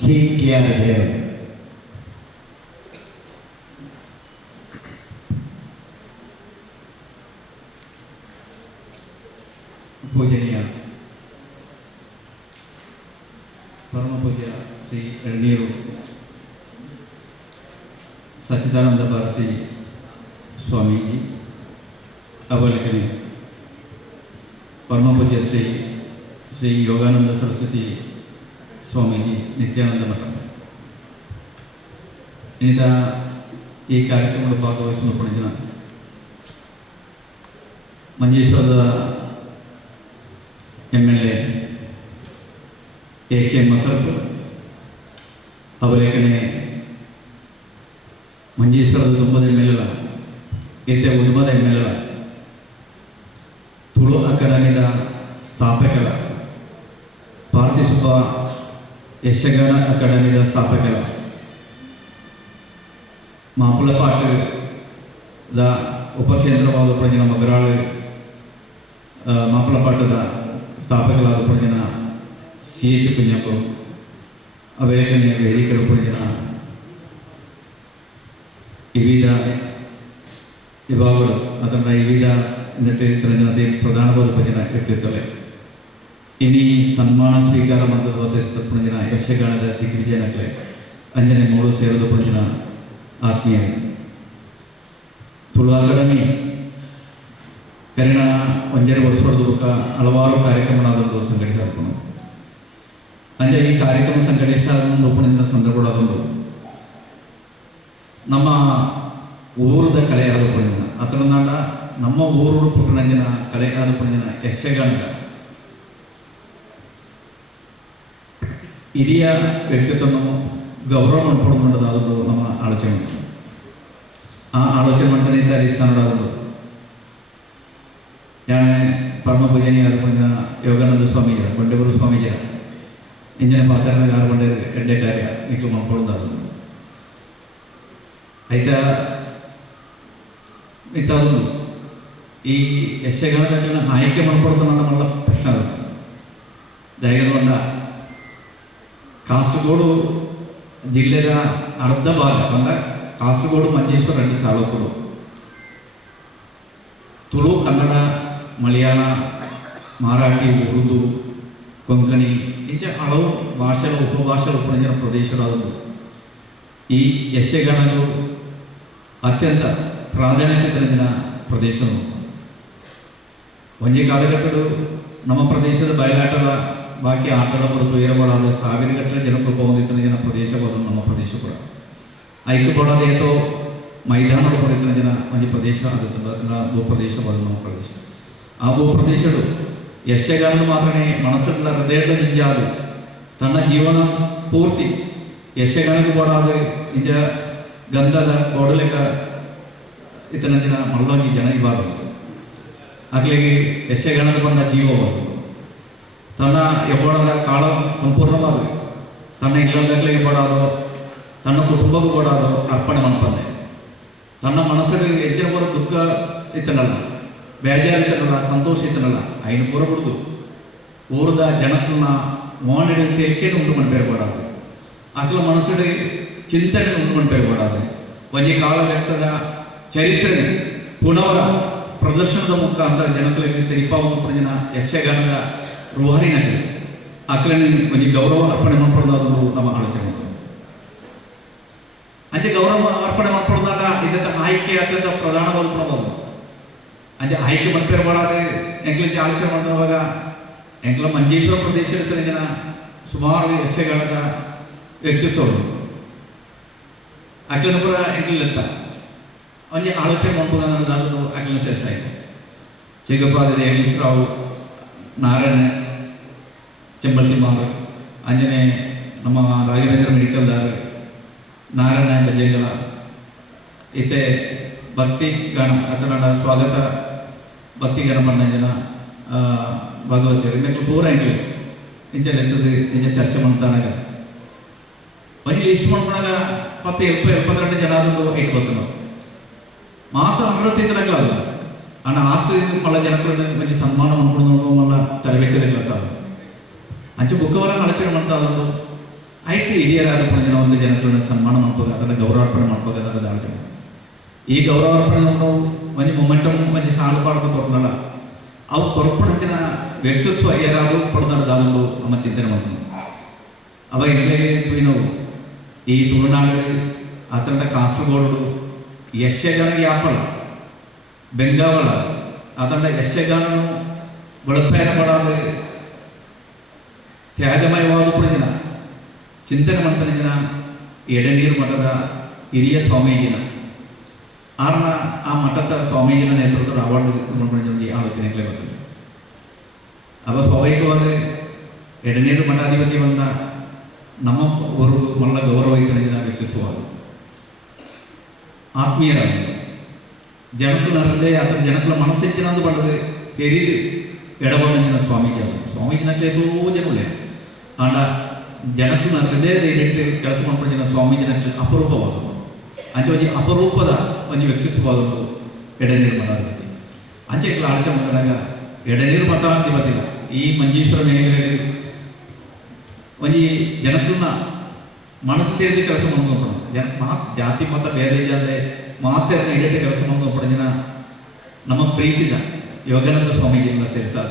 Shri KR. Jayaram. ಪೂಜನೀಯ ಪರಮ ಪೂಜ್ಯ ಶ್ರೀ ಎಳ್ನೀರು ಸಚ್ಚಿದಾನಂದ ಭಾರತಿ ಸ್ವಾಮೀಜಿ, ಅವಲಕನೆ ಪರಮ ಪೂಜ್ಯ ಶ್ರೀ ಯೋಗಾನಂದ ಸರಸ್ವತಿ ಸ್ವಾಮೀಜಿ ನಿತ್ಯಾನಂದ ಮಠ ಇನ್ನಿತ ಈ ಕಾರ್ಯಕ್ರಮದ ಭಾಗವಹಿಸಲು ಪಡೆದ ಮಂಜೇಶ್ವರದ MLA A.K. ಮಸರಫ್ ಅವಲೇಖನೆ ಮಂಜೇಶ್ವರದ ದುಂಬದ MLA ಇತ್ತೆ ಉದುಮದ MLA ತುಳು ಅಕಾಡೆಮಿದ ಸ್ಥಾಪಕರ ಪಾರ್ಥಿಸುಬ್ಬ ಯಕ್ಷಗಾನ ಅಕಾಡೆಮಿದ ಸ್ಥಾಪಕರ ಮಾಪಲಪಾಟದ ಉಪಕೇಂದ್ರವಾದ ಪ್ರಜನ ಮಗರಾಳು ಮಾಪಲಪಾಟದ ಸ್ಥಾಪಕರಾದ ಪ್ರಜನ CH ಕುഞ്ഞപ്പು ಅವಲೇಖನೆಯ ವೇದಿಕರು ಪ್ರಜನ ವಿವಿಧ ವಿಭಾಗಗಳು ಅದನ್ನು ವಿವಿಧ എന്നിട്ട് ഇത്ര ജനത്തെ പ്രധാനപ്പെട്ട ഭജന വ്യക്തിത്വങ്ങളെ ഇനി സന്മാന ಸ್ವೀಕಾರ ಮಾಡಿದ ಯಕ್ಷಗಾನದ ದಿಗ್ವಿಜಯನಗಳೇ ಅಂಜನೆ ಮೂರು ಸೇರಿದ ಪ್ರಜನ ಆತ್ಮೀಯ ತುಳು ಅಕಾಡೆಮಿ ಕರಿಣ ಒಂಜೆರಡು ವರ್ಷದ ಬುಕ್ಕ ಹಲವಾರು ಕಾರ್ಯಕ್ರಮಗಳಾದೊಂದು ಸಂಘಟಿಸಿಕೊಂಡು ಅಂಜೆ ಈ ಕಾರ್ಯಕ್ರಮ ಸಂಘಟಿಸಿದ ಒಪ್ಪಣಿನ ಸಂದರ್ಭಗಳಾದೊಂದು ನಮ್ಮ ಊರದ ಕಲೆಯಾದ ಪುಣಿನ ಅತನಂದ ನಮ್ಮ ಊರು ಪುಟ್ಟನಂಜನ ಕಲೆಯಾದ ಪುಣಿನ ಯಕ್ಷಗಾನ ಹಿರಿಯ ವ್ಯಕ್ತಿತ್ವವನ್ನು ಗೌರವ ಮಾಡ್ಕೊಳ್ಳೋದಾದದ್ದು ನಮ್ಮ ಆಲೋಚನೆ. ಆ ಆಲೋಚನೆ ಮಾಡ್ತಾನೆ ಇದ್ದ ಅಡಿസ്ഥാನದಾದದ್ದು ഞാൻ പരമ പൂജനീയ പണിന ಯೋಗಾನಂದ ಸ್ವಾಮೀಜಿ ಕೊಂಡೆಬರು ಸ್ವಾಮೀಜಿ ಇಂಜಿನ ಪಾತ್ರನ ಯಾರು ಕೊಂಡೆ ಎಡ್ಡೆ ಕಾರ್ಯ ನಿಕ್ಲು ಮಾಡ್ಕೊಳ್ಳೋದಾದದ್ದು ಆಯ್ತಾ ಇತ್ತಾದೊಂದು ಈ ಯಕ್ಷಗಾನದಲ್ಲಿ ಆಯ್ಕೆ ಮಾಡ್ಕೊಡ್ತಾನ ನಮ್ಮಲ್ಲ ಪ್ರಶ್ನೆ ಅದು ದಯಗದೊಂಡ ಕಾಸರಗೋಡು ಜಿಲ್ಲೆಯ ಅರ್ಧ ಭಾಗ ಅಂದ್ರೆ ಕಾಸರಗೋಡು ಮಂಜೇಶ್ವರ ಎರಡು ತಾಲೂಕುಗಳು ತುಳು ಕನ್ನಡ ಮಲಯಾಳ ಮರಾಠಿ ಉರ್ದು ಕೊಂಕಣಿ ಇಂಚ ಹಲವು ಭಾಷೆಗಳ ಉಪಭಾಷೆಗಳ ಉಪನಂಜನ ಪ್ರದೇಶಗಳಾದವು ಈ ಯಕ್ಷಗಾನಗಳು ಅತ್ಯಂತ ಪ್ರಾಧಾನ್ಯತೆ ತಂದಿನ ಪ್ರದೇಶಗಳು ಒಂಜಿ ಕಾಲಘಟ್ಟಗಳು ನಮ್ಮ ಪ್ರದೇಶದ ಬಯಲಾಟದ ಬಾಕಿ ಆಟಗಳ ಹೊರತು ಏರಬಾಡಾದ ಸಾವಿರಗಟ್ಟಲೆ ಜನಪ್ರಭ ಹೊಂದಿತ್ತಿನ ಜನ ಪ್ರದೇಶವಾದ ನಮ್ಮ ಪ್ರದೇಶ ಕೂಡ ಐಕ್ಯಪಡಾದ ಏತೋ ಮೈದಾನದ ಹೊರತಿನ ಜನ ಒಂಜಿ ಪ್ರದೇಶ ಅದನ್ನ ಭೂಪ್ರದೇಶವಾದ ನಮ್ಮ ಪ್ರದೇಶ ಆ ಭೂಪ್ರದೇಶಗಳು ಯಕ್ಷಗಾನ ಮಾತ್ರನೇ ಮನಸ್ಸುಗಳ ಹೃದಯಗಳ ನಿಂಜಾದು ತನ್ನ ಜೀವನ ಪೂರ್ತಿ ಯಕ್ಷಗಾನಕ್ಕೂ ಬೋಡಾದ ನಿಜ ಗಂಧದ ಗೋಡಲೆಕ್ಕ ಇತನಂಜಿನ ಮಲ್ಲೊಂಜಿ ಜನ ವಿಭಾಗ ಆಗ್ಲಿಗೆ ಯಕ್ಷಗಾನದ ಬಂದ ಜೀವವಾದ ತನ್ನ ಎಬೋಡದ ಕಾಲ ಸಂಪೂರ್ಣವಾದ ತನ್ನ ಇಲ್ಲದಾಗಲಿಗೆ ಬೋಡಾದೋ ತನ್ನ ಕುಟುಂಬಕ್ಕೂ ಬೋಡಾದೋ ಅರ್ಪಣೆ ಮಾಡ್ಪಂದೆ ತನ್ನ ಮನಸ್ಸಿಗೆ ಹೆಚ್ಚಿನ ಬರೋ ದುಃಖ ಇತ್ತನಲ್ಲ ಬೇಜಾರು ಇತ್ತನಲ್ಲ ಸಂತೋಷ ಇತ್ತನಲ್ಲ ಐನು ಪೂರ ಬಿಡುದು ಊರದ ಜನಕ್ಕನ್ನ ಮೋನಿಡ ತೇಲಿಕೆಯನ್ನು ಉಂಟು ಮಾಡ್ಬೇರ್ಬೋಡಾದು ಅಕ್ಲ ಮನಸ್ಸಿಗೆ ಚಿಂತನೆ ಉಂಟು ಮಾಡ್ಬೇರ್ಬೋಡಾದು ಒಂಜಿ ಕಾಲಘಟ್ಟದ ಚರಿತ್ರೆ ಪುನವರ ಪ್ರದರ್ಶನದ ಮುಖಾಂತರ ಜನಗಳಿಗೆ ತೆರಿಪಾವನ್ನು ಪಡೆದ ಯಕ್ಷಗಾನದ ರೋಹರಿನಲ್ಲಿ ಅಕ್ಲನಿ ಒಂಜಿ ಗೌರವ ಅರ್ಪಣೆ ಮಾಡ್ಕೊಳ್ಳೋದು ನಮ್ಮ ಆಲೋಚನೆ ಉಂಟು ಅಂಚೆ ಗೌರವ ಅರ್ಪಣೆ ಮಾಡ್ಕೊಳ್ಳೋದಾಟ ಇದಕ್ಕೆ ಆಯ್ಕೆ ಅತ್ಯಂತ ಪ್ರಧಾನವಾದ ಪ್ರಭಾವ ಅಂಚೆ ಆಯ್ಕೆ ಮಾಡ್ತಿರಬಾರ್ದೆ ಎಂಕ್ಲಿಂಚ ಆಲೋಚನೆ ಮಾಡ್ತಿರುವಾಗ ಎಂಕ್ಲ ಮಂಜೇಶ್ವರ ಪ್ರದೇಶದ ಜನ ಸುಮಾರು ಯಕ್ಷಗಾನದ ವ್ಯಕ್ತಿತ್ವಗಳು ಅಕ್ಲನಪುರ ಎಂಕ್ಲಿತ್ತ ಒಂಜಿ ಆಲೋಚನೆ ಮಾಡ್ಬೋದು ಅನ್ನೋದಾದ್ರು ಅಕ್ಲನ ಸೇರಿಸಾಯಿತು ಚಿಗಪ್ಪಾದ ದೇವೇಶ್ವರಾವು ನಾರಾಯಣ ಚೆಂಬಲ್ತಿಮಾರು ಅಂಜನೆ ನಮ್ಮ ರಾಘವೇಂದ್ರ ಮೆಡಿಕಲ್ದಾರು ನಾರಾಯಣ ಬಜ್ಜೆಗಳ ಇತ್ತೆ ಭಕ್ತಿ ಗಾನ ಅತನಡ ಸ್ವಾಗತ ಭಕ್ತಿ ಗಾನ ಮಾಡಿದ ಜನ ಭಾಗವತಿಯರು ಇನ್ನಕ್ಕೆ ಪೂರ ಎಂಟ್ಲಿ ಇಂಚೆತ್ತದು ಇಂಚ ಚರ್ಚೆ ಮಾಡ್ತಾನಾಗ ಒಂಜಿ ಲಿಸ್ಟ್ ಮಾಡ್ಕೊಂಡಾಗ 72 ಜನ ಅದೊಂದು ಇಟ್ಟು ಬತ್ತು ನಾವು ಮಾತು 60 ಅದು ಅಣ್ಣ ಆತು ಮళ్ళ ಜನಕ್ಕಳು ಮಂచి ಸನ್ಮಾನ ಮಾಡ್ಕೊಂಡು ಮళ్ళ ತರಬೇತಿದ ಕೆಲಸ ಅದು ಅಂಚೆ ಬುಕ್ಕವರ ಆಲೋಚನೆ ಮಾಡ್ತಾ ಅದೊಂದು ಐಟ್ ಡೈರೆಕ್ಟ್ ಹಿರಿಯರಾದ ಪುಣ್ಯನ ಒಂದು ಜನಗಳನ್ನ ಸನ್ಮಾನ ಮಾಡ್ಬೇಕು, ಅದನ್ನು ಗೌರವಾರ್ಪಣೆ ಮಾಡ್ಬೇಕು ಅನ್ನೋದು ಆಲೋಚನೆ. ಈ ಗೌರವಾರ್ಪಣೆ ನಾವು ಮಂచి ಮೊಮೆಂಟಮ್ ಮಂచి ಸಾಲಪಾಡದ ಬರೋಲ್ಲ, ಅವು ಕೊರಪಣಂಚಿನ ವ್ಯಕ್ತಿತ್ವ ಏರಾದು ಪಡೆದಾಡೋದು ನಮ್ಮ ಚಿಂತನೆ ಮಾಡ್ತಾನೆ. ಅವ ಎಂಗ್ಲೆಗೆ ನಾವು ಈ ತುಳುನಾಡು ಆತಂಡ ಕಾಸರಗೋಡು ಯಕ್ಷಗಾನಿಗೆ ಯಾಪಳ ಬೆಂಗಾವಳ ಆತಂಡ ಯಕ್ಷಗಾನನು ಬಳಪೇರ ಪಡಾದು ತ್ಯಾಗಮಯವಾದ ಪುಡಿನ ಚಿಂತನೆ ಮಾಡ್ತಾನೆ ಜನ ಎಡೆನೀರು ಮಠದ ಹಿರಿಯ ಸ್ವಾಮೀಜಿನ ಆರ್ನ ಆ ಮಠದ ಸ್ವಾಮೀಜಿನ ನೇತೃತ್ವದ ಅವಾರ್ಡ್ ಮಾಡ್ಕೊಂಡು ಆಲೋಚನೆಗಳೇ ಬರ್ತದೆ. ಅವ ಸ್ವಾಭಾವಿಕವಾದ ಎಡೆನೀರು ಮಠಾಧಿಪತಿ ಬಂದ ನಮ್ಮ ಒಂದು ಮಲ್ಲ ಗೌರವ ಇತನ ವ್ಯಕ್ತಿತ್ವವಾದ ಆತ್ಮೀಯರಾದ ಜನಕ್ಕಳ ಹೃದಯ ಅದರ ಜನಕ್ಕಳ ಮನಸ್ಸೆಚ್ಚಿನಂದು ಪಡೆದು ತೆರಿದು ಎಡಬಣ್ಣಂಜಿನ ಸ್ವಾಮೀಜಿ ಅವರು ಸ್ವಾಮೀಜಿನ ಎಷ್ಟೋ ಜನ ಉಳ್ಳೇರು ಆಂಡ ಜನಕ್ಕಳ ಹೃದಯದ ಇಟ್ಟು ಕೆಲಸ ಮಾಡ್ಕೊಂಡು ಸ್ವಾಮೀಜಿನ ಅಪರೂಪವಾದವು ಅಂಚೆ ಒಂಜಿ ಅಪರೂಪದ ಒಂದು ವ್ಯಕ್ತಿತ್ವವಾದದ್ದು ಎಡೆನೀರು ಮಠಾಧಿಪತಿ. ಅಂಚೆಗಳ ಆಲೋಚನೆ ಮಾಡಿದಾಗ ಎಡೆನೀರು ಮಠಾಧಿಪತಿಲ್ಲ ಈ ಮಂಜೇಶ್ವರ ಮೇಘ ಒಂಜಿ ಜನಕ್ಕನ್ನ ಮನಸ್ಸು ತೆರೆದು ಕೆಲಸ ಮಾಡ್ಕೊಂಡು ಜಾತಿ ಮತ ಭೇದ ಇಲ್ಲದೆ ಮಾತೇರನ್ನ ಇಡೀ ಕೆಲಸ ಮಾಡ್ಕೊಂಡು ಜನ ನಮ್ಮ ಪ್ರೀತಿದ ಯೋಗಾನಂದ ಸ್ವಾಮೀಜಿನ ಸೇರಿಸಾದ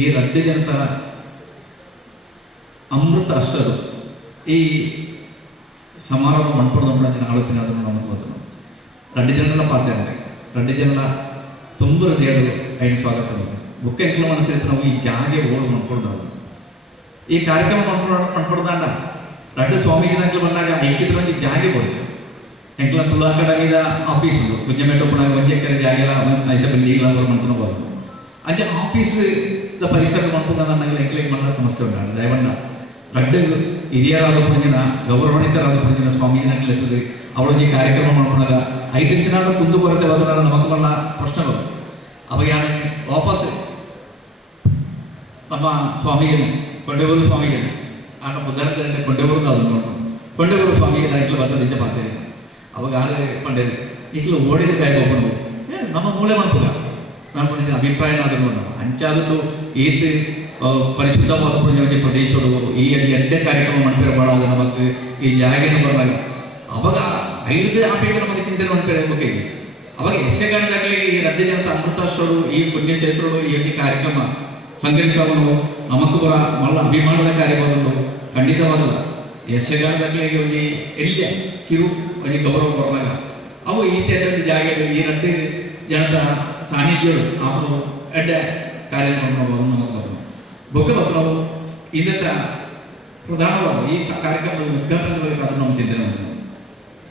ಈ ರಡ್ಡು ಜನತರ ಅಮೃತ ಅಷ್ಟರು ಈ ಸಮಾರಂಭ ಮಾಡ್ಕೊಂಡು ಜನ ಆಲೋಚನೆ ಅದನ್ನು ನಮಗೆ ಗೊತ್ತು. ರಡ್ಡು ಜನರ ಪಾತ್ರ ರಡ್ಡು ಜನರ ತುಂಬ ಹೃದಯಗಳು ಐದು ಸ್ವಾಗತ ಬುಕ್ಕ ಎಂಕ್ಲ ಮನಸ್ಸಿರ್ತ ನಾವು ಈ ಜಾಗೆ ಓಳು ಮಾಡ್ಕೊಂಡು ಈ ಕಾರ್ಯಕ್ರಮ ಮಾಡ್ಕೊಡ್ದಾಂಡ ರಡ್ಡು ಸ್ವಾಮೀಜಿನಾಗ್ಲು ಬಂದಾಗ ಐಕ್ಯದ ಒಂದು ಜಾಗೆ ಕೊಡ್ತು ಎಂಕ್ಲ ತುಳು ಅಕಾಡೆಮಿದ ಆಫೀಸ್ ಉಂಟು ಕುಂಜಮೆಟ್ಟು ಪುಣಾಗ ಒಂಜಿ ಎಕರೆ ಜಾಗೆಲ್ಲ ಐತ ಬಿಲ್ಡಿಂಗ್ ಮಂತ್ರ ಬರೋದು ಅಂಚೆ ಆಫೀಸ್ ಪರಿಸರ ಮಾಡ್ಕೊಂಡಾಗ ಎಂಕ್ಲಿಗೆ ಮಲ್ಲ ಸಮಸ್ಯೆ ಉಂಟಾಗ ದಯವಂಡ ರಡ್ಡು ಹಿರಿಯರಾದ ಪುಂಜಿನ ಗೌರವಾನ್ವಿತರಾದ ಪುಂಜಿನ ಸ್ವಾಮೀಜಿನಾಗ್ಲಿ ಎತ್ತದು ಅವಳೊಂದು ಈ ಕಾರ್ಯಕ್ರಮ ಮಾಡ್ಕೊಂಡಾಗ ಐಟೆಂಚಿನಾಗ ಕುಂದು ಬರುತ್ತೆ ಹೋದಾಗ ನಮಕ್ ಮಲ್ಲ ಪ್ರಶ್ನೆ ಬರೋದು. ಅವಾಗ ವಾಪಸ್ ನಮ್ಮ ಸ್ವಾಮಿಗೆ ಕೊಂಡೆವರು ಸ್ವಾಮಿಗೆ ಆಟ ಬುದ್ಧರಂತ ಕೊಂಡೆವರು ಅದನ್ನು ನೋಡ್ಕೊಂಡು ಕೊಂಡೆವರು ಸ್ವಾಮಿಗೆ ಇಟ್ಲು ಬರ್ತದೆ ನಿಜ ಪಾತೇನೆ ಅವಾಗ ಆಗ ಪಂಡೇರಿ ಇಟ್ಲು ಓಡಿದ ಕಾಯಿ ಹೋಗ್ಕೊಂಡು ನಮ್ಮ ಮೂಳೆ ಮಾಡ್ಕೋಗ ನಾನು ಮಾಡಿದ ಅಭಿಪ್ರಾಯ ಅದನ್ನು ಅಂಚಾದದ್ದು ಈತ ಪರಿಶುದ್ಧವಾದ ಪ್ರದೇಶಗಳು ಈ ಎಡ್ಡೆ ಕಾರ್ಯಕ್ರಮ ಮಾಡ್ತಾರೆ ಭಾಳ ಅದು ನಮಗೆ ಈ ಜಾಗೇನು ಬರಲಾಗ ಅವಾಗ ಐದು ಆಪೇಕ್ಷೆ ನಮಗೆ ಚಿಂತನೆ ಮಾಡ್ತಾರೆ ಬೇಕಾಗಿ ಅವಾಗ ಯಕ್ಷಗಾನದಾಗಲಿ ಈ ರಡ್ಡು ಜನತ ಅಮೃತಾಶ್ವರು ಈ ಪುಣ್ಯಕ್ಷೇತ್ರಗಳು ಈ ಕಾರ್ಯಕ್ರಮ ಸಂಘಟಿಸವನ್ನು ನಮಗೂ ಬರ ಮಲ್ಲ ಅಭಿಮಾನದ ಕಾರ್ಯವನ್ನು ಖಂಡಿತವಾದಲ್ಲ. ಯಕ್ಷಗಾನದಾಗಲಿ ಒಂದು ಎಲ್ಲಿ ಕಿರು ಒಂದು ಗೌರವ ಬರಲಾಗ ಅವು ಈ ತೆರೆದ ಜಾಗಗಳು ಈ ರಡ್ಡು ಜನದ ಸಾನ್ನಿಧ್ಯಗಳು ಅವರು ಎಡ್ಡೆ ಕಾರ್ಯಕ್ರಮವನ್ನು ನಮಗೆ ಬರ್ತವೆ ಬೊಕ್ಕ ನಾವು ಇದತ್ತ ಪ್ರಧಾನವಾದ ಈ ಕಾರ್ಯಕ್ರಮದ ಉದ್ಘಾಟನೆಗಳಾದ್ರೂ ನಾವು ಚಿಂತನೆ ಮಾಡ್ತೀವಿ.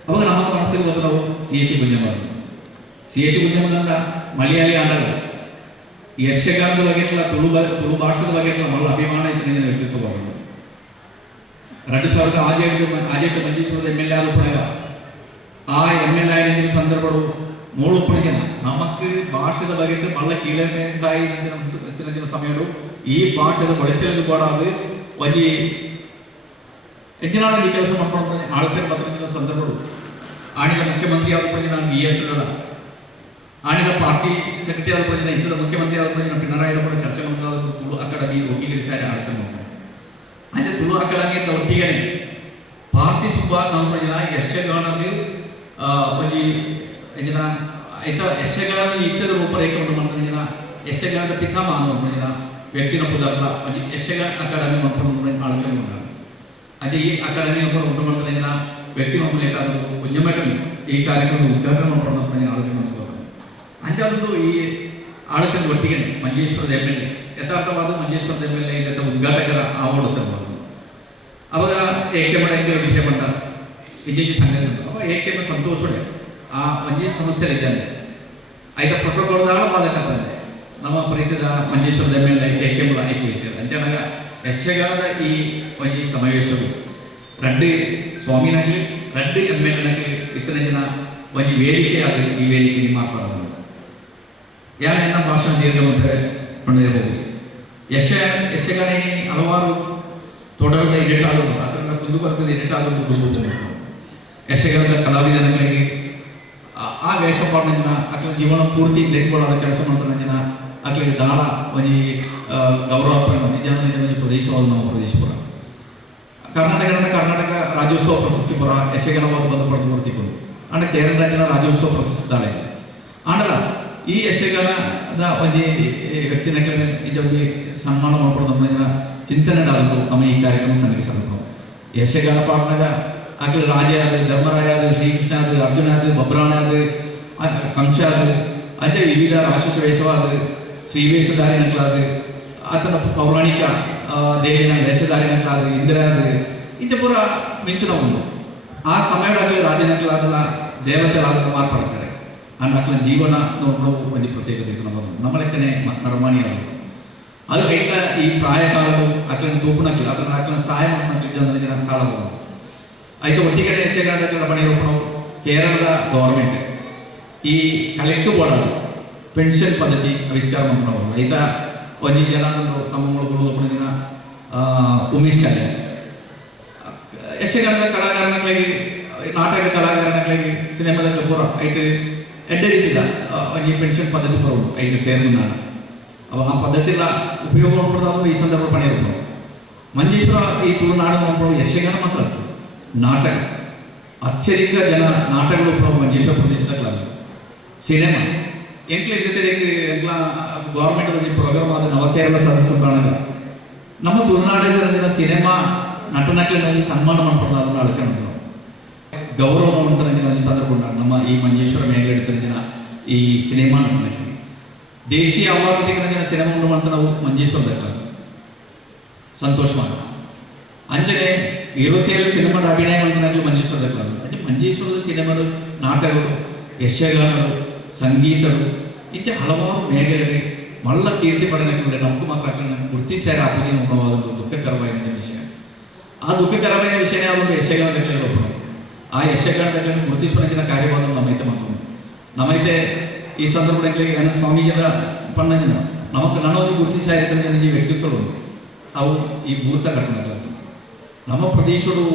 ಅವಾಗ ನಮ್ಮ ಮನಸ್ಸಿಗೆ ಬಂದು ನಾವು CH ಕುಂಜಮ್ಮ ಕುಂಜಮ್ಮದಂಡ ಮಲಯಾಳಿ ಆಡಲ್ಲ ಯಕ್ಷಗಾನದ ಬಗೆಟ್ಲ ತುಳು ಭಾಷೆದ ಬಗೆಟ್ಲ ಮಲ್ಲ ಅಭಿಮಾನ ಇತನ ವ್ಯಕ್ತಿತ್ವವಾದ 2018 ಮಂಜೇಶ್ವರದ MLA ಆದ ಪಡೆಗ ಆ MLA ಆಗಿನ ಸಂದರ್ಭಗಳು ಮೂಳು ಪಡೆಗೆ ನಮಕ್ ಭಾಷೆದ ಬಗೆಟ್ ಮಲ್ಲ ಕೀಳಾಯಿ ಇತ್ತಿನ ಸಮಯಗಳು ಈ ಭಾಷೆದ ಬಳಚಲು ಕೂಡ ಅದು ಒಂಜಿ ಹೆಚ್ಚಿನ ಈ ಕೆಲಸ ಮಾಡ್ಕೊಂಡು ಆಲೋಚನೆ ಪತ್ರ ಸಂದರ್ಭಗಳು ಆಣಿದ ಮುಖ್ಯಮಂತ್ರಿ ಆದ ಪಡೆಗೆ ನಾನು BS ಆಣಿದ ಪಾರ್ಟಿ ಸೆಕ್ರೆಟರಿ ಆದ ಪಡೆಗೆ ಇಂಥದ ಮುಖ್ಯಮಂತ್ರಿ ಆದ ಪಡೆಗೆ ನಾನು ಪಿಣರಾಯಿ ಕೂಡ ಚರ್ಚೆ ಮಾಡಿದ ತುಳು ಅಕಾಡೆಮಿ ಒಗ್ಗೀಕರಿಸಿ ಆಲೋಚನೆ ಮಾಡ್ಕೊಂಡು ಅಂಚೆ ತುಳು ಅಕಾಡೆಮಿ ಒಟ್ಟಿಗೆ ಪಾರ್ಟಿ ಸುಬ್ಬ ನಮ್ಮ ಜನ ಯಕ್ಷಗಾನದಲ್ಲಿ ಒಂಜಿ ಜನ ಐತ ಯಕ್ಷಗಾನ ಇತರ ರೂಪರೇಖೆ ಉಂಟು ಮಾಡ್ತಾರೆ ಜನ ಯಕ್ಷಗಾನದ ಪಿತಾಮಹ ಅನ್ನೋ ಜನ ವ್ಯಕ್ತಿನ ಪುದರ್ಲ ಒಂಜಿ ಯಕ್ಷಗಾನ ಅಕಾಡೆಮಿ ಮಾಡ್ಕೊಂಡು ಆಲೋಚನೆ ಮಾಡ್ತಾರೆ. ಅಂಚೆ ಈ ಅಕಾಡೆಮಿ ಉಂಟು ಮಾಡ್ತಾರೆ ಜನ ವ್ಯಕ್ತಿ ಮಕ್ಕಳು ಕುಂಜಮೆಟ್ಟು ಈ ಕಾರ್ಯಕ್ರಮ ಉದ್ಘಾಟನೆ ಮಾಡ್ಕೊಂಡು ಆಲೋಚನೆ ಮಾಡ್ಬೋದು. ಅಂಚಾದ್ರು ಈ ಆಲೋಚನೆ ಒಟ್ಟಿಗೆ ಮಂಜೇಶ್ವರದ MLA ಯಥಾರ್ಥವಾದ ಮಂಜೇಶ್ವರದ MLA ಇದರ ಉದ್ಘಾಟಕರ ಅವಾರ್ಡ್ ತಗೊಳ್ಳೋದು. ಅವಾಗ ಏಕೆ ಮಾಡ ವಿಷಯ ಬಂದ ವಿಜಯಜಿ ಸಂಘ ಅವಾಗ ಏಕೆ ಸಂತೋಷಡೆ ಆ ಮಂಜೇ ಸಮಸ್ಯೆ ಇದ್ದಾನೆ ಐದ ಪ್ರೋಟೋಕಾಲ್ದಾಗ ಬಾಧಕತ್ತಾನೆ ನಮ್ಮ ಪ್ರೀತಿದ ಮಂಜೇಶ್ವರದ MLA ಏಕೆ ಮಾಡ ವಿಷಯ ಅಂಚನಾಗ ಯಕ್ಷಗಾನದ ಈ ಒಂಜಿ ಸಮಾವೇಶವು ರಡ್ಡು ಸ್ವಾಮಿನಾಗಲಿ ರಡ್ಡು MLAನಾಗಲಿ ಇತನ ಜನ ಒಂಜಿ ವೇದಿಕೆ ಆದ ಈ ವೇದಿಕೆ ನಿಮ್ಮ ಮಾತಾಡೋದು ಯಾರ ಭಾಷಣ ದೀರ್ಘವಂತೆ ಕೊಂಡೊಯ್ಯಬಹುದು. ಯಕ್ಷಗಾನ ಹಲವಾರು ತೊಡರದ ಇರಿಟಾದವು ಅದರಿಂದ ಕುಂದು ಬರ್ತದೆ ಇರಿಟಾದವು ಯಕ್ಷಗಾನದ ಕಲಾವಿದನಿಗೆ ಆ ವೇಷಪಾಡಿನ ಅಕ್ಲ ಜೀವನ ಪೂರ್ತಿ ತೆಗೆದುಕೊಳ್ಳೋದ ಕೆಲಸ ಮಾಡ್ತಾನೆ ಜನ ಅಕ್ಲಿಗೆ ದಾಳ ಒಂದು ಗೌರವಾರ್ಪಣೆ ನಿಜ ನಿಜ ಪ್ರದೇಶವಾದ ನಮ್ಮ ಪ್ರದೇಶ ಕೂಡ ಕರ್ನಾಟಕ ರಾಜ್ಯೋತ್ಸವ ಪ್ರಶಸ್ತಿ ಪುರ ಯಶಗಾನವಾದ ಬಂದು ಪಡೆದು ಬರ್ತಿಕೊಂಡು ಅಂಡ ಕೇರಳ ರಾಜ್ಯದ ರಾಜ್ಯೋತ್ಸವ ಪ್ರಶಸ್ತಿ ದಾಳೆ ಆಂಡಲ ಈ ಯಶಗಾನದ ಒಂದು ವ್ಯಕ್ತಿನ ನಿಜ ಒಂದು ಸನ್ಮಾನ ಮಾಡ್ಕೊಂಡು ನಮ್ಮ ಚಿಂತನೆ ಆದದ್ದು ನಮ್ಮ ಈ ಕಾರ್ಯಕ್ರಮ ಸಂಘಟಿಸಬೇಕು ಯಶಗಾನ ಪಾಡ್ನಾಗ ಆಕಲಿ ರಾಜ ಆದ ಧರ್ಮರಾಯ ಆದ ಶ್ರೀಕೃಷ್ಣ ಆದ ಅರ್ಜುನ ಆದ ಬಬ್ರಾಣ ಆದ ಕಂಸ ಆದ ಅಂಚೆ ವಿವಿಧ ರಾಕ್ಷಸ ವೇಷವಾದ ಶ್ರೀವೇಷಧಾರಿ ನಕಲಾದ ಆತನ ಪೌರಾಣಿಕ ದೇವಿನ ವೇಷಧಾರಿನಕಲಾದ ಇಂದಿರಾದ ಇಂಚ ಪೂರ ಮಿಂಚುನ ಉಂಟು ಆ ಸಮಯದಾಗಲಿ ರಾಜನಕಲಾದ ದೇವತೆಗಳಾದ ಮಾರ್ಪಡ್ತಾರೆ ಅಂಡ್ ಅಕ್ಲ ಜೀವನ ನೋಡೋ ಒಂದು ಪ್ರತ್ಯೇಕತೆ ನಮ್ಮದು ನಮ್ಮ ಲೆಕ್ಕನೆ ನರಮಾಣಿ ಅವರು ಅದು ಐಟ್ಲ ಈ ಪ್ರಾಯಕಾಲಗಳು ಅಕ್ಲನ ತೂಪುನಕ್ಕಿಲ್ಲ ಅದನ್ನ ಅಕ್ಲನ ಸಹಾಯ ಮಾಡ್ಲಿಕ್ಕೆ ಜನರಿಗೆ ಜನ ಕಾಳಬಹುದು ಆಯ್ತು ಒಟ್ಟಿಗೆ ಯಶಗಾನದ ಬಣಿರೋಪಣ ಕೇರಳದ ಗೌರ್ಮೆಂಟ್ ಈ ಕಲೆಕ್ಟಿವ್ ಬೋರ್ಡ್ ಪೆನ್ಷನ್ ಪದ್ಧತಿ ಆವಿಷ್ಕಾರ ಮಾಡ್ಕೊಂಡು ಆಯ್ತ ಒಂದು ಜನ ನಮ್ಮ ಮೂಲಕ ದಿನ ಉಮೇಶ್ ಚಾಲೆ ಯಶಗಾನದ ಕಲಾಕಾರನಕ್ಕಾಗಿ ನಾಟಕ ಕಲಾಕಾರನಕ್ಕಾಗಿ ಸಿನಿಮಾದ ಪೂರ ಐಟ್ ಎಡ್ಡೆ ರೀತಿದ ಒಂದು ಪೆನ್ಷನ್ ಪದ್ಧತಿ ಬರೋದು ಐದು ಸೇರಿದ ನಾನು ಅವ ಆ ಪದ್ಧತಿಲ್ಲ ಉಪಯೋಗ ಮಾಡ್ಬೋದು ಈ ಸಂದರ್ಭ ಪಣಿರೋದು ಮಂಜೇಶ್ವರ ಈ ತುಳುನಾಡು ನೋಡ್ಬೋದು ಯಶಗಾನ ಮಾತ್ರ ನಾಟಕ ಅತ್ಯಧಿಕ ಜನ ನಾಟಕಗಳು ಕೂಡ ಮಂಜೇಶ್ವರ ಪ್ರದೇಶದಾಗ ಸಿನಿಮಾ ಎಂಟ್ಲ ಎಂಟ್ಲ ಗೌರ್ಮೆಂಟ್ ಒಂದು ಪ್ರೋಗ್ರಾಮ್ ಆದ ನವಕೇರಳ ಸದಸ್ಯರು ಕಾಣಗ ನಮ್ಮ ತುಳುನಾಡಿನ ಸಿನಿಮಾ ನಟನಕ್ಲಿನಲ್ಲಿ ಸನ್ಮಾನ ಮಾಡ್ಕೊಂಡು ಅದನ್ನು ಆಲೋಚನೆ ಮಾಡ್ತಾರೆ ಗೌರವ ಅಂತ ಒಂದು ಸಂದರ್ಭ ಉಂಟು ನಮ್ಮ ಈ ಮಂಜೇಶ್ವರ ಮೇಲ್ಗಡೆ ಜನ ಈ ಸಿನಿಮಾ ನಟನಕ್ಕೆ ದೇಶೀಯ ಅವಾಗತಿಗೆ ಜನ ಸಿನಿಮಾ ಉಂಟು ಅಂತ ನಾವು ಮಂಜೇಶ್ವರದಾಗ ಸಂತೋಷ ಮಾಡ ಅಂಜನೆ 27 ಸಿನಿಮಾದ ಅಭಿನಯ ಮಾಡಿದಾಗ ಮಂಜೇಶ್ವರದಾಗ ಅಂದ್ರೆ ಮಂಜೇಶ್ವರದ ಸಿನಿಮಾಗಳು ನಾಟಕಗಳು ಯಶಗಾನಗಳು ಸಂಗೀತಗಳು ಇಂಚೆ ಹಲವಾರು ಮೇಘಗಳಿಗೆ ಮಲ್ಲ ಕೀರ್ತಿ ಪಡೆಯಕ್ಕೆ ನಮಗೂ ಮಾತ್ರ ಗುರುತಿಸ್ಯಾರ ಆಪದಿ ಒಂದು ದುಃಖಕರವಾದ ವಿಷಯ ಆ ದುಃಖಕರವಾದ ವಿಷಯನೇ ಅದೊಂದು ಯಶಗಾನದ ಒಬ್ಬರು ಆ ಯಶಗಾನದ ಗುರುತಿಸುವ ಕಾರ್ಯವಾದ ನಮ್ಮೈತೆ ಮಾತು ನಮ್ಮೈತೆ ಈ ಸಂದರ್ಭದಲ್ಲಿ ಸ್ವಾಮೀಜಿಯ ಪಣ್ಣನ ನಮಗೆ ನನ್ನೊಂದು ಗುರುತಿಸಾಯಿತ ಈ ವ್ಯಕ್ತಿತ್ವಗಳು ಅವು ಈ ಭೂತ ಕಟ್ಟಣಗಳು ನಮ್ಮ ಪ್ರದೇಶಗಳು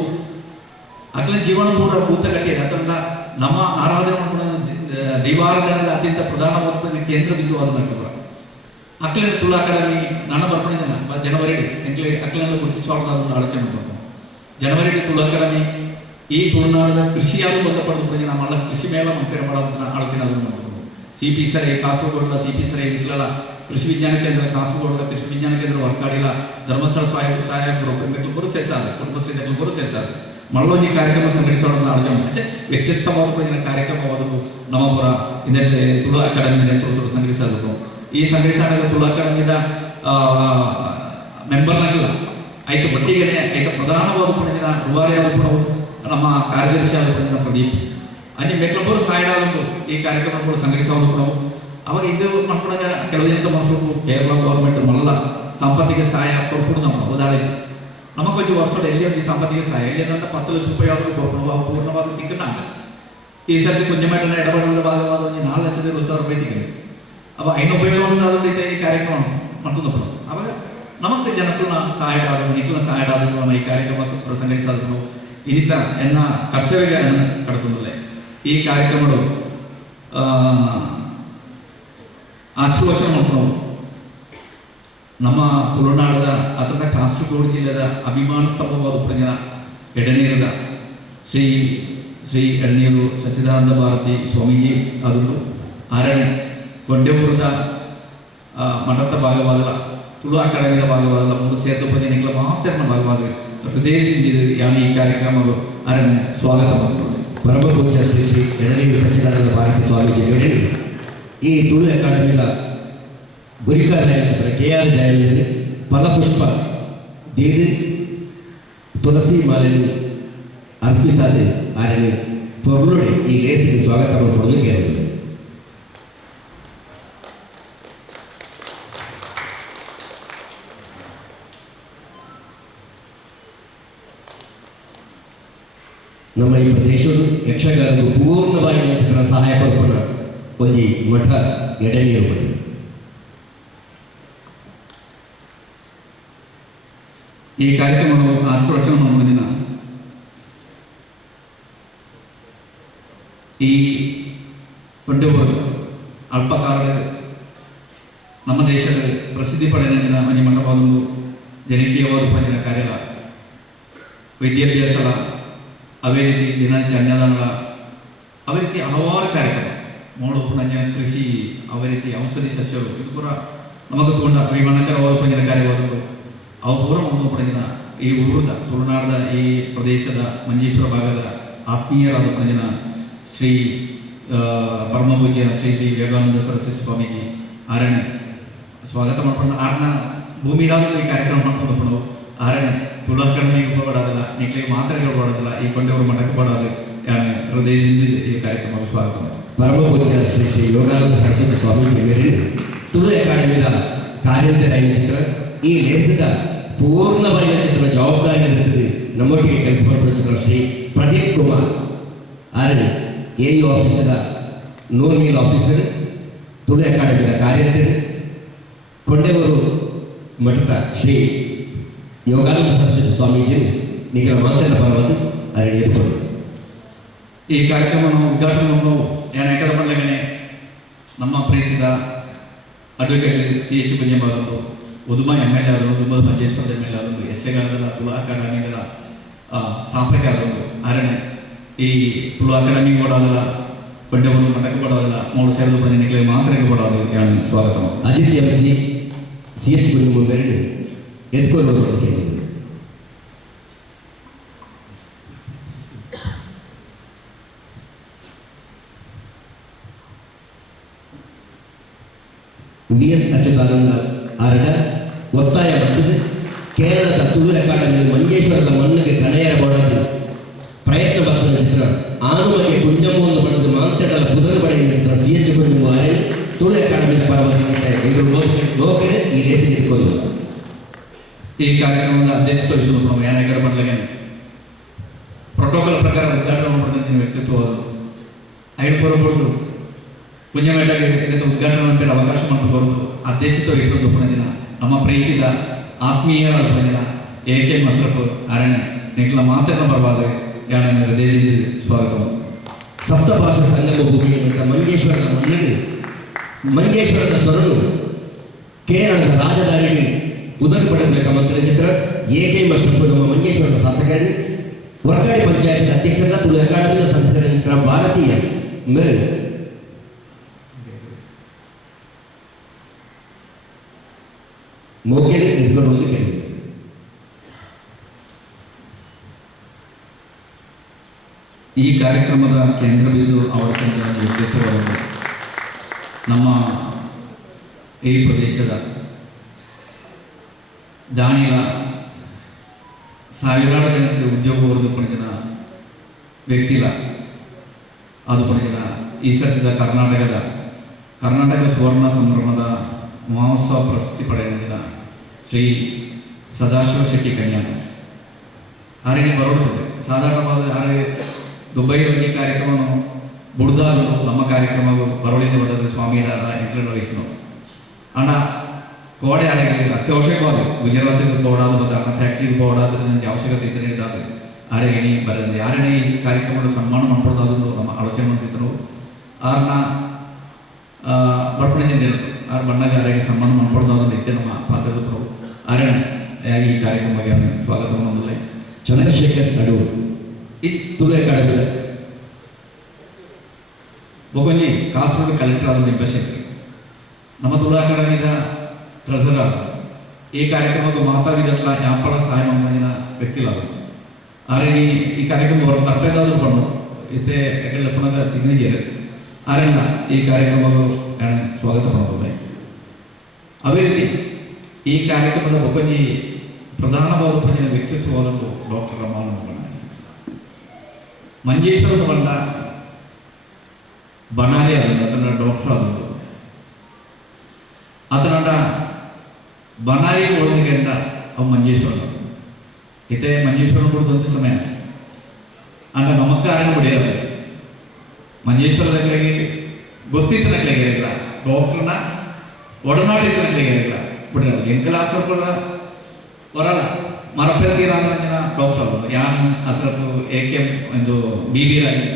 ಅಕ್ಲ ಜೀವನ ಪೂರ ಭೂತ ಕಟ್ಟಿ ಯಾಕಂದ್ರೆ ನಮ್ಮ ಆರಾಧನೆ ಮಾಡ್ಕೊಂಡ ದೈವಾರಾಧನೆಯ ಅತ್ಯಂತ ಪ್ರಧಾನವಾದ ಕೇಂದ್ರ ಬಿಂದು ಆದ ನಕ್ಕವರ ಅಕ್ಲಿನ ತುಳು ಅಕಾಡೆಮಿ ನಾನು ಬರ್ಕೊಂಡಿದ್ದೇನೆ ಜನವರಿ ಎಂಕ್ಲೆ ಅಕ್ಲನ್ನು ಗುರುತಿಸುವಾಗ ಅದನ್ನು ಆಲೋಚನೆ ಮಾಡ್ಕೊಂಡು ಜನವರಿ ತುಳು ಅಕಾಡೆಮಿ ಈ ತುಳುನಾಡಿನ ಕೃಷಿಯಾಗೂ ಬಂಧಪಡೆದು ನಮ್ಮಲ್ಲ ಕೃಷಿ ಮೇಳ ಮಂಪೇರ ಮಾಡೋದನ್ನ ಆಲೋಚನೆ ಅದನ್ನು ಮಾಡ್ಕೊಂಡು CP sir Kasaragod CP sir ಇಟ್ಲಲ್ಲ ಕೃಷಿ ವಿಜ್ಞಾನ ಕೇಂದ್ರ ಕಾಸರಗೋಡು ಕೃಷಿ ವಿಜ್ಞಾನ ಕೇಂದ್ರ ವರ್ಕಾಡಿಲ್ಲ ಧರ್ಮಸ್ಥಳ ಸಹಾಯಕರು ಬೆಂಗಳೂರು ಸೇರಿಸಾದ ಕುಟುಂಬ ಸೇರಿಸಾದ ಮಳ್ಳೋಜಿ ಕಾರ್ಯಕ್ರಮ ಸಂಘಟಿಸೋಣ ಆಲೋಚನೆ ವ್ಯತ್ಯಸ್ತವಾದ ಕಾರ್ಯಕ್ರಮವಾದವು ನಮ್ಮಪುರ ಇದಕ್ಕೆ ತುಳು ಅಕಾಡೆಮಿ ನೇತೃತ್ವ ಸಂಘಟಿಸೋದು ಈ ಸಂಘಟಿಸಿದ ತುಳು ಅಕಾಡೆಮಿದ ಮೆಂಬರ್ನಾಗಿಲ್ಲ ಆಯ್ತು ಒಟ್ಟಿಗೆ ಆಯ್ತು ಪ್ರಧಾನವಾದ ದಿನ ರೂವಾರಿ ಆದ ನಮ್ಮ ಕಾರ್ಯದರ್ಶಿ ಆದ ಪ್ರದೀಪ್ ಅಂಚೆ ಮೆಕ್ಲಪುರ ಸಹಾಯ ಈ ಕಾರ್ಯಕ್ರಮಗಳು ಸಂಘಟಿಸೋದು ನಾವು ಅವಾಗ ಇದು ಮಾಡ್ಕೊಂಡಾಗ ಕೆಲವು ದಿನದ ಮನಸ್ಸು ಕೇರಳ ಗೌರ್ಮೆಂಟ್ ಮಲ್ಲ ಸಾಂಪತ್ತಿಕ ಸಹಾಯ ಕೊಡ್ಕೊಡು ನಮ್ಮ ಉದಾಹರಣೆ ನಮಗೊಂದು ವರ್ಷದ ಎಲ್ಲಿ ಒಂದು ಸಾಂಪತ್ತಿಕ ಸಹಾಯ ಎಲ್ಲಿ ಅಂತ 10 ಲಕ್ಷ ರೂಪಾಯಿ ಆದರೂ ಕೊಡ್ಕೊಂಡು ಪೂರ್ಣವಾದ ತಿಕ್ಕನಾಗ ಈ ಸರ್ತಿ ಕುಂಜಮಟ್ಟನ ಎಡಬಡದ ಭಾಗವಾದ ಒಂದು 4,20,000 ರೂಪಾಯಿ ತಿಕ್ಕಲಿ ಅವ 500 ಈ ಕಾರ್ಯಕ್ರಮ ಮಾಡ್ತದಪ್ಪ ಅವಾಗ ನಮಗೆ ಜನಕ್ಕೂ ಸಹಾಯ ಆದವು ನಿಖಿಲ ಸಹಾಯ ಆದವು ನಮ್ಮ ಈ ಕಾರ್ಯಕ್ರಮ ಸಂಘಟಿಸಾದ್ರು ಇನ್ನಿತ ಎನ್ನ ಕರ್ತವ್ಯಗಳನ್ನು ಕಡುತ್ತಂದಲೇ ಈ ಕಾರ್ಯಕ್ರಮಗಳು ಆಶೀರ್ವಚನ ಮಾಡ್ಕೊಂಡು ನಮ್ಮ ತುಳುನಾಡದ ಅಥವಾ ಕಾಸರಗೋಡು ಜಿಲ್ಲೆಯ ಅಭಿಮಾನ ಸ್ತಂಭವಾದ ಉಪಜನ ಎಡನೀರದ ಶ್ರೀ ಎಡನೀರು ಸಚ್ಚಿದಾನಂದ ಭಾರತಿ ಸ್ವಾಮೀಜಿ ಆದದ್ದು ಆರನೇ ಗೊಂಡೆಪುರದ ಮಠದ ಭಾಗವಾದ ತುಳು ಅಕಾಡೆಮಿಯ ಭಾಗವಾದ ಒಂದು ಸೇರ್ದ ಉಪಜನಿಗಳ ಮಾತ್ರ ಭಾಗವಾದ ಹೃದಯದಿಂದ ಯಾರು ಈ ಕಾರ್ಯಕ್ರಮಗಳು ಆರನೇ ಸ್ವಾಗತ ಮಾಡಿಕೊಂಡು ಪರಮಪೂಜ್ಯ ಶ್ರೀ ಎಡನೀರು ಸಚ್ಚಿದಾನಂದ ಭಾರತಿ ಸ್ವಾಮೀಜಿ ಹೇಳಿ ಈ ತುಳು ಅಕಾಡೆಮಿಯ ಗುರಿಕಾರನ ಚಿತ್ರ KR ಜಯಲಲಿತ ಫಲಪುಷ್ಪ ದೀದಿ ತುಳಸಿ ಮಾಲಿನಿ ಅರ್ಪಿಸಾದ ಆರನೇ ಪೊರ್ಲೊಡೆ ಈ ಲೇಸಿಗೆ ಸ್ವಾಗತ ಮಾಡಿಕೊಂಡು ಕೇಳಿದರು. ನಮ್ಮ ಈ ಪ್ರದೇಶವು ಯಕ್ಷಗಾನದ ಪೂರ್ಣವಾಗಿ ಚಿತ್ರ ಸಹಾಯ ಕೊರ್ಪಣ ಒಂದು ಮಠ ಎಡನೀರು ಮಠ ಈ ಕಾರ್ಯಕ್ರಮಗಳು ಆಶೀರ್ವಚನ ಮಾಡುವ ದಿನ ಈ ಕೊಂಡೆವರ್ಗ ಅಲ್ಪಕಾಲದ ನಮ್ಮ ದೇಶದ ಪ್ರಸಿದ್ಧಿ ಪಡೆದ ದಿನ ಮನೆ ಮಂಟಪವಾದೊಂದು ಜನಕೀಯವಾದ ಪಂದಿನ ಕಾರ್ಯ ವಿದ್ಯಾಭ್ಯಾಸ ಅವೇ ರೀತಿ ದಿನನಿತ್ಯ ಅನ್ನದಾನ, ಅವೇ ರೀತಿ ಹಲವಾರು ಕಾರ್ಯಕ್ರಮ ಮೋಳು ಪುಣಂಜ ಕೃಷಿ, ಅವೇ ರೀತಿ ಔಷಧಿ ಸಸ್ಯಗಳು, ಇದು ಪೂರ ನಮಗೆ ತಗೊಂಡ ವಿಮಾನಕರ ಓದ ಪಂಜಿನ ಕಾರ್ಯವಾದಗಳು ಅವು ಪೂರ ಒಂದು ಪಂಜಿನ ಈ ಊರದ ತುಳುನಾಡದ ಈ ಪ್ರದೇಶದ ಮಂಜೇಶ್ವರ ಭಾಗದ ಆತ್ಮೀಯರಾದ ಪಂಜಿನ ಶ್ರೀ ಪರಮಪೂಜ್ಯ ಶ್ರೀ ಶ್ರೀ ವಿವೇಕಾನಂದ ಸರಸ್ವತಿ ಸ್ವಾಮೀಜಿ ಆರನೇ ಸ್ವಾಗತ ಮಾಡ್ಕೊಂಡು ಆರನ ಭೂಮಿಡಾದ ಈ ಕಾರ್ಯಕ್ರಮ ಮಾಡ್ಕೊಂಡು ಆರನೇ ತುಳು ಅಕಾಡೆಮಿಗೆ ಬಡೋದಿಲ್ಲ, ನಿಕ್ಲಿಗೆ ಮಾತ್ರೆಗಳು ಬಡೋದಿಲ್ಲ, ಈ ಕೊಂಡವರು ಮಠಕ್ಕೆ ಬಡೋದು ಹೃದಯದಿಂದ ಈ ಕಾರ್ಯಕ್ರಮಕ್ಕೆ ಸ್ವಾಗತ. ಪರಮಪೂಜ್ಯ ಶ್ರೀ ಶ್ರೀ ಯೋಗಾನಂದ ಸರಸ್ವತಿ ಸ್ವಾಮೀಜಿ ಮೇರೆ ತುಳು ಅಕಾಡೆಮಿದ ಕಾರ್ಯಂತರಾಯಿನ ಚಿತ್ರ ಈ ಲೇಸದ ಪೂರ್ಣವಾಯಿನ ಚಿತ್ರ ಜವಾಬ್ದಾರಿ ಇರುತ್ತದೆ. ನಮ್ಮೊಟ್ಟಿಗೆ ಕೆಲಸ ಮಾಡುವ ಚಿತ್ರ ಶ್ರೀ ಪ್ರದೀಪ್ ಕುಮಾರ್ ಆರನೇ AU ಆಫೀಸರ ನೂರ್ ಮೀಲ್ ಆಫೀಸರ್, ತುಳು ಅಕಾಡೆಮಿದ ಕಾರ್ಯಂತರು, ಕೊಂಡೆವರು ಮಠದ ಶ್ರೀ ಯೋಗಾನಂದ ಸರಸ್ವತಿ ಸ್ವಾಮೀಜಿ ನಿಖಿಲ ಮಾತನ್ನ ಪರವಾಗಿ ಅರಣ್ಯ ಎದುರು ಈ ಕಾರ್ಯಕ್ರಮವನ್ನು ಉದ್ಘಾಟನೆಯನ್ನು ಏನು ಎಕಡೆ ಮಾಡಲಾಗನೆ ನಮ್ಮ ಪ್ರೀತಿದ ಅಡ್ವೊಕೇಟ್ CH ಕುಂಜಂಬಾರವರು, ಉದುಮ MLA ಆದವರು, ಉದುಮದ ಮಂಜೇಶ್ವರದ MLA ಆದವರು, ಯಶಗಾಲದ ತುಳು ಅಕಾಡೆಮಿಗಳ ಸ್ಥಾಪಕ ಆದವರು ಅರಣ್ಯ ಈ ತುಳು ಅಕಾಡೆಮಿ ಕೊಡೋದಿಲ್ಲ, ಕೊಂಡೆವರು ಮಠಕ್ಕೆ ಕೊಡೋದಿಲ್ಲ, ಮೂರು ಸೇರಿದ ಬಂದ ನಿಖಿಲ ಮಾತ್ರೆಗೆ ಕೊಡೋದು ಏನು ಸ್ವಾಗತ. Ajit MC CH ಕುಂಜಂಬಾರರು ಎದ್ಕೊಳ್ಳೋದು VS Achyutananda ಆರಡ ಒತ್ತಾಯ ಬರ್ತದೆ. ಕೇರಳದ ತುಳು ಅಕಾಡೆಮಿ ಮಂಜೇಶ್ವರದ ಮಣ್ಣಿಗೆ ಕಣೆಯರಬಾರದು ಪ್ರಯತ್ನ ಬರ್ತದ ಚಿತ್ರ ಆನುಮಗೆ ಕುಂಜಮ್ಮವನ್ನು ಪಡೆದು ಮಾಂತಡಲ ಪುದರ ಪಡೆಯುವ ಚಿತ್ರ CH ಕುಂಜಮ್ಮ ಆರಡಿ ತುಳು ಅಕಾಡೆಮಿ ಪರವಾಗಿ ಲೋಕಡೆ ಈ ದೇಶ ಇಟ್ಕೊಳ್ಳುವ ಈ ಕಾರ್ಯಕ್ರಮದ ಅಧ್ಯಕ್ಷತೆ ವಹಿಸಲು ನಾವು ಏನು ಎಕಡೆ ಮಾಡಲಾಗೇನೆ ಪ್ರೋಟೋಕಾಲ್ ಪ್ರಕಾರ ಉದ್ಘಾಟನೆ ಮಾಡ್ತಿರ್ತೀನಿ ವ್ಯಕ್ತಿತ್ವ ಐದು ಬರಬಹುದು ಕುಂಜಮೇಟಗೆ ಇದಕ್ಕೆ ಉದ್ಘಾಟನೆ ಅಂತ ಅವಕಾಶ ಮಾಡ್ತಾ ಬರೋದು ಅಧ್ಯಕ್ಷತೆ ವಹಿಸೋದು ದಿನ ನಮ್ಮ ಪ್ರೀತಿದ ಆತ್ಮೀಯರಾದ ದಿನ AK ಮಸರಫ್ ಅರಣ್ಯ ನಿಖಿಲ ಮಾತನ್ನ ಬರಬಾರ್ದು ಯಾಣ ಹೃದಯದಿಂದ ಸ್ವಾಗತ. ಸಪ್ತಭಾಷಾ ಸಂಗಮ ಭೂಮಿಯಿಂದ ಮಂಜೇಶ್ವರದ ಮಣ್ಣಿಗೆ ಮಂಜೇಶ್ವರದ ಸ್ವರನು ಕೇರಳದ ರಾಜಧಾನಿ ಉದರ್ ಪಡೆಯಬೇಕ ಮಂತ್ರಿ ಚಿತ್ರ AK ಮಸರಫ್ ನಮ್ಮ ಮಂಜೇಶ್ವರದ ಶಾಸಕರು, ವರ್ಗಾಡಿ ಪಂಚಾಯತ್ ಅಧ್ಯಕ್ಷರ, ತುಳು ಅಕಾಡೆಮಿಯ ಸದಸ್ಯರ ಚಿತ್ರ ಭಾರತೀಯ ಮೇರೆ ಮೋಕೆಡೆ ಎದುರೊಂದು ಕೆಡೆ ಈ ಕಾರ್ಯಕ್ರಮದ ಕೇಂದ್ರ ಬಿಂದು ಅವರ ವ್ಯಕ್ತಿತ್ವವನ್ನು ನಮ್ಮ ಈ ಪ್ರದೇಶದ ದಾನಿಗಳ ಸಾವಿರಾರು ಜನಕ್ಕೆ ಉದ್ಯೋಗ ಹೊರದುಪಡಿಸಿದ ವ್ಯಕ್ತಿಲ ಅದು ಪಡೆದ ಈ ಸದ್ಯದ ಕರ್ನಾಟಕ ಸುವರ್ಣ ಸಂಭ್ರಮದ ಮಹೋತ್ಸವ ಪ್ರಶಸ್ತಿ ಪಡೆದಿದ್ದ ಶ್ರೀ ಸದಾಶಿವ ಶೆಟ್ಟಿ ಕನ್ಯಾಣ ಆರೇನೆ ಬರೋಡ್ತದೆ ಸಾಧಾರಣವಾದ ಆರೆ ದುಬೈಯಲ್ಲಿ ಕಾರ್ಯಕ್ರಮವನ್ನು ಬುಡ್ದಾರು ನಮ್ಮ ಕಾರ್ಯಕ್ರಮ ಬರೋಳಿಂದ ಬರೋದು ಸ್ವಾಮಿಯಾರ ಎಂಟ್ರೆಲ್ಲ ವಹಿಸಿನವು ಅಣ್ಣ ಕೋಡೆ ಆರೆಗೆ ಅತ್ಯವಶ್ಯಕವಾದ ಗುಜರಾತಿಗೆ ಬೋರ್ಡಾದ ಮತ್ತು ಅಣ್ಣ ಫ್ಯಾಕ್ಟ್ರಿಗೆ ಬೋರ್ಡಾದ ನನಗೆ ಅವಶ್ಯಕತೆ ಇದ್ದರೆ ಇದಾದ ಆರೆಗೆ ನೀ ಬರೋದು ಯಾರನೇ ಈ ಕಾರ್ಯಕ್ರಮದ ಸನ್ಮಾನ ಮಾಡ್ಕೊಡೋದು ನಮ್ಮ ಆಲೋಚನೆ ಮಾಡ್ತಿದ್ರು ಆರ್ನ ಬರ್ಪಣೆ ಚೆಂದಿರು ಆರು ಬಣ್ಣಗೆ ಆರೆಗೆ ಸನ್ಮಾನ ಮಾಡ್ಕೊಡೋದು ನಿತ್ಯ ನಮ್ಮ ಪಾತ್ರದರು ಆರಣ್ಯ ಈ ಕಾರ್ಯಕ್ರಮಕ್ಕೆ ಸ್ವಾಗತವನ್ನು ಹೊಂದಲೇ ಚಂದ್ರಶೇಖರ್ ಅಡೂರು ಈ ತುಳು ಅಕಾಡೆಮಿ ಬೊಗೊಂಜಿ ಕಾಸರಗೋಡು ಕಲೆಕ್ಟರ್ ಆದ ನಿಂಬಶೇಖರ್ ನಮ್ಮ ತುಳು ಅಕಾಡೆಮಿದ ಟ್ರೆಸರರ್ ಈ ಕಾರ್ಯಕ್ರಮಕ್ಕೆ ಮಾತಾಡಿದಟ್ಲ ಯಾಪಳ ಸಹಾಯ ಮಾಡಿದ ವ್ಯಕ್ತಿಲ ಆರೇನಿ ಈ ಕಾರ್ಯಕ್ರಮ ಬರ್ಬೇಕಾದ್ರೂ ಬಣ್ಣು ಇತ್ತೆ ಯಾಕಂದ್ರೆ ಪುನಃ ತಿಗ್ನಿಜೇರು ಆರಣ್ಯ ಈ ಕಾರ್ಯಕ್ರಮಕ್ಕೂ ಸ್ವಾಗತ ಮಾಡ್ತಾರೆ. ಅದೇ ರೀತಿ ಈ ಕಾರ್ಯಕ್ರಮದ ಬೊಕೊಂಜಿ ಪ್ರಧಾನವಾದ ಪಂಜಿನ ವ್ಯಕ್ತಿತ್ವವಾದದ್ದು ಡಾಕ್ಟರ್ ರಮಾನಂದ ಮಂಜೇಶ್ವರದ ಬಂಡ ಬಣ್ಣಾರಿ ಆದದ್ದು ಆತನ ಡಾಕ್ಟರ್ ಆದದ್ದು ಆತನ ಬಣ್ಣಾರಿ ಓದಿಗೆಂಡ ಅವು ಮಂಜೇಶ್ವರ ಇತ್ತೆ ಮಂಜೇಶ್ವರ ಕೊಡುವಂಥ ಸಮಯ ಅಂಡ ನಮಕ್ಕ ಆರಣ ಬಿಡಿಯಲ್ಲ ಮಂಜೇಶ್ವರದಲ್ಲಿ ಗೊತ್ತಿತ್ತು ನಕ್ಲಿಲ್ಲ ಡಾಕ್ಟರ್ನ ಒಡನಾಟ ಇತ್ತು ನಕ್ಲಿಲ್ಲ ಬಿಡ್ರಲ್ಲ ಎಂಕಲ ಅಸರಪದ ಹೊರಲ್ಲ ಮರಪೆರ್ತೀರಾಂಗನ ಡಾಕ್ಟರ್ ಅವರು ಯಾನ್ ಅಸರಪು AKM ಒಂದು BB ರಾಜಿ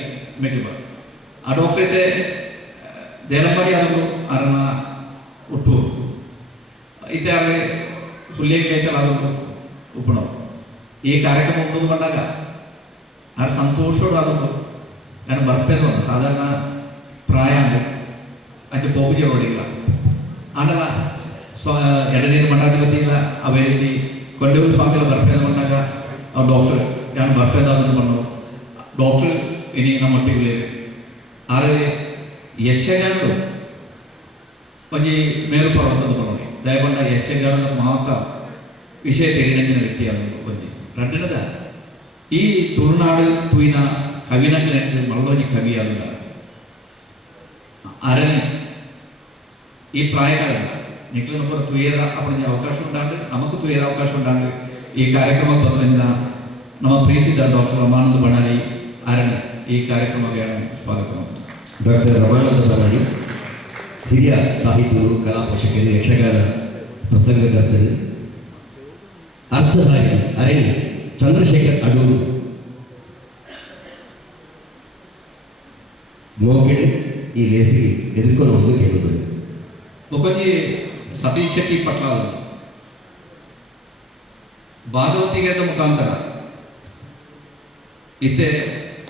ಮೆಟ್ಲು ಆ ಡಾಕ್ಟರ್ ಐತೆ ದೇಲಂಬಡಿ ಆದವು ಅರನ ಹುಟ್ಟು ಐತೆ ಅವೆ ಸುಳ್ಳಿಗೆ ಕೈತಲ್ಲ ಆದವು ಉಪ್ಪಣವು ಈ ಕಾರ್ಯಕ್ರಮ ಮುಗಿದು ಬಂದಾಗ ಸಂತೋಷೋಡು ಆಗೋದು ನಾನು ಬರ್ಪೇದು ಸಾಧಾರಣ ಪ್ರಾಯ ಅಂದರೆ ಅಂಚೆ ಪೋಪುಜಿ ರೋಡಿಲ್ಲ ಆಡಲ್ಲ ಎರಡನೇ ಮಠಾಧಿಪತಿ ಇಲ್ಲ ಅವೇ ರೀತಿ ಕೊಂಡೂರು ಸ್ವಾಮಿಗಳ ಬರ್ಪೇದ ಬಂದಾಗ ಅವ್ರು ಡಾಕ್ಟ್ರ್ ನಾನು ಬರ್ಪೇದಾದನ್ನು ಬಂದು ಡಾಕ್ಟ್ರ್ ಇನಿ ನಮ್ಮ ಒಟ್ಟಿಗೆ ಆದರೆ ಯಕ್ಷಗಾನಗಳು ಒಂಜಿ ಮೇರು ಪರ್ವತದ ಬಂದು ದಯಗೊಂಡ ಯಕ್ಷಗಾನದ ಮಾತ ವಿಷಯ ತೆರಿನಂಚಿನ ವ್ಯಕ್ತಿಯಾದ ಒಂಜಿ ರಡ್ಡನದ ಈ ತುಳುನಾಡು ತೂಯಿನ ಕವಿನಂಗೆ ಮಲ್ಲೊಂಜಿ ಕವಿಯಾದ ಅರಣ್ಯ ಈ ಪ್ರಾಯಕಾಲ ನಿಖಿಲಿನ ಪೂರ ತುಯರ ಅಪ್ಪನಿಗೆ ಅವಕಾಶ ಉಂಟಾಂಡು ನಮಗೂ ತುಯರ ಅವಕಾಶ ಉಂಟಾಂಡು ಈ ಕಾರ್ಯಕ್ರಮಕ್ಕೆ ಬಂದಿನ ನಮ್ಮ ಪ್ರೀತಿದ ಡಾಕ್ಟರ್ ರಮಾನಂದ ಬಣಾರಿ ಅರಣ್ಯ ಈ ಕಾರ್ಯಕ್ರಮಕ್ಕೆ ಸ್ವಾಗತ. ಡಾಕ್ಟರ್ ರಮಾನಂದ ಬಣಾರಿ ಹಿರಿಯ ಸಾಹಿತ್ಯರು, ಕಲಾ ಪೋಷಕರು, ಯಕ್ಷಗಾನ ಪ್ರಸಂಗಕರ್ತರು, ಅರ್ಥಧಾರಿ ಅರಣ್ಯ ಚಂದ್ರಶೇಖರ್ ಅಡೂರು ಮೋಕೆಡ್ ಈ ಲೇಸಿಗೆ ಎದುರ್ಕೊಂಡು ಹೋಗಿ ಕೇಳಿದ್ರು. ಒಬ್ಬಜಿ ಸತೀಶ್ ಶೆಟ್ಟಿ ಪಟ್ಲಾದ ಭಾಗವತಿಗೆದ ಮುಖಾಂತರ ಇತ್ತೆ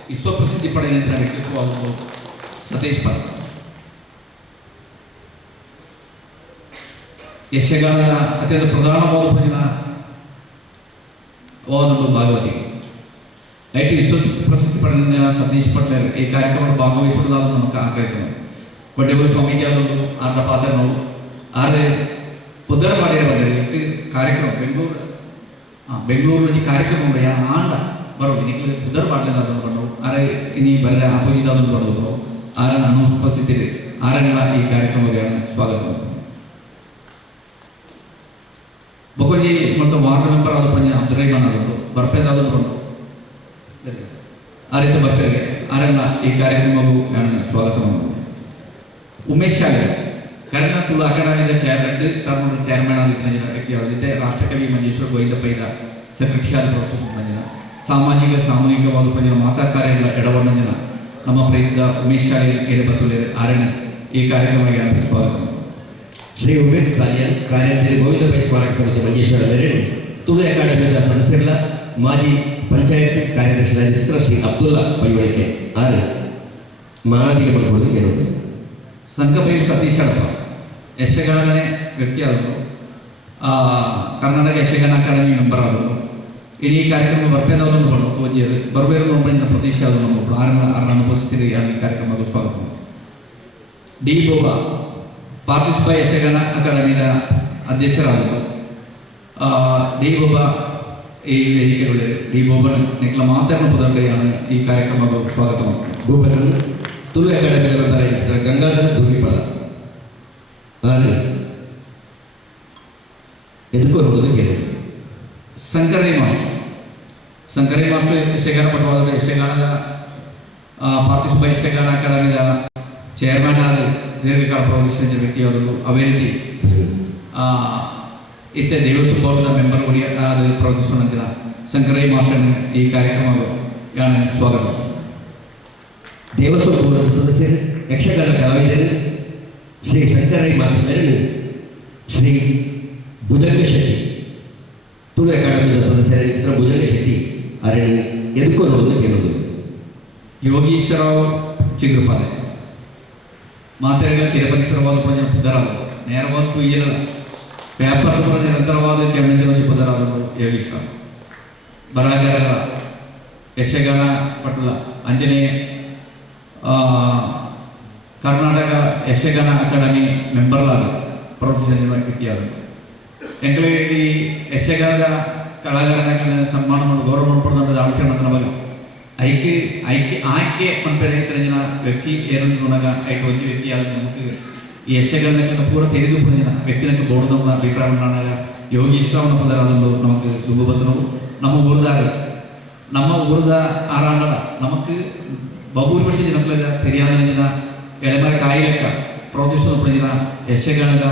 ವಿಶ್ವಪ್ರಸಿದ್ಧಿ ಪಡೆದಂತಹ ವ್ಯಕ್ತಿತ್ವವಾದದ್ದು ಸತೀಶ್ ಪಟ್ಲ. ಯಕ್ಷಗಾನದ ಅತ್ಯಂತ ಪ್ರಧಾನವಾದ ಭಜನ ಓದೊಂದು ಭಾಗವತಿಗೆ ಐಟಿ ವಿಶ್ವಪ್ರಸಿದ್ಧಿ ಪಡೆದ ಸತೀಶ್ ಪಟ್ಲ ಈ ಕಾರ್ಯಕ್ರಮದ ಭಾಗವಹಿಸುವುದಾದ ನಮಗೆ ಆಗ್ರಹಿತನು ಕೊಡ್ಡೆಬೂರು ಸ್ವಾಮೀಜಿ ಆದೊಂದು ಅರ್ಧ ಪಾತ್ರ ನಾವು ಆದರೆ ಪುದರ್ ಮಾಡಿರೋ ಕಾರ್ಯಕ್ರಮ ಬೆಂಗಳೂರು ಈ ಕಾರ್ಯಕ್ರಮ ಆಂಡ ಬರೋ ನಿಖಿಲ್ ಪುದರ್ ಮಾಡಲಿಲ್ಲ ಅದನ್ನು ಬಂದು ಆರೆ ಇನಿ ಬರ ಅಪೋಸಿಟ್ ಅದನ್ನು ಬರೋದು ಆರ ನಾನು ಉಪಸ್ಥಿತಿ ಆರನೆಲ್ಲ ಈ ಕಾರ್ಯಕ್ರಮಕ್ಕೆ ಸ್ವಾಗತ. ಬೊಕೊಂಜಿ ಮತ್ತು ವಾರ್ಡ್ ಮೆಂಬರ್ ಆದ ಪಂಜ ಅಬ್ದುರಹಿಮಾನ್ ಆದದ್ದು ಬರ್ಪೇದಾದನ್ನು ಬಂದು ಆ ರೀತಿ ಬರ್ಪೇರಿಗೆ ಆರೆಲ್ಲ ಈ ಕಾರ್ಯಕ್ರಮಕ್ಕೂ ನಾನು ಸ್ವಾಗತ ಮಾಡಿದೆ. ಉಮೇಶ್ ಶಾಲೆ ಕರ್ಣ ತುಳು ಅಕಾಡೆಮಿದ ಟರ್ಮ್ ಚೇರ್ಮನ್ ಆದಿತ್ತಿನ ವ್ಯಕ್ತಿಯಾದ ರಾಷ್ಟ್ರಕವಿ ಮಂಜೇಶ್ವರ ಗೋವಿಂದ ಪೈದ ಸೆಕ್ರೆಟರಿ ಆದ ಪ್ರೊಫೆಸರ್ ಬಂದಿನ ಸಾಮೂಹಿಕವಾದ ಪಂಜಿನ ಮಾತಾ ಕಾರ್ಯಗಳ ಎಡಬಣ್ಣಂದಿನ ನಮ್ಮ ಪ್ರೀತಿದ ಉಮೇಶ್ ಶಾಲೆ ಎಡೆಬತ್ತುಲೆ ಆರಣ್ಯ ಈ ಕಾರ್ಯಕ್ರಮಕ್ಕೆ ಸ್ವಾಗತ. ಶ್ರೀ ಉಮೇಶ್ ಸಾಲಿಯನ್ ಕಾರ್ಯಂತರಿ ಗೋವಿಂದ ಪೈ ಸ್ಮಾರಕ ಸಮಿತಿ ಮಂಜೇಶ್ವರ ನೆರಳು ತುಳು ಅಕಾಡೆಮಿಯ ಸದಸ್ಯರ ಮಾಜಿ ಪಂಚಾಯತ್ ಕಾರ್ಯದರ್ಶಿಯಾದ ಶ್ರೀ ಅಬ್ದುಲ್ಲಾ ಪೈವಳಿಕೆ ಆರು ಮಾನದಿಗೆ ಬರ್ಬೋದು ಕೇಳೋದು. ಸಂಕಪೈಲ್ ಸತೀಶ್ ಅಡಪ ಯಕ್ಷಗಾನನೇ ವ್ಯಕ್ತಿಯಾದರು, ಕರ್ನಾಟಕ ಯಕ್ಷಗಾನ ಅಕಾಡೆಮಿ ಮೆಂಬರ್ ಆದರು. ಇಡೀ ಕಾರ್ಯಕ್ರಮ ಬರ್ಪೇದವರನ್ನು ಬಂದು ತೋಜಿಯರು ಬರಬೇರು ನೋಡಿನ ಪ್ರತೀಕ್ಷೆ ಆದರು. ನಮ್ಮ ಆರನ ಉಪಸ್ಥಿತಿ ಈ ಕಾರ್ಯಕ್ರಮಕ್ಕೆ ಸ್ವಾಗತ. ಡಿ ಬೋಬಾ ಪಾರ್ಟಿಸಿಪೈ ಯಕ್ಷಗಾನ ಅಕಾಡೆಮಿಯ ಅಧ್ಯಕ್ಷರಾದರು. ಡಿ ಬೋಬಾ ಈ ವೇದಿಕೆಗಳು ಡಿ ಬೋಬನ ನಿಖಲ ಮಾತಾಡಿನ ಪದರ್ಲೆയാണ് ಈ ಕಾರ್ಯಕ್ರಮಕ್ಕೆ ಸ್ವಾಗತ. ಬೋಬನನ್ನು ತುಳು ಅಕಾಡೆಮಿಯ ಬದಲಾಯಿಸಿದ ಗಂಗಾಧರ ದುರ್ಗಿಪಾಲ ಆದರೆ ಎದುಕೊಂಡು ಕೇಳಿದರು. ಶಂಕರೈ ಮಾಸ್ಟರ್ ಯಕ್ಷಗಾನ ಪಟುವಾದ ಯಕ್ಷಗಾನದ ಪಾರ್ಟಿಸಿಪೈ ಯಕ್ಷಗಾನ ಅಕಾಡೆಮಿಯ ಚೇರ್ಮನ್ ಆದ ದೀರ್ಘಕಾಲ ಪ್ರವರ್ತಿಸಿದ ವ್ಯಕ್ತಿಯಾದರು. ಅದೇ ರೀತಿ ಇತ್ತೆ ದೇವಸ್ಥಾನದ ಮೆಂಬರ್ ಕೂಡ ಆದ ಪ್ರವರ್ತಿಸುವ ನಂತರ ಶಂಕರೈ ಮಾಸ್ಟರ್ ಈ ಕಾರ್ಯಕ್ರಮಕ್ಕೆ ಸ್ವಾಗತ. ದೇವಸ್ವ ಪೂರ್ವದ ಸದಸ್ಯರು, ಯಕ್ಷಗಾನ ಕಲಾವಿದರು ಶ್ರೀ ಶಂಕರೈ ಮಾಸ್ಟರ್, ಶ್ರೀ ಭುಜಂಗ ಶೆಟ್ಟಿ ತುಳು ಅಕಾಡೆಮಿಯ ಸದಸ್ಯರ ಭುಜಂಗ ಶೆಟ್ಟಿ ಅರಣ್ಯ ಎದುಕೊಂಡು ನೋಡೋದು ಕೇಳೋದು. ಯೋಗೀಶ್ವರರಾವ್ ಚಿಗುರುಪಾಲೆ ಮಾತಾಡಿದ ಚಿರಪರಿಚಿತವಾದ ಪಂಜ ಪುದರಾದ ನೇರವಾದ ತುಯ್ಯಲ ವ್ಯಾಪಾರದ ಪರ ನಿರಂತರವಾದ ಕೆಮ್ಮಂಜಿ ಪುದರಾದರು ಯೋಗೀಶ್ವರ ಬರಹಗಾರರ ಯಕ್ಷಗಾನ ಪಟುಲ ಅಂಜನೇಯ ಕರ್ನಾಟಕ ಯಕ್ಷಗಾನ ಅಕಾಡೆಮಿ ಮೆಂಬರ್ಲಾದ ಪ್ರವರ್ತಿಸಿದ ವ್ಯಕ್ತಿಯಾದರು. ಎಂಕಲೆ ಈ ಯಕ್ಷಗಾನದ ಕಲಾಕಾರನ ಸನ್ಮಾನ ಮಾಡಿ ಗೌರವ ಪಡೆದ ಆಲೋಚನೆ ನಮಗ ಆಯ್ಕೆ ಪಂಪೆ ರೈತರಂಜಿನ ವ್ಯಕ್ತಿ ಏರಂದಾಗ ಐಕೆ ಒಂಚು ವ್ಯಕ್ತಿಯಾದ ನಮಗೆ ಈ ಯಕ್ಷಗಾನಕ್ಕೆ ಪೂರ ತೆರೆದು ಪಂದಿನ ವ್ಯಕ್ತಿನಕ್ಕೆ ಬೋರ್ಡದ ಅಭಿಪ್ರಾಯ ಉಂಟಾಗ ಯೋಗೀಶ್ವರನ ಪದರಾದೊಂದು ನಮಗೆ ದುಂಬು ಬತ್ತನವು ನಮ್ಮ ಊರದ ಆರಾಂಗದ ನಮಕ್ ಬಹುಭೂರಿಪಕ್ಷ ಜನಕ್ಕಳ ತೆರಿಯಾದ ಎಳೆಮರ ಕಾಯಿ ಲೆಕ್ಕ ಪ್ರೋತ್ಸಾಹ ಪಡೆದಿನ ಯಕ್ಷಗಾನದ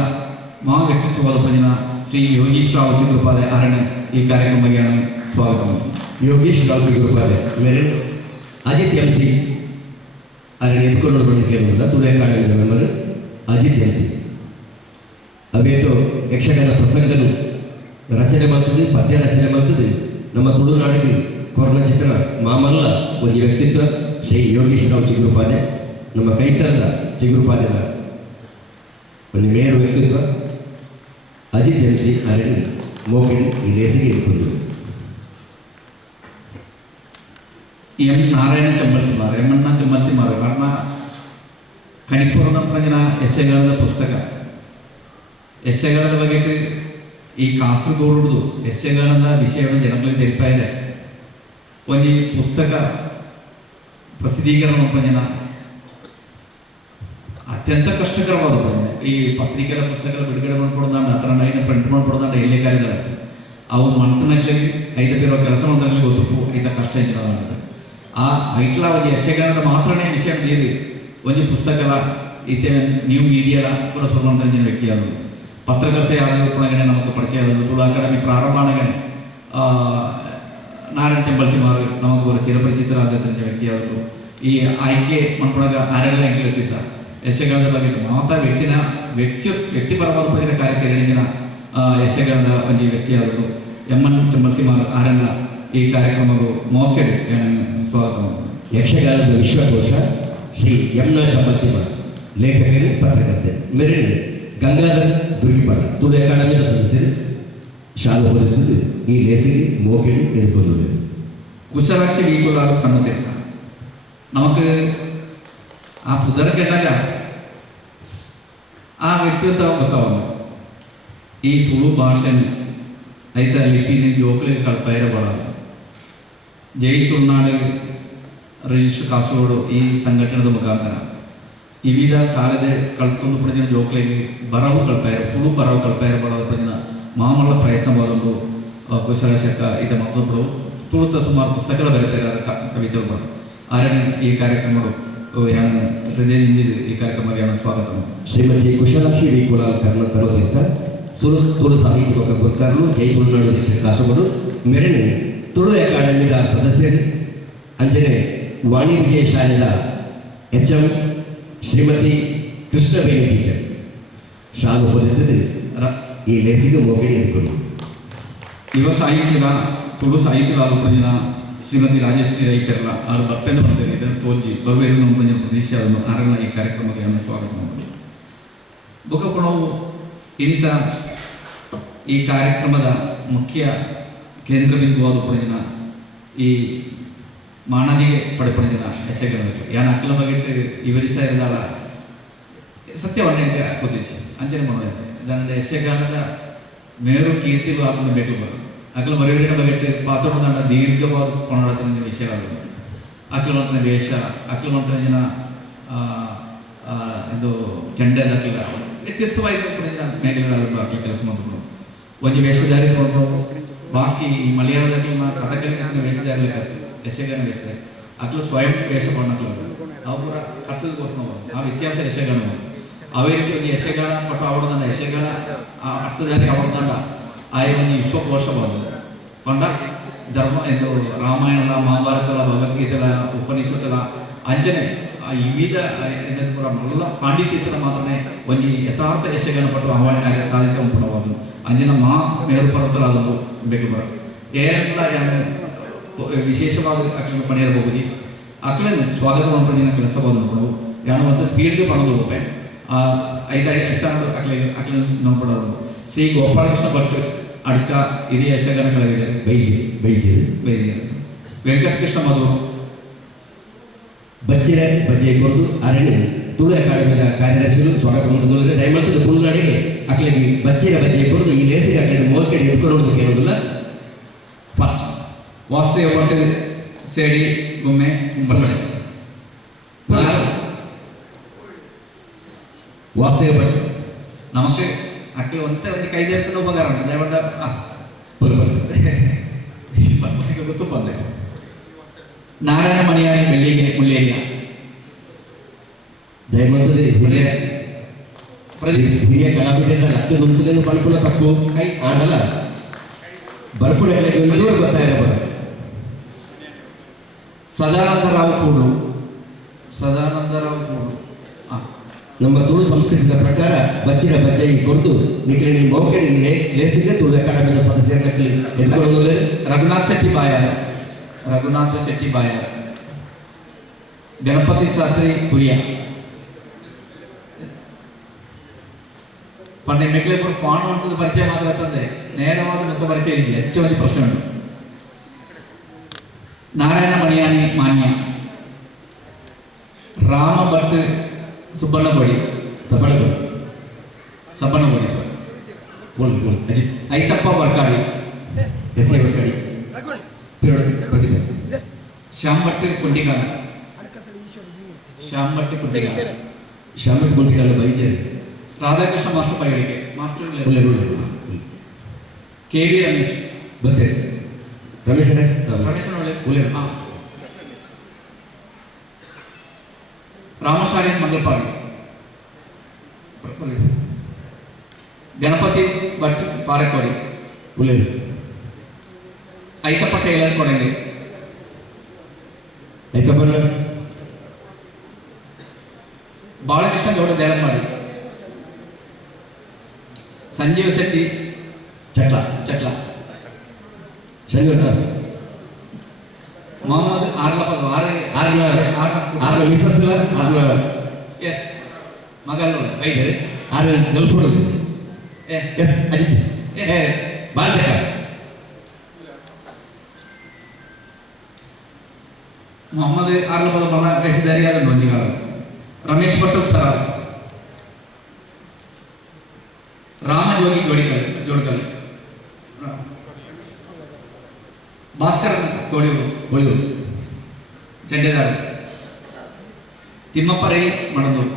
ಮಹಾ ವ್ಯಕ್ತಿತ್ವವಾದ ಪಂಜಿನ ಶ್ರೀ ಯೋಗೀಶ್ ರಾವ್ ಚಿಗುರುಪಾಲೆ ಅರಣ್ಯ ಈ ಕಾರ್ಯಕ್ರಮಕ್ಕೆ ಸ್ವಾಗತ. ಯೋಗೀಶ್ ರಾವ್ ಚಿಗುರುಪಾಲೆ ಮೇರೆ ಅಜಿತ್ MC ಅರಣ್ಯ ಎದುಕೊಂಡು ಕೇಳುವುದಿಲ್ಲ. ತುಳು ಅಕಾಡೆಮಿಯ ಮೆಂಬರ್ ಅಜಿತ್ MC ಅವೇತು ಯಕ್ಷಗಾನ ಪ್ರಸಂಗನು ರಚನೆ ಮಾಡ್ತದೆ, ಪದ್ಯ ರಚನೆ ಮಾಡ್ತದೆ. ನಮ್ಮ ತುಳುನಾಡಿಗೆ ಕೊರೋನಾ ಚಿತ್ರ ಮಾಮಲ್ಲ ಒಂದು ವ್ಯಕ್ತಿತ್ವ ಶ್ರೀ ಯೋಗೇಶ್ವರರಾವ್ ಚಿಗುರುಪಾದೆ ನಮ್ಮ ಕೈತರದ ಚಿಗುರುಪಾದೆದ ಒಂದು ಮೇರು ವ್ಯಕ್ತಿತ್ವ ಅಜಿತ್ ಎಂಸಿ ಅರಣಿ ಮೋಕಿಡಿ ಈ ಲೇಸಿಗೆ ಇಟ್ಕೊಂಡು ಎಂ ನಾರಾಯಣ ಚಂಬಲ್ತಿಮಾರ್ ಎಮ್ಮಣ್ಣ ಚಂಬಲ್ತಿಮಾರ್ ಕಾರಣ ಕಣಿಪುರದ ಪಂಜಿನ ಯಶಗಾನದ ಪುಸ್ತಕ ಯಶಗಾನದ ಬಗ್ಗೆ ಈ ಕಾಸರಗೋಡು ಯಶಗಾನದ ವಿಷಯವನ್ನು ಜನಗಳಿಗೆ ತಿಳಿತಾ ಇದೆ ಒಂದು ಪುಸ್ತಕ ಪ್ರಸಿದ್ಧೀಕರಣ ಪಂಜಿನ ಅತ್ಯಂತ ಕಷ್ಟಕರವಾದ ಪಂಜಿನ ಈ ಪತ್ರಿಕೆಗಳ ಪುಸ್ತಕಗಳ ಬಿಡುಗಡೆ ಮಾಡ್ಕೊಡೋದಾಂಡ ಆ ಥರ ನೈನ ಪ್ರಿಂಟ್ ಮಾಡ್ಕೊಡೋದಾಂಡ ಎಲ್ಲೇ ಕಾರ್ಯದಾಗುತ್ತೆ ಅವು ಮಂಟನಕ್ಕೆ ಐದು ಬೇರೋ ಕೆಲಸ ಮಾಡೋದ್ರಲ್ಲಿ ಗೊತ್ತು ಐತ ಕಷ್ಟ ಹೆಚ್ಚಿನ ಆ ಐಟ್ಲ ಒಂದು ಯಶಗಾನದ ಮಾತ್ರನೇ ವಿಷಯ ಏದಿ ಒಂದು ಪುಸ್ತಕದ ಈತೆ ನ್ಯೂ ಮೀಡಿಯಾದ ಪೂರ ಸುರುವಂತಹ ವ್ಯಕ್ತಿಯಾದರು ಪತ್ರಕರ್ತೆ ಆದಗಣೆ ನಮಗೆ ಪರಿಚಯ ಆದರು ತುಳು ಅಕಾಡೆಮಿ ಪ್ರಾರಂಭ ಆಗಣೆ ನಾರಾಯಣ ಚಂಬಲ್ತಿಮಾರ್ ನಮಗೆ ಒಂದು ಚಿರಪರಿಚಿತರಾದಂಥ ವ್ಯಕ್ತಿಯಾದರು ಈ ಆಯ್ಕೆ ಮಾಡ್ಕೊಂಡಾಗ ಆರೆಲ್ಲ ಹೆಂಗೆ ಎತ್ತಿತ್ತ ಯಶಗಾನದ ಬಗ್ಗೆ ಮಾತಾ ವ್ಯಕ್ತಿಪರವಾದ ಪ್ರಜರ ಕಾರ್ಯಕ್ಕೆ ಹೇಳಿದಿನ ಯಶಗಾನದ ಒಂದು ವ್ಯಕ್ತಿಯಾದರು ಎಮ್ಮನ್ ಚಂಬಲ್ತಿಮಾರ್ ಆರೆಲ್ಲ ಈ ಕಾರ್ಯಕ್ರಮವು ಮೋಕೆಡ್ ಸ್ವಾಗತ ಯಕ್ಷಗಾನದ ವಿಶ್ವಕೋಶ ಶ್ರೀ ಯಮ್ನಾ ಚಂಬಲ್ತಿಮಾರ್ ಲೇಖಕರು ಪತ್ರಕರ್ತೆ ಮೆರಳಿ ಗಂಗಾಧರ್ ದುರ್ಗಿಪಾಲ ತುಳು ಅಕಾಡೆಮಿಯ ಸದಸ್ಯರು ಶಾಲೆ ಹೊರತಿದ್ದು ಈ ಲೇಸಿಗೆ ಮೋಕೆಡಿ ಎದುರ್ಕೊಂಡು ಕುಶಲಾಕ್ಷಿ ವೀಗುಲಾರು ಕಣ್ಣುತ್ತಿರ್ತ ನಮക്ക് ಆ ಪುದರ ಕೆಟ್ಟಾಗ ಆ ವ್ಯಕ್ತಿತ್ವ ಗೊತ್ತಾವಲ್ಲ ಈ ತುಳು ಭಾಷೆ ಐತ ಲಿಪಿನ ಜೋಕ್ಲಿಗೆ ಕಳ್ಪೈರ ಬರೋದು ಜೈ ತುಳುನಾಡು ರಿಜಿಸ್ಟರ್ ಕಾಸರಗೋಡು ಈ ಸಂಘಟನೆದ ಮುಖಾಂತರ ವಿವಿಧ ಸಾಲದೆ ಕಳ್ಕೊಂಡು ಪಡೆದ ಜೋಕ್ಲಿಗೆ ಬರವು ಕಳ್ಪೈರ ತುಳು ಬರವು ಕಳ್ಪೈರ ಬರೋದು ಪಡೆದ ಮಾಮೂಲ ಪ್ರಯತ್ನ ಮಾಡೋದು ಕುಶಲಶಕ ಇದ ಮತ್ತೊಬ್ಬರು ತುಳುತ ಸುಮಾರು ಪುಸ್ತಕಗಳು ಬರೀತಾರೆ ಕವಿತೆಗಳು ಬರೋದು ಆರನೇ ಈ ಕಾರ್ಯಕ್ರಮಗಳು ಹೃದಯದಿಂದ ಈ ಕಾರ್ಯಕ್ರಮಕ್ಕೆ ಸ್ವಾಗತ ಶ್ರೀಮತಿ ಕುಶಲಾಕ್ಷಿ ವಿ ಕುಲಾಲ್ ಕನ್ನೋತೀರ್ಥ ಸುರು ತುಳು ಸಾಹಿತ್ಯ ಗುರ್ಕಾರರು ಜೈ ತುಳುನಾಡು ರಿಜಿಸ್ಟರ್ ಕಾಸರಗೋಡು ಮೆರಳಿ ತುಳು ಅಕಾಡೆಮಿದ ಸದಸ್ಯರು ಅಂಜನೆ ವಾಣಿ ವಿಜಯ ಶಾಲೆದ ಎಚ್.ಎಂ ಶ್ರೀಮತಿ ಕೃಷ್ಣವೇಣಿ ಟೀಚರ್ ಶಾಲು ಹೊಂದಿದ್ದು ಈ ಲೇಸಿಗೆ ಮೋಗಡಿ ಎದುಕೊಂಡು ಯುವ ಸಾಹಿತ್ಯದ ತುಳು ಸಾಹಿತ್ಯದ ಆರೋಪಂಜಿನ ಶ್ರೀಮತಿ ರಾಜಶ್ರೀ ರೈಕರ್ಲ ಅವರು ಬರ್ತೇನೆ ಬರ್ತೇನೆ ಇದನ್ನು ತೋಜಿ ಬರುವೇರು ನಮ್ಮ ಪ್ರದೇಶ ಅದನ್ನು ನಾರಾಯಣ ಈ ಕಾರ್ಯಕ್ರಮಕ್ಕೆ ಸ್ವಾಗತ ಮಾಡಿ ಬುಕಪುಣವು ಇನ್ನಿತ ಈ ಕಾರ್ಯಕ್ರಮದ ಮುಖ್ಯ ಕೇಂದ್ರ ಬಿಂದುವಾದ ಪುಣಜಿನ ಈ ಮಾನದಿಗೆ ಪಡೆಪಣಿದಿನ ಯಶಗಾನಗಳು ಯಾನ ಅಕ್ಕಲ ಬಗೆಟ್ ವಿವರಿಸ ಇರದಾಳ ಸತ್ಯವನ್ನೇ ಗೊತ್ತಿಚ್ಚೆ ಅಂಚನೆ ಮಾಡೋದಂತೆ ಇದನ್ನ ಯಶಗಾನದ ಮೇರು ಕೀರ್ತಿಗಳು ಆತ್ಮ ಬೇಕು ಬರೋದು ಅಕ್ಕಲ ಮರೆಯವರಿನ ಬಗೆಟ್ ಪಾತ್ರೊಂದ ದೀರ್ಘವಾದ ಪಣಾಡತಿನ ವಿಷಯವಾಗಿದೆ ಅಕ್ಕಲ ಮಂತ್ರನ ವೇಷ ಅಕ್ಕಲ ಮಂತ್ರನ ಜನ ಇದು ಚಂಡದ ಅಕ್ಕಲ ವ್ಯತ್ಯಸ್ತವಾಗಿ ಪುಣಜಿನ ಮೇಘಗಳಾಗಲು ಅಕ್ಕಲ ಕೆಲಸ ಮಾಡಿಕೊಂಡು ಒಂದು ವೇಷಧಾರಿ ನೋಡ್ಬೋದು ಬಾಕಿ ಈ ಮಲಯಾಳದ ಕಥಕಲಿ ವೇಷಧಾರಿ ಯಶಗಾನ ವೇಷಧಾರಿ ಅಕ್ಕಲು ಸ್ವಯಂ ವೇಷ ಪಣ್ಣಕ್ಲು ಅವು ಪೂರ ಕಟ್ಟದ ಕೊಟ್ಟು ಆ ವ್ಯತ್ಯಾಸ ಯಶಗಾನ ಅವೇ ರೀತಿ ಒಂದು ಯಶಗಾನ ಪಟ್ಟು ಅವಡದಂಡ ಯಶಗಾನ ಅರ್ಥಧಾರಿ ಅವಡದಂಡ ಆಯ ಒಂದು ವಿಶ್ವಕೋಶ ಬಂದು ಪಂಡ ಧರ್ಮ ಎಂದು ರಾಮಾಯಣದ ಮಹಾಭಾರತದ ಭಗವದ್ಗೀತೆಲ ಉಪನಿಷತ್ತಲ ಅಂಜನೆ ಆ ವಿವಿಧ ಪೂರ ಮಲ್ಲ ಪಾಂಡಿತ್ಯನ ಮಾತ್ರನೇ ಒಂದು ಯಥಾರ್ಥ ಯಶಗಾನ ಪಟ್ಟು ಆಹ್ವಾನ ಕಾರ್ಯ ಸಾಧಿತ ಉಂಟಬಹುದು ಅಂಜನ ಮೇರು ಪರ್ವತಲಾದೊಂದು ಬೇಕು ಬರ ಏನೆಲ್ಲ ವಿಶೇಷವಾದ ಅಕ್ಲನ್ನು ಪಣಿಯರಬಹುದು ಅಕ್ಲನ್ನು ಸ್ವಾಗತ ಮಾಡಿನ ಕೆಲಸ ಬಂದು ಯಾನು ಒಂದು ಸ್ಪೀಡ್ಗೆ ಪಣದು ರೂಪಾಯಿ ಐದು ಸಾವಿರ ಅಕ್ಲನ್ನು ನೋಡ್ಕೊಳ್ಳೋದು ಶ್ರೀ ಗೋಪಾಲಕೃಷ್ಣ ಭಟ್ ಅಡ್ಕ ಹಿರಿಯ ಯಶಗಾನ ಕಲಾವಿದರು ಬೈದಿರು ವೆಂಕಟಕೃಷ್ಣ ಮಧು ಬಜ್ಜಿರೆ ಬಜ್ಜೆ ಕೊರದು ಅರಣ್ಯ ತುಳು ಅಕಾಡೆಮಿಯ ಕಾರ್ಯದರ್ಶಿಗಳು ಸ್ವಾಗತ ಮಾಡಿದ ದಯಮಾಡಿ ತುಳುನಾಡಿಗೆ ಅಕ್ಲಿಗೆ ಬಜ್ಜಿರೆ ಬಜ್ಜೆ ಕೊರದು ಈ ಲೇಸಿಗೆ ಅಕಾಡೆಮಿ ಮೋಲ್ಕಡಿ ಎದ್ಕೊಂಡು ಕೇಳೋದಿಲ್ಲ ಫಸ್ಟ್ ವಾಸುದೇವ ಭಟ್ ಸೇಡಿ ಗುಮ್ಮೆ ಮುಂಬಲ್ಪಡೆ ವಾಸುದೇವ ಭಟ್ ನಮಸ್ತೆ ಅಕ್ಕಿ ಒಂದೇ ಒಂದು ಕೈದೇರ್ತದ ಉಪಕಾರ ದಯಮಾಡ ಗೊತ್ತು ಬಂದೆ ನಾರಾಯಣ ಮಣಿಯಾಣಿ ಬೆಳ್ಳಿಗೆ ಮುಳ್ಳೇರಿಯ ದಯಮಾಡಿ ಹಿರಿಯ ಕಲಾವಿದರ ಲಕ್ಷ ನುಂಟಲೇನು ಪಲ್ಪುಲ ತಪ್ಪು ಕೈ ಆಡಲ್ಲ ಬರ್ಪುಳ ಗೊತ್ತಾಯಿರಬಹುದು ಸದಾನಂದರಾವ್ ಕೂಡು ನಮ್ಮ ತುಳು ಸಂಸ್ಕೃತಿಯ ಪ್ರಕಾರ ಬಚ್ಚಿನ ಬಜ್ಜೈ ಕೊಡ್ದು ನಿಖಿಲಿ ಮೌಕಡಿ ಲೇಸಿಗೆ ತುಳು ಅಕಾಡೆಮಿಯ ಸದಸ್ಯರಲ್ಲಿ ಎದುರುಗೊಳ್ಳಲು ರಘುನಾಥ್ ಶೆಟ್ಟಿ ಬಾಯಾರ ಗಣಪತಿ ಶಾಸ್ತ್ರಿ ಕುರಿಯ പണ്ട് എമ്മയ്ക്കിലെ ഇപ്പോൾ ഫോൺ വന്നത് പരിചയം മാത്രമേ നേരവാദ മുഖ പരിചയം ഇല്ല ഏറ്റവും വലിയ പ്രശ്നമുണ്ട് നാരായണ മണിയാനി മാന്യ ರಾಮಭಟ್ ಸುಬ್ಬಣ್ಣಗೋಡಿ ಸಬ್ಬಣ್ಣಗೋಡಿ ಸರ್ ಅಜಿತ್ ಐತಪ್ಪ ವರ್ಕಾಡಿ ಶ್ಯಾಮ್ ಭಟ್ ಕುಂಟಿಗಾನ ವೈದ್ಯರು ರಾಧಾಕೃಷ್ಣ ಮಾಸ್ಟರ್ ಪೈಗಳಿಗೆ ಮಾಸ್ಟರ್ ಕೆ ವಿ ರಮೇಶ್ ಬಂದೆ ರಮೇಶ್ ಒಳ್ಳೆ ರಾಮಶಾಲಿ ಮಂಗಲ್ಪಾಡಿ ಗಣಪತಿ ಭಟ್ ಪಾರಕೋಡಿ ಐತಪ್ಪ ಟೈಲರ್ ಕೊಡಂಗೆ ಬಾಲಕೃಷ್ಣ ಗೌಡ ದೇಳಂಬಾಡಿ ಸಂಜೀವ್ ಶೆಟ್ಟಿ ಚಟ್ಲ ಮೊಹಮ್ಮದ್ ಎಸ್ ಮಗಲ್ ಮೊಹಮ್ಮದ್ ಆರ್ಲಪದ ಮಲ್ಲ ಕೈಸಿದಾರಿಯಾದ ನೊಂದಿಗಾಲ ರಮೇಶ್ ಭಟ್ ಸರ ರಾಮಜೋಗಿ ಜೋಡ್ಕಲ್ ಭಾಸ್ಕರ್ ಗೋಳಿಯೂರು ಜಂಡೇದಾರ್ ತಿಮ್ಮಪ್ಪ ರೈ ಮಣದೂರು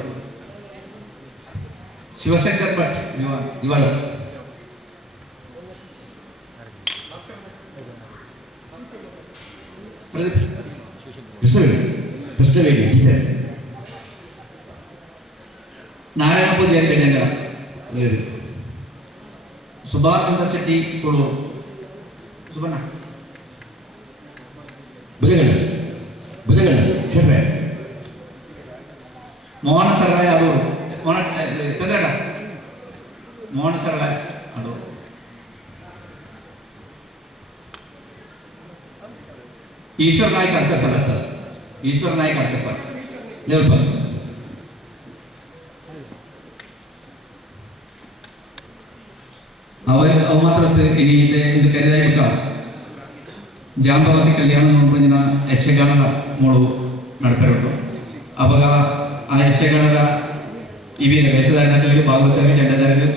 ಶಿವಶಂಕರ್ ಭಟ್ ದಿವಾನ ನಾರಾಯಣ ಪೂಜಾರಿ ಬೆಂಜಂಗರ ಸುಭಾನಂದ ಶೆಟ್ಟಿ ಕೊಳೂರು ಸುಬಣ್ಣ ಭುಜಂಗಣ್ಣ ಶೆಟ್ರೆ ಮೋಹನ ಸರಳಾಯ ಅಡೂರು ಚಂದ್ರಣ್ಣ ಮೋಹನ ಸರಳಾಯ ಅಡೂರು ಈಶ್ವರ ನಾಯ್ಕ ಅಡ್ಕಸರ ನೇಲ್ಪ ಅವ ಮಾತ್ರ ಇಡೀ ಇದು ಕರೆದಾಯ್ಕ ಜಾಂಬವತಿ ಕಲ್ಯಾಣ ನೋಡ್ಕೊಂದಿನ ಯಕ್ಷಗಾನದ ಮೂಳು ನಡಪೆರಟು ಅವಾಗ ಆ ಯಕ್ಷಗಾನದ ಇವೇನ ವೇಷಧಾರಣೆಗಳಿಗೆ ಭಾಗವತರಿಗೆ ಚಂಡದಾರಿಗೆ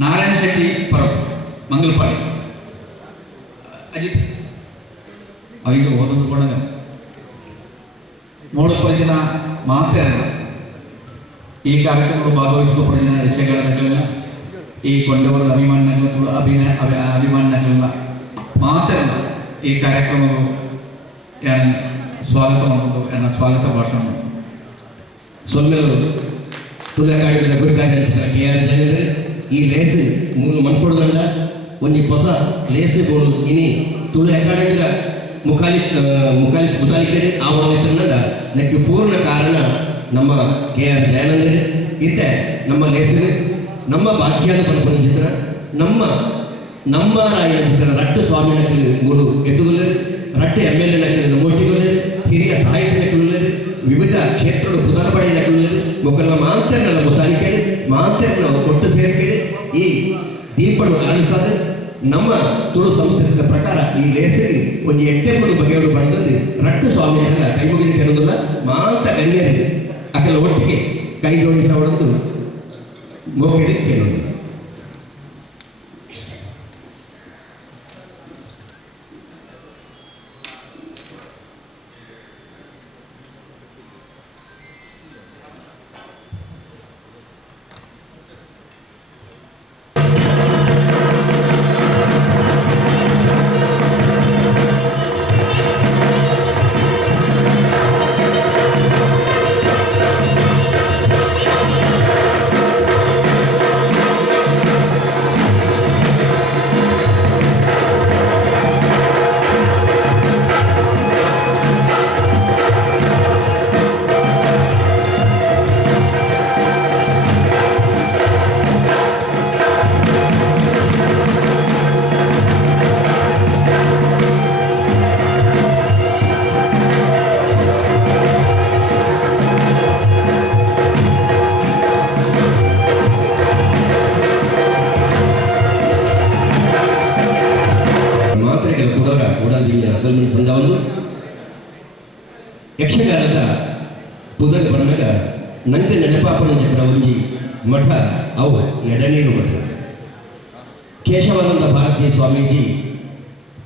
ನಾರಾಯಣ ಶೆಟ್ಟಿ ಪರಬ್ ಮಂಗಲ್ಪಾಡಿ ಅಜಿತ್ ಅವಿಗೆ ಓದೋದು ಕೊಡಗ ಮೂಡಪ್ಪನ ಮಾತೇರಲ್ಲ ಈ ಕಾರ್ಯಕ್ರಮಗಳು ಭಾಗವಹಿಸುವ ಪ್ರಯೋಜನ ಯಕ್ಷಗಾನಗಳೆಲ್ಲ ಈ ಕೊಂಡವರ ಅಭಿಮಾನಗಳು ಅಭಿಮಾನಗಳೆಲ್ಲ ಮಾತೇರಲ್ಲ ಈ ಕಾರ್ಯಕ್ರಮಗಳು ಸ್ವಾಗತ ಮಾಡೋದು ಸ್ವಾಗತ ಭಾಷಣ ಸೊಲ್ಮೆಲು ತುಲಕಾಡಿದ ಗುರುಕಾರ್ಯ KR ಜನರು ಈ ಲೇಸು ಮೂರು ಮನ್ಕೊಡೋದಲ್ಲ ಒಂದು ಹೊಸ ಲೇಸು ಬೋಳು ಇನಿ ತುಳು ಅಕಾಡೆಮಿದ ಮುತಾಲಿಕೆಡೆ ಆವರಣದ ನೆಕ್ಕೆ ಪೂರ್ಣ ಕಾರಣ ನಮ್ಮ KR ದಯಾನಂದರು ಇತ್ತೆ ನಮ್ಮ ಲೇಸಿನ ನಮ್ಮ ಭಾಗ್ಯಾನ ಪರಪನ ಚಿತ್ರ ನಮ್ಮ ರಾಯನ ಚಿತ್ರ ರಟ್ಟು ಸ್ವಾಮಿನಕ್ಕಲು ಮೂರು ಎತ್ತುಗೊಳ್ಳರು ರಟ್ಟು MLA ನಕ್ಕಲು ಮೋಟಿಗೊಳ್ಳರು ಹಿರಿಯ ಸಾಹಿತ್ಯ ನಕ್ಕಲು ವಿವಿಧ ಕ್ಷೇತ್ರಗಳು ಪುನರ್ಬಡಿ ನಕ್ಕಲು ಮೊಕ್ಕಲ ಮಾಂತರನ ಮುತಾಲಿಕೆಡೆ ಮಾಂತರನ ಒಟ್ಟು ಸೇರಿಕೆಡೆ ಈ ದೀಪಗಳು ಆಲಿಸಾದ ನಮ್ಮ ತುಳು ಸಂಸ್ಕೃತಿಯ ಪ್ರಕಾರ ಈ ಲೇಸಿಗೆ ಒಂದು ಎಟ್ಟೆಪ್ಪಡು ಬಗೆಗಳು ಬಂದದ್ದು ರಟ್ಟು ಸ್ವಾಮಿಗಳ ಕೈ ಮುಗಿಲಿಕ್ಕೆ ಅನ್ನೋದಲ್ಲ ಮಾಂತ ಗಣ್ಯರು ಅಕಲ ಒಟ್ಟಿಗೆ ಕೈ ಜೋಡಿಸವಳಂದು ಮೋಕೆಡೆ ಕೇಳೋದು. ಸಲ್ಮನ್ ಸಂಘ ಒಂದು ಯಕ್ಷಗಾನದ ಪುದರ್ ಬಣ್ಣಗ ನಂಗೆ ನೆನಪಾಪನ ಚಕ್ರ ಒಂಜಿ ಮಠ ಅವು ಎಡನೀರು ಮಠ ಕೇಶವಾನಂದ ಭಾರತೀಯ ಸ್ವಾಮೀಜಿ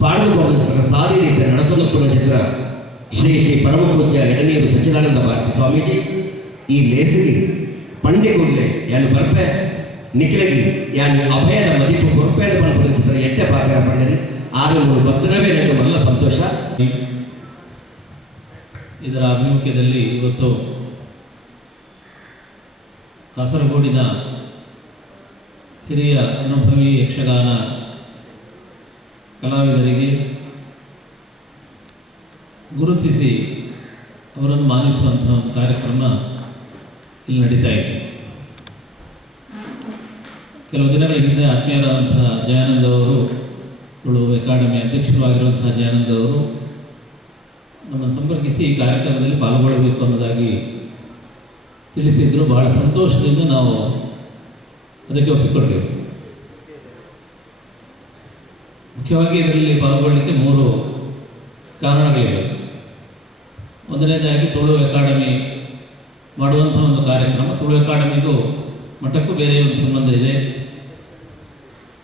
ಪಾಂಡುಗೋವಿಂದ ಸಾರಿ ರೀತಿಯ ನಡತೊಂದಪ್ಪನ ಚಿತ್ರ ಶ್ರೀ ಶ್ರೀ ಪರಮ ಪೂಜ್ಯ ಎಡನೀರು ಸಚ್ಚಿದಾನಂದ ಭಾರತಿ ಸ್ವಾಮೀಜಿ ಈ ಲೇಸಿಗೆ ಪಂಡಿಗುಡ್ಲೆ ಯಾನು ಬರ್ಪೆ ನಿಖಿಲಗಿ ಯಾನು ಅಭಯದ ಮದಿಪು ಕೊರಪೇದ ಪಂಪನ ಚಿತ್ರ ಎಟ್ಟೆ ಪಾತ್ರ ಪಂಡರಿ ಆರು ಭದ್ರವೇ ನನಗೆ ಮಲ್ಲ ಸಂತೋಷ. ಇದರ ಆಭಿಮುಖ್ಯದಲ್ಲಿ ಇವತ್ತು ಕಾಸರಗೋಡಿನ ಹಿರಿಯ ಅನುಭವಿ ಯಕ್ಷಗಾನ ಕಲಾವಿದರಿಗೆ ಗುರುತಿಸಿ ಅವರನ್ನು ಮಾನಿಸುವಂಥ ಒಂದು ಕಾರ್ಯಕ್ರಮ ಇಲ್ಲಿ ನಡೀತಾ ಇದೆ. ಕೆಲವು ದಿನಗಳ ಹಿಂದೆ ಆತ್ಮೀಯರಾದಂತಹ ಜಯಾನಂದ್ ಅವರು, ತುಳು ಅಕಾಡೆಮಿ ಅಧ್ಯಕ್ಷರು ಆಗಿರುವಂತಹ ಜಯಾನಂದ್ ಅವರು ನಮ್ಮನ್ನು ಸಂಪರ್ಕಿಸಿ ಈ ಕಾರ್ಯಕ್ರಮದಲ್ಲಿ ಪಾಲ್ಗೊಳ್ಳಬೇಕು ಅನ್ನೋದಾಗಿ ತಿಳಿಸಿದ್ರು. ಬಹಳ ಸಂತೋಷದಿಂದ ನಾವು ಅದಕ್ಕೆ ಒಪ್ಪಿಕೊಂಡೆವು. ಮುಖ್ಯವಾಗಿ ಇದರಲ್ಲಿ ಪಾಲ್ಗೊಳ್ಳಲಿಕ್ಕೆ 3 ಕಾರಣಗಳಿವೆ. ಮೊದಲನೇದಾಗಿ ತುಳು ಅಕಾಡೆಮಿ ಮಾಡುವಂಥ ಒಂದು ಕಾರ್ಯಕ್ರಮ, ತುಳು ಅಕಾಡೆಮಿಗೂ ಮಠಕ್ಕೂ ಬೇರೆ ಒಂದು ಸಂಬಂಧ ಇದೆ.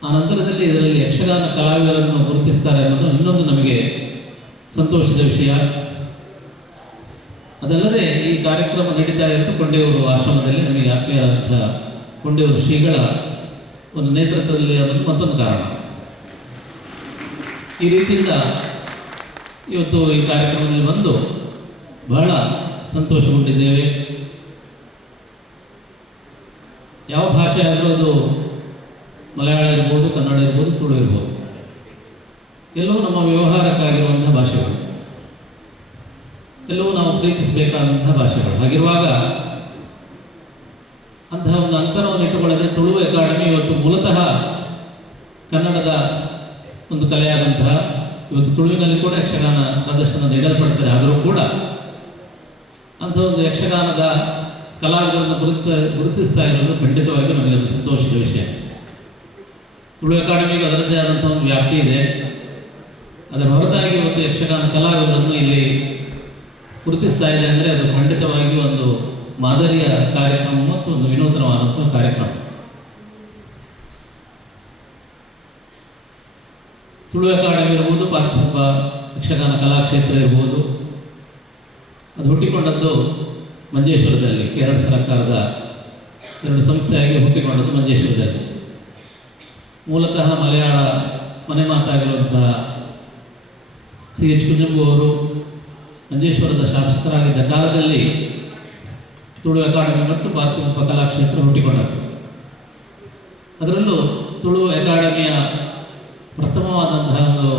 ಆ ನಂತರದಲ್ಲಿ ಇದರಲ್ಲಿ ಯಕ್ಷಗಾನ ಕಲಾವಿದರನ್ನು ಗುರುತಿಸ್ತಾರೆ ಅನ್ನೋದು ಇನ್ನೊಂದು ನಮಗೆ ಸಂತೋಷದ ವಿಷಯ. ಅದಲ್ಲದೆ ಈ ಕಾರ್ಯಕ್ರಮ ನಡೀತಾ ಇತ್ತು ಕೊಂಡೆಯೂರು ಆಶ್ರಮದಲ್ಲಿ. ನಮಗೆ ಆತ್ಮೀಯರಾದಂಥ ಕೊಂಡೆಯೂರು ಶ್ರೀಗಳ ಒಂದು ನೇತೃತ್ವದಲ್ಲಿ ಅನ್ನೋದು ಮತ್ತೊಂದು ಕಾರಣ. ಈ ರೀತಿಯಿಂದ ಇವತ್ತು ಈ ಕಾರ್ಯಕ್ರಮದಲ್ಲಿ ಬಂದು ಬಹಳ ಸಂತೋಷಗೊಂಡಿದ್ದೇವೆ. ಯಾವ ಭಾಷೆ ಆದರೂ ಅದು ಮಲಯಾಳ ಇರ್ಬೋದು, ಕನ್ನಡ ಇರ್ಬೋದು, ತುಳು ಇರ್ಬೋದು, ಎಲ್ಲವೂ ನಮ್ಮ ವ್ಯವಹಾರಕ್ಕಾಗಿರುವಂಥ ಭಾಷೆಗಳು, ಎಲ್ಲವೂ ನಾವು ಪ್ರೀತಿಸಬೇಕಾದಂತಹ ಭಾಷೆಗಳು. ಹಾಗಿರುವಾಗ ಅಂತಹ ಒಂದು ಅಂತರವನ್ನು ಇಟ್ಟುಕೊಳ್ಳದೆ ತುಳು ಅಕಾಡೆಮಿ ಇವತ್ತು ಮೂಲತಃ ಕನ್ನಡದ ಒಂದು ಕಲೆಯಾದಂತಹ, ಇವತ್ತು ತುಳುವಿನಲ್ಲಿ ಕೂಡ ಯಕ್ಷಗಾನ ಪ್ರದರ್ಶನ ನೀಡಲ್ಪಡ್ತಾರೆ. ಆದರೂ ಕೂಡ ಅಂಥ ಒಂದು ಯಕ್ಷಗಾನದ ಕಲಾವಿದರನ್ನು ಗುರುತಿಸ್ತಾ ಇರೋದು ಖಂಡಿತವಾಗಿ ನಮಗೆ ಅದು ಸಂತೋಷದ ವಿಷಯ. ತುಳು ಅಕಾಡೆಮಿಗೆ ಅದರದ್ದೇ ಆದಂಥ ಒಂದು ವ್ಯಾಪ್ತಿ ಇದೆ. ಅದರ ಹೊರತಾಗಿ ಇವತ್ತು ಯಕ್ಷಗಾನ ಕಲಾವಿದರನ್ನು ಇಲ್ಲಿ ಗುರುತಿಸ್ತಾ ಇದೆ ಅಂದರೆ ಅದು ಖಂಡಿತವಾಗಿ ಒಂದು ಮಾದರಿಯ ಕಾರ್ಯಕ್ರಮ ಮತ್ತು ಒಂದು ವಿನೂತನವಾದಂಥ ಕಾರ್ಯಕ್ರಮ. ತುಳು ಅಕಾಡೆಮಿ ಇರ್ಬೋದು, ಪಾರ್ಥಿಪ ಯಕ್ಷಗಾನ ಕಲಾಕ್ಷೇತ್ರ ಇರ್ಬೋದು, ಅದು ಹುಟ್ಟಿಕೊಂಡದ್ದು ಮಂಜೇಶ್ವರದಲ್ಲಿ. ಕೇರಳ ಸರ್ಕಾರದ 2 ಸಂಸ್ಥೆಯಾಗಿ ಹುಟ್ಟಿಕೊಂಡದ್ದು ಮಂಜೇಶ್ವರದಲ್ಲಿ. ಮೂಲತಃ ಮಲಯಾಳ ಮನೆ ಮಾತಾಗಿರುವಂತಹ CH ಕುಂಜಂಬು ಅವರು ಮಂಜೇಶ್ವರದ ಶಾಸಕರಾಗಿದ್ದ ಕಾಲದಲ್ಲಿ ತುಳು ಅಕಾಡೆಮಿ ಮತ್ತು ಪಾರ್ಥಿಪ ಕಲಾಕ್ಷೇತ್ರ ಹುಟ್ಟಿಕೊಂಡದ್ದು. ಅದರಲ್ಲೂ ತುಳು ಅಕಾಡೆಮಿಯ ಪ್ರಥಮವಾದಂತಹ ಒಂದು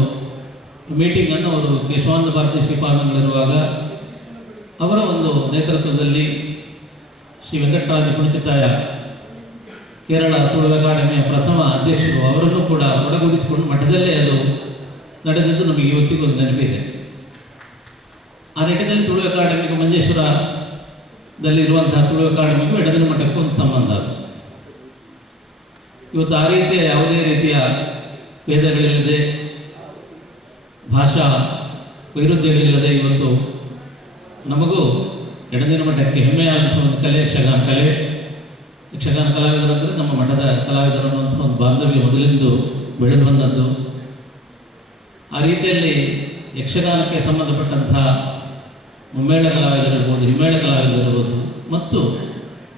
ಮೀಟಿಂಗನ್ನು ಅವರು ಕೇಶವಾನಂದ ಭಾರತಿ ಶ್ರೀಪಾದಂಗಳಿರುವಾಗ ಅವರ ಒಂದು ನೇತೃತ್ವದಲ್ಲಿ ಶ್ರೀ ವೆಂಕಟರಾಜ ಕುಣಚಿತಾಯ ಕೇರಳ ತುಳು ಅಕಾಡೆಮಿಯ ಪ್ರಥಮ ಅಧ್ಯಕ್ಷರು, ಅವರನ್ನು ಕೂಡ ಒಳಗೂಡಿಸಿಕೊಂಡು ಮಠದಲ್ಲೇ ಅದು ನಡೆದಿದ್ದು ನಮಗೆ ಇವತ್ತಿಗೂ ಅದು ನೆನಪಿದೆ. ಆ ನಿಟ್ಟಿನಲ್ಲಿ ತುಳು ಅಕಾಡೆಮಿಗೂ ಮಂಜೇಶ್ವರದಲ್ಲಿ ಇರುವಂತಹ ತುಳು ಅಕಾಡೆಮಿಗೂ ಎಡದಿನ ಮಠಕ್ಕೂ ಒಂದು ಸಂಬಂಧ ಅದು. ಇವತ್ತು ಆ ರೀತಿಯ ಯಾವುದೇ ರೀತಿಯ ಭೇದಗಳಿಲ್ಲದೆ, ಭಾಷಾ ವೈರುಧ್ಯಗಳಿಲ್ಲದೆ ಇವತ್ತು ನಮಗೂ ಎಡದಿನ ಮಠಕ್ಕೆ ಹೆಮ್ಮೆಯಾದಂಥ ಒಂದು ಕಲೆ ಯಕ್ಷಗಾನ ಕಲೆ. ಯಕ್ಷಗಾನ ಕಲಾವಿದರಂದರೆ ನಮ್ಮ ಮಠದ ಕಲಾವಿದರು ಅನ್ನುವಂಥ ಒಂದು ಬಾಂಧವ್ಯ ಮೊದಲಿಂದು ಬೆಳೆದು ಬಂದದ್ದು. ಆ ರೀತಿಯಲ್ಲಿ ಯಕ್ಷಗಾನಕ್ಕೆ ಸಂಬಂಧಪಟ್ಟಂಥ ಮುಮ್ಮೇಳ ಕಲಾವಿದರಿರ್ಬೋದು, ಹಿಮ್ಮೇಳ ಕಲಾವಿದರಿರ್ಬೋದು ಮತ್ತು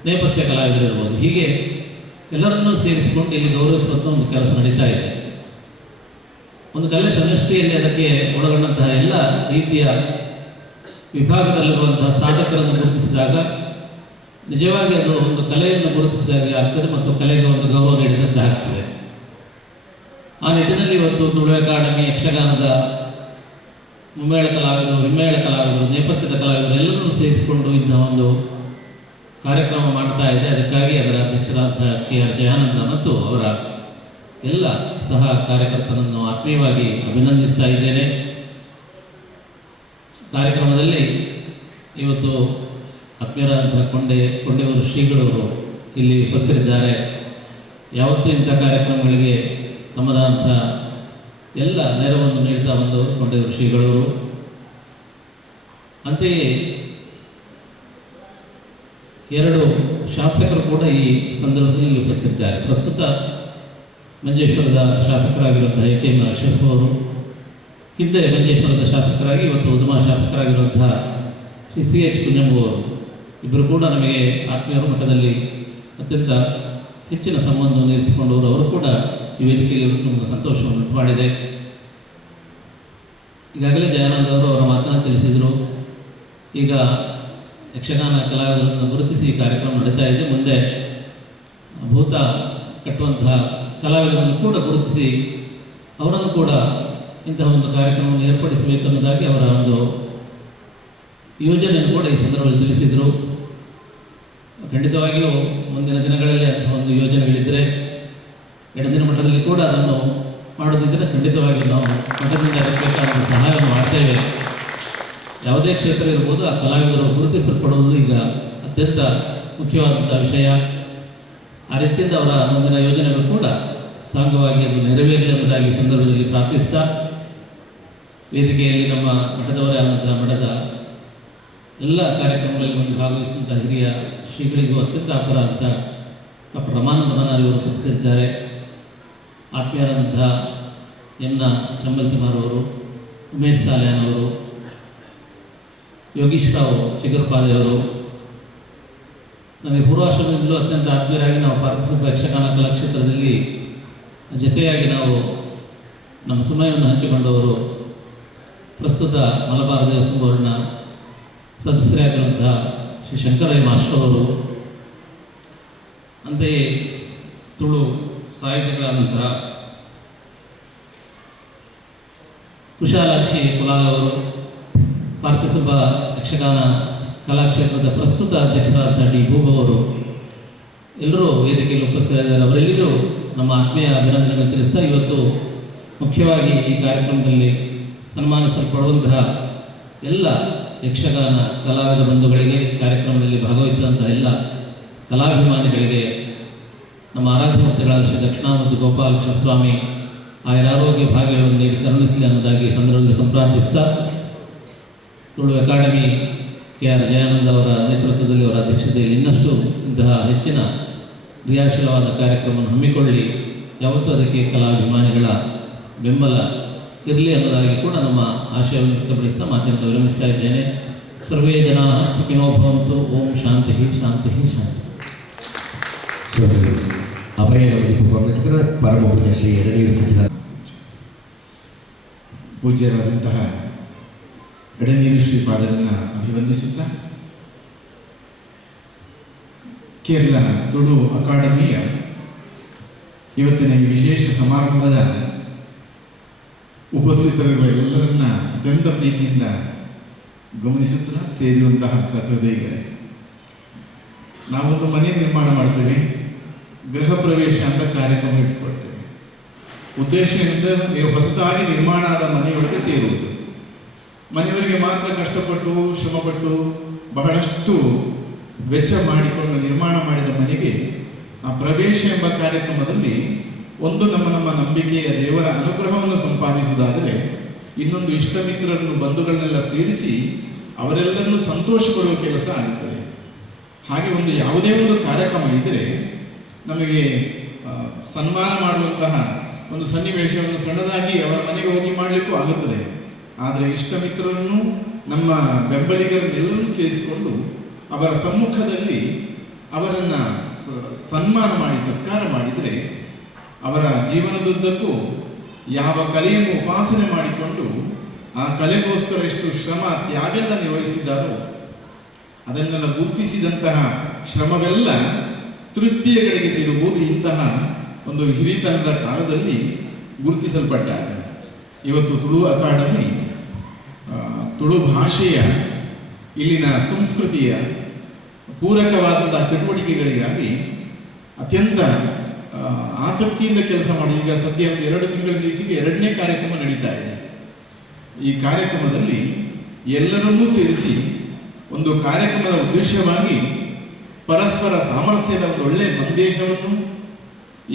ನೇಪಥ್ಯ ಕಲಾವಿದರಿರ್ಬೋದು, ಹೀಗೆ ಎಲ್ಲರನ್ನೂ ಸೇರಿಸಿಕೊಂಡು ಇಲ್ಲಿ ಗೌರವಿಸುವಂಥ ಒಂದು ಕೆಲಸ ನಡೀತಾ ಇದೆ. ಒಂದು ಕಲೆ ಸಮಷ್ಟಿಯಲ್ಲಿ ಅದಕ್ಕೆ ಒಳಗೊಂಡಂತಹ ಎಲ್ಲ ರೀತಿಯ ವಿಭಾಗದಲ್ಲಿರುವಂತಹ ಸಾಧಕರನ್ನು ಗುರುತಿಸಿದಾಗ ನಿಜವಾಗಿ ಅದು ಒಂದು ಕಲೆಯನ್ನು ಗುರುತಿಸಿದಾಗ ಆಗ್ತದೆ ಮತ್ತು ಕಲೆಗೆ ಒಂದು ಗೌರವ ನೀಡಿದಂತೆ ಆಗ್ತದೆ. ಆ ನಿಟ್ಟಿನಲ್ಲಿ ಇವತ್ತು ತುಳು ಅಕಾಡೆಮಿ ಯಕ್ಷಗಾನದ ಮುಮ್ಮೇಳ ಕಲಾವಿದರು, ಹಿಮ್ಮೇಳ ಕಲಾವಿದರು, ನೇಪಥ್ಯದ ಕಲಾವಿದರು ಎಲ್ಲರನ್ನೂ ಸೇರಿಸಿಕೊಂಡು ಇಂತಹ ಒಂದು ಕಾರ್ಯಕ್ರಮ ಮಾಡ್ತಾ ಇದೆ. ಅದಕ್ಕಾಗಿ ಅದರ ಅಧ್ಯಕ್ಷರಾದ KR ಜಯಾನಂದ ಮತ್ತು ಅವರ ಎಲ್ಲ ಸಹ ಕಾರ್ಯಕರ್ತರನ್ನು ಆತ್ಮೀಯವಾಗಿ ಅಭಿನಂದಿಸ್ತಾ ಇದ್ದೇನೆ. ಕಾರ್ಯಕ್ರಮದಲ್ಲಿ ಇವತ್ತು ಆತ್ಮೀಯರಾದಂತಹ ಕೊಂಡೆಯೂರು ಶ್ರೀಗಳವರು ಇಲ್ಲಿ ಉಪಸ್ಥಿತರಿದ್ದಾರೆ. ಯಾವತ್ತೂ ಇಂಥ ಕಾರ್ಯಕ್ರಮಗಳಿಗೆ ತಮ್ಮದಾದಂಥ ಎಲ್ಲ ನೆರವನ್ನು ನೀಡ್ತಾ ಕೊಂಡವರು ಶ್ರೀಗಳವರು. ಅಂತೆಯೇ 2 ಶಾಸಕರು ಕೂಡ ಈ ಸಂದರ್ಭದಲ್ಲಿ ಉಪಸ್ಥಿತಿದ್ದಾರೆ. ಪ್ರಸ್ತುತ ಮಂಜೇಶ್ವರದ ಶಾಸಕರಾಗಿರುವಂತಹ ಎ.ಕೆ.ಎಂ. ಅಶ್ರಫ್ ಅವರು, ಹಿಂದೆ ಮಂಜೇಶ್ವರದ ಶಾಸಕರಾಗಿ ಇವತ್ತು ಉದ್ಯಮ ಶಾಸಕರಾಗಿರುವಂತಹ ಶ್ರೀ C.H. ಕುಂಜಂಬು ಅವರು, ಇಬ್ಬರು ಕೂಡ ನಮಗೆ ಆತ್ಮೀಯರ ಮಟ್ಟದಲ್ಲಿ ಅತ್ಯಂತ ಹೆಚ್ಚಿನ ಸಂಬಂಧವನ್ನು ಇರಿಸಿಕೊಂಡವರು. ಅವರು ಕೂಡ ಈ ವೇದಿಕೆಯಲ್ಲಿ ನಮಗೆ ಸಂತೋಷವನ್ನು ಉಂಟು ಮಾಡಿದೆ. ಈಗಾಗಲೇ ಜಯಾನಂದ್ ಅವರು ಅವರ ಮಾತನ್ನು ತಿಳಿಸಿದರು. ಈಗ ಯಕ್ಷಗಾನ ಕಲಾವಿದರನ್ನು ಗುರುತಿಸಿ ಈ ಕಾರ್ಯಕ್ರಮ ನಡೀತಾ ಇದೆ. ಮುಂದೆ ಭೂತ ಕಟ್ಟುವಂತಹ ಕಲಾವಿದರನ್ನು ಕೂಡ ಗುರುತಿಸಿ ಅವರನ್ನು ಕೂಡ ಇಂತಹ ಒಂದು ಕಾರ್ಯಕ್ರಮವನ್ನು ಏರ್ಪಡಿಸಬೇಕೆನ್ನುವುದಾಗಿ ಅವರ ಒಂದು ಯೋಜನೆಯನ್ನು ಕೂಡ ಈ ಸಂದರ್ಭದಲ್ಲಿ ತಿಳಿಸಿದರು. ಖಂಡಿತವಾಗಿಯೂ ಮುಂದಿನ ದಿನಗಳಲ್ಲಿ ಅಂತಹ ಒಂದು ಯೋಜನೆಗಳಿದ್ದರೆ ಎಡದಿನ ಮಟ್ಟದಲ್ಲಿ ಕೂಡ ಅದನ್ನು ಮಾಡೋದಿದ್ದರೆ ಖಂಡಿತವಾಗಿಯೂ ನಾವು ಮಠದಿಂದ ಬೇಕಾದ ಸಹಾಯವನ್ನು ಮಾಡ್ತೇವೆ. ಯಾವುದೇ ಕ್ಷೇತ್ರ ಇರ್ಬೋದು, ಆ ಕಲಾವಿದರು ಗುರುತಿಸಲ್ಪಡುವುದು ಈಗ ಅತ್ಯಂತ ಮುಖ್ಯವಾದಂಥ ವಿಷಯ. ಆ ರೀತಿಯಿಂದ ಅವರ ಮುಂದಿನ ಯೋಜನೆಗಳು ಕೂಡ ಸಾಂಗವಾಗಿ ಅದು ನೆರವೇರಲಿ ಎಂಬುದಾಗಿ ಸಂದರ್ಭದಲ್ಲಿ ಪ್ರಾರ್ಥಿಸ್ತಾ, ವೇದಿಕೆಯಲ್ಲಿ ನಮ್ಮ ಮಠದವರೇ ಆದಂತಹ ಮಠದ ಎಲ್ಲ ಕಾರ್ಯಕ್ರಮಗಳಲ್ಲಿ ಒಂದು ಭಾಗವಹಿಸಿದಂಥ ಹಿರಿಯ ಶ್ರೀಗಳಿಗೂ ಅತ್ಯಂತ ಆಪ್ತರಾದಂಥ ಡಾಕ್ಟರ್ ರಮಾನಂದ ಬನಾರಿಯವರು ಉಪಸ್ಥಿತಿದ್ದಾರೆ. ಆತ್ಮೀಯರಾದಂತಹ ಎನ್ನ ಚಂಬಲ್ತಿಮಾರ್ ಅವರು, ಉಮೇಶ್ ಸಾಲ್ಯಾನ್ ಅವರು, ಯೋಗೀಶ್ ರಾವ್ ಚಿಗುರುಪಾಲೆಯವರು, ನನಗೆ ಪೂರ್ವಾಶ್ರಮದಿಂದಲೂ ಅತ್ಯಂತ ಆತ್ಮೀಯರಾಗಿ ನಾವು ಪಾರ್ಥಿಸುವ ಯಕ್ಷಗಾನ ಕಲಾಕ್ಷೇತ್ರದಲ್ಲಿ ಜೊತೆಯಾಗಿ ನಾವು ನಮ್ಮ ಸಮಯವನ್ನು ಹಂಚಿಕೊಂಡವರು, ಪ್ರಸ್ತುತ ಮಲಬಾರ್ ದೇವಸ್ಥಾನ ಬೋರ್ಡ್ನ ಸದಸ್ಯರಾಗಿರುವಂತಹ ಶ್ರೀ ಶಂಕರಯ್ಯ ಮಾಸ್ಟರ್ ಅವರು, ಅಂತೆಯೇ ತುಳು ಸಾಹಿತಿಗಳಾದಂತಹ ಕುಶಾಲಾಕ್ಷಿ ಕುಲಾಲ್ ಅವರು, ಪಾರ್ಥಿಸುವ ಯಕ್ಷಗಾನ ಕಲಾಕ್ಷೇತ್ರದ ಪ್ರಸ್ತುತ ಅಧ್ಯಕ್ಷರಾದ ಡಿ ಭೂಭವರು, ಎಲ್ಲರೂ ವೇದಿಕೆಯಲ್ಲಿ ಉಪಸ್ಥಿತರಿದ್ದಾರೆ. ಅವರೆಲ್ಲರೂ ನಮ್ಮ ಆತ್ಮೀಯ ಅಭಿನಂದನೆಗಳು ತಿಳಿಸ್ತಾ, ಇವತ್ತು ಮುಖ್ಯವಾಗಿ ಈ ಕಾರ್ಯಕ್ರಮದಲ್ಲಿ ಸನ್ಮಾನಿಸಲ್ಪಡುವಂತಹ ಎಲ್ಲ ಯಕ್ಷಗಾನ ಕಲಾವಿದ ಬಂಧುಗಳಿಗೆ, ಕಾರ್ಯಕ್ರಮದಲ್ಲಿ ಭಾಗವಹಿಸಿದಂತಹ ಎಲ್ಲ ಕಲಾಭಿಮಾನಿಗಳಿಗೆ ನಮ್ಮ ಆರಾಧ್ಯಮೂರ್ತಿಗಳಾದ ಶ್ರೀ ದಕ್ಷಿಣಾಮೂರ್ತಿ ಗೋಪಾಲಕೃಷ್ಣ ಸ್ವಾಮಿ ಆಯುರಾರೋಗ್ಯ ಭಾಗ್ಯವನ್ನು ನೀಡಿ ಕರುಣಿಸಲಿ ಅನ್ನೋದಾಗಿ ಸಂದರ್ಭದಲ್ಲಿ ಸಂಪ್ರಾರ್ಥಿಸ್ತಾ, ತುಳು ಅಕಾಡೆಮಿ ಕೆ.ಆರ್. ಜಯಾನಂದ್ ಅವರ ನೇತೃತ್ವದಲ್ಲಿ, ಅವರ ಅಧ್ಯಕ್ಷತೆಯಲ್ಲಿ ಇನ್ನಷ್ಟು ಇಂತಹ ಹೆಚ್ಚಿನ ಕ್ರಿಯಾಶೀಲವಾದ ಕಾರ್ಯಕ್ರಮವನ್ನು ಹಮ್ಮಿಕೊಳ್ಳಿ, ಯಾವತ್ತೂ ಅದಕ್ಕೆ ಕಲಾಭಿಮಾನಿಗಳ ಬೆಂಬಲ ಇರಲಿ ಅನ್ನೋದಾಗಿ ಕೂಡ ನಮ್ಮ ಆಶಯವನ್ನು ವ್ಯಕ್ತಪಡಿಸ್ತಾ ಮಾತಿನಿಂದ ವಿರಮಿಸ್ತಾ ಇದ್ದೇನೆ. ಸರ್ವೇ ಜನಾ ಸುಖಿನೋ ಭವಂತು. ಓಂ ಶಾಂತಿ ಶಾಂತಿ ಶಾಂತಿ. ಅಭಯದ ಮದಿಪು ಪರಮ ಪೂಜ್ಯ ಶ್ರೀ ಎಡನೀರು ಸಚಿವ ಪೂಜ್ಯರಾದಂತಹ ಎಡನೀರು ಶ್ರೀಪಾದರನ್ನು ಅಭಿವಂದಿಸುತ್ತಾ, ಕೇರಳ ತುಳು ಅಕಾಡೆಮಿಯ ಇವತ್ತಿನ ಈ ವಿಶೇಷ ಸಮಾರಂಭದ ಉಪಸ್ಥಿತರಿರುವ ಎಲ್ಲರನ್ನ ಅತ್ಯಂತ ಪ್ರೀತಿಯಿಂದ ಗಮನಿಸುತ್ತಾ ಸೇರಿರುವಂತಹ ಸಹೃದಯಿಗಳೇ, ನಾವೊಂದು ಮನೆ ನಿರ್ಮಾಣ ಮಾಡ್ತೇವೆ, ಗೃಹ ಪ್ರವೇಶ ಅಂತ ಕಾರ್ಯಕ್ರಮ ಇಟ್ಕೊಳ್ತೇವೆ. ಉದ್ದೇಶ ಏನೆಂದರೆ ಹೊಸದಾಗಿ ನಿರ್ಮಾಣ ಆದ ಮನೆಯೊಳಗೆ ಸೇರುವುದು. ಮನೆಯವರಿಗೆ ಮಾತ್ರ ಕಷ್ಟಪಟ್ಟು ಶ್ರಮಪಟ್ಟು ಬಹಳಷ್ಟು ವೆಚ್ಚ ಮಾಡಿಕೊಂಡು ನಿರ್ಮಾಣ ಮಾಡಿದ ಮನೆಗೆ ಆ ಪ್ರವೇಶ ಎಂಬ ಕಾರ್ಯಕ್ರಮದಲ್ಲಿ ಒಂದು ನಮ್ಮ ನಂಬಿಕೆಯ ದೇವರ ಅನುಗ್ರಹವನ್ನು ಸಂಪಾದಿಸುವುದಾದರೆ, ಇನ್ನೊಂದು ಇಷ್ಟ ಮಿತ್ರರನ್ನು ಬಂಧುಗಳನ್ನೆಲ್ಲ ಸೇರಿಸಿ ಅವರೆಲ್ಲರನ್ನು ಸಂತೋಷ ಪಡುವ ಕೆಲಸ ಆಗುತ್ತದೆ. ಹಾಗೆ ಒಂದು ಯಾವುದೇ ಒಂದು ಕಾರ್ಯಕ್ರಮ ಇದ್ದರೆ ನಮಗೆ ಸನ್ಮಾನ ಮಾಡುವಂತಹ ಒಂದು ಸನ್ನಿವೇಶವನ್ನು ಸಣ್ಣದಾಗಿ ಅವರ ಮನೆಗೆ ಹೋಗಿ ಮಾಡಲಿಕ್ಕೂ ಆಗುತ್ತದೆ. ಆದರೆ ಇಷ್ಟ ಮಿತ್ರರನ್ನು, ನಮ್ಮ ಬೆಂಬಲಿಗರನ್ನೆಲ್ಲರನ್ನು ಸೇರಿಸಿಕೊಂಡು ಅವರ ಸಮ್ಮುಖದಲ್ಲಿ ಅವರನ್ನು ಸನ್ಮಾನ ಮಾಡಿ ಸತ್ಕಾರ ಮಾಡಿದರೆ, ಅವರ ಜೀವನದುದ್ದಕ್ಕೂ ಯಾವ ಕಲೆಯನ್ನು ಉಪಾಸನೆ ಮಾಡಿಕೊಂಡು ಆ ಕಲೆಗೋಸ್ಕರ ಎಷ್ಟು ಶ್ರಮ ತ್ಯಾಗೆಲ್ಲ ನಿರ್ವಹಿಸಿದ್ದಾರೋ ಅದನ್ನೆಲ್ಲ ಗುರುತಿಸಿದಂತಹ ಶ್ರಮವೆಲ್ಲ ತೃಪ್ತಿಯ ಕಡೆಗೆ ತಿರುಗುವುದು ಇಂತಹ ಒಂದು ಹಿರಿತನದ ಕಾಲದಲ್ಲಿ ಗುರುತಿಸಲ್ಪಟ್ಟಾಗ ಇವತ್ತು ತುಳು ಅಕಾಡೆಮಿ ತುಳು ಭಾಷೆಯ ಇಲ್ಲಿನ ಸಂಸ್ಕೃತಿಯ ಪೂರಕವಾದಂತಹ ಚಟುವಟಿಕೆಗಳಿಗಾಗಿ ಅತ್ಯಂತ ಆಸಕ್ತಿಯಿಂದ ಕೆಲಸ ಮಾಡಿ, ಈಗ ಸದ್ಯ ಒಂದು 2 ತಿಂಗಳ ಈಚೆಗೆ 2ನೇ ಕಾರ್ಯಕ್ರಮ ನಡೀತಾ ಇದೆ. ಈ ಕಾರ್ಯಕ್ರಮದಲ್ಲಿ ಎಲ್ಲರನ್ನೂ ಸೇರಿಸಿ ಒಂದು ಕಾರ್ಯಕ್ರಮದ ಉದ್ದೇಶವಾಗಿ ಪರಸ್ಪರ ಸಾಮರಸ್ಯದ ಒಂದು ಒಳ್ಳೆಯ ಸಂದೇಶವನ್ನು,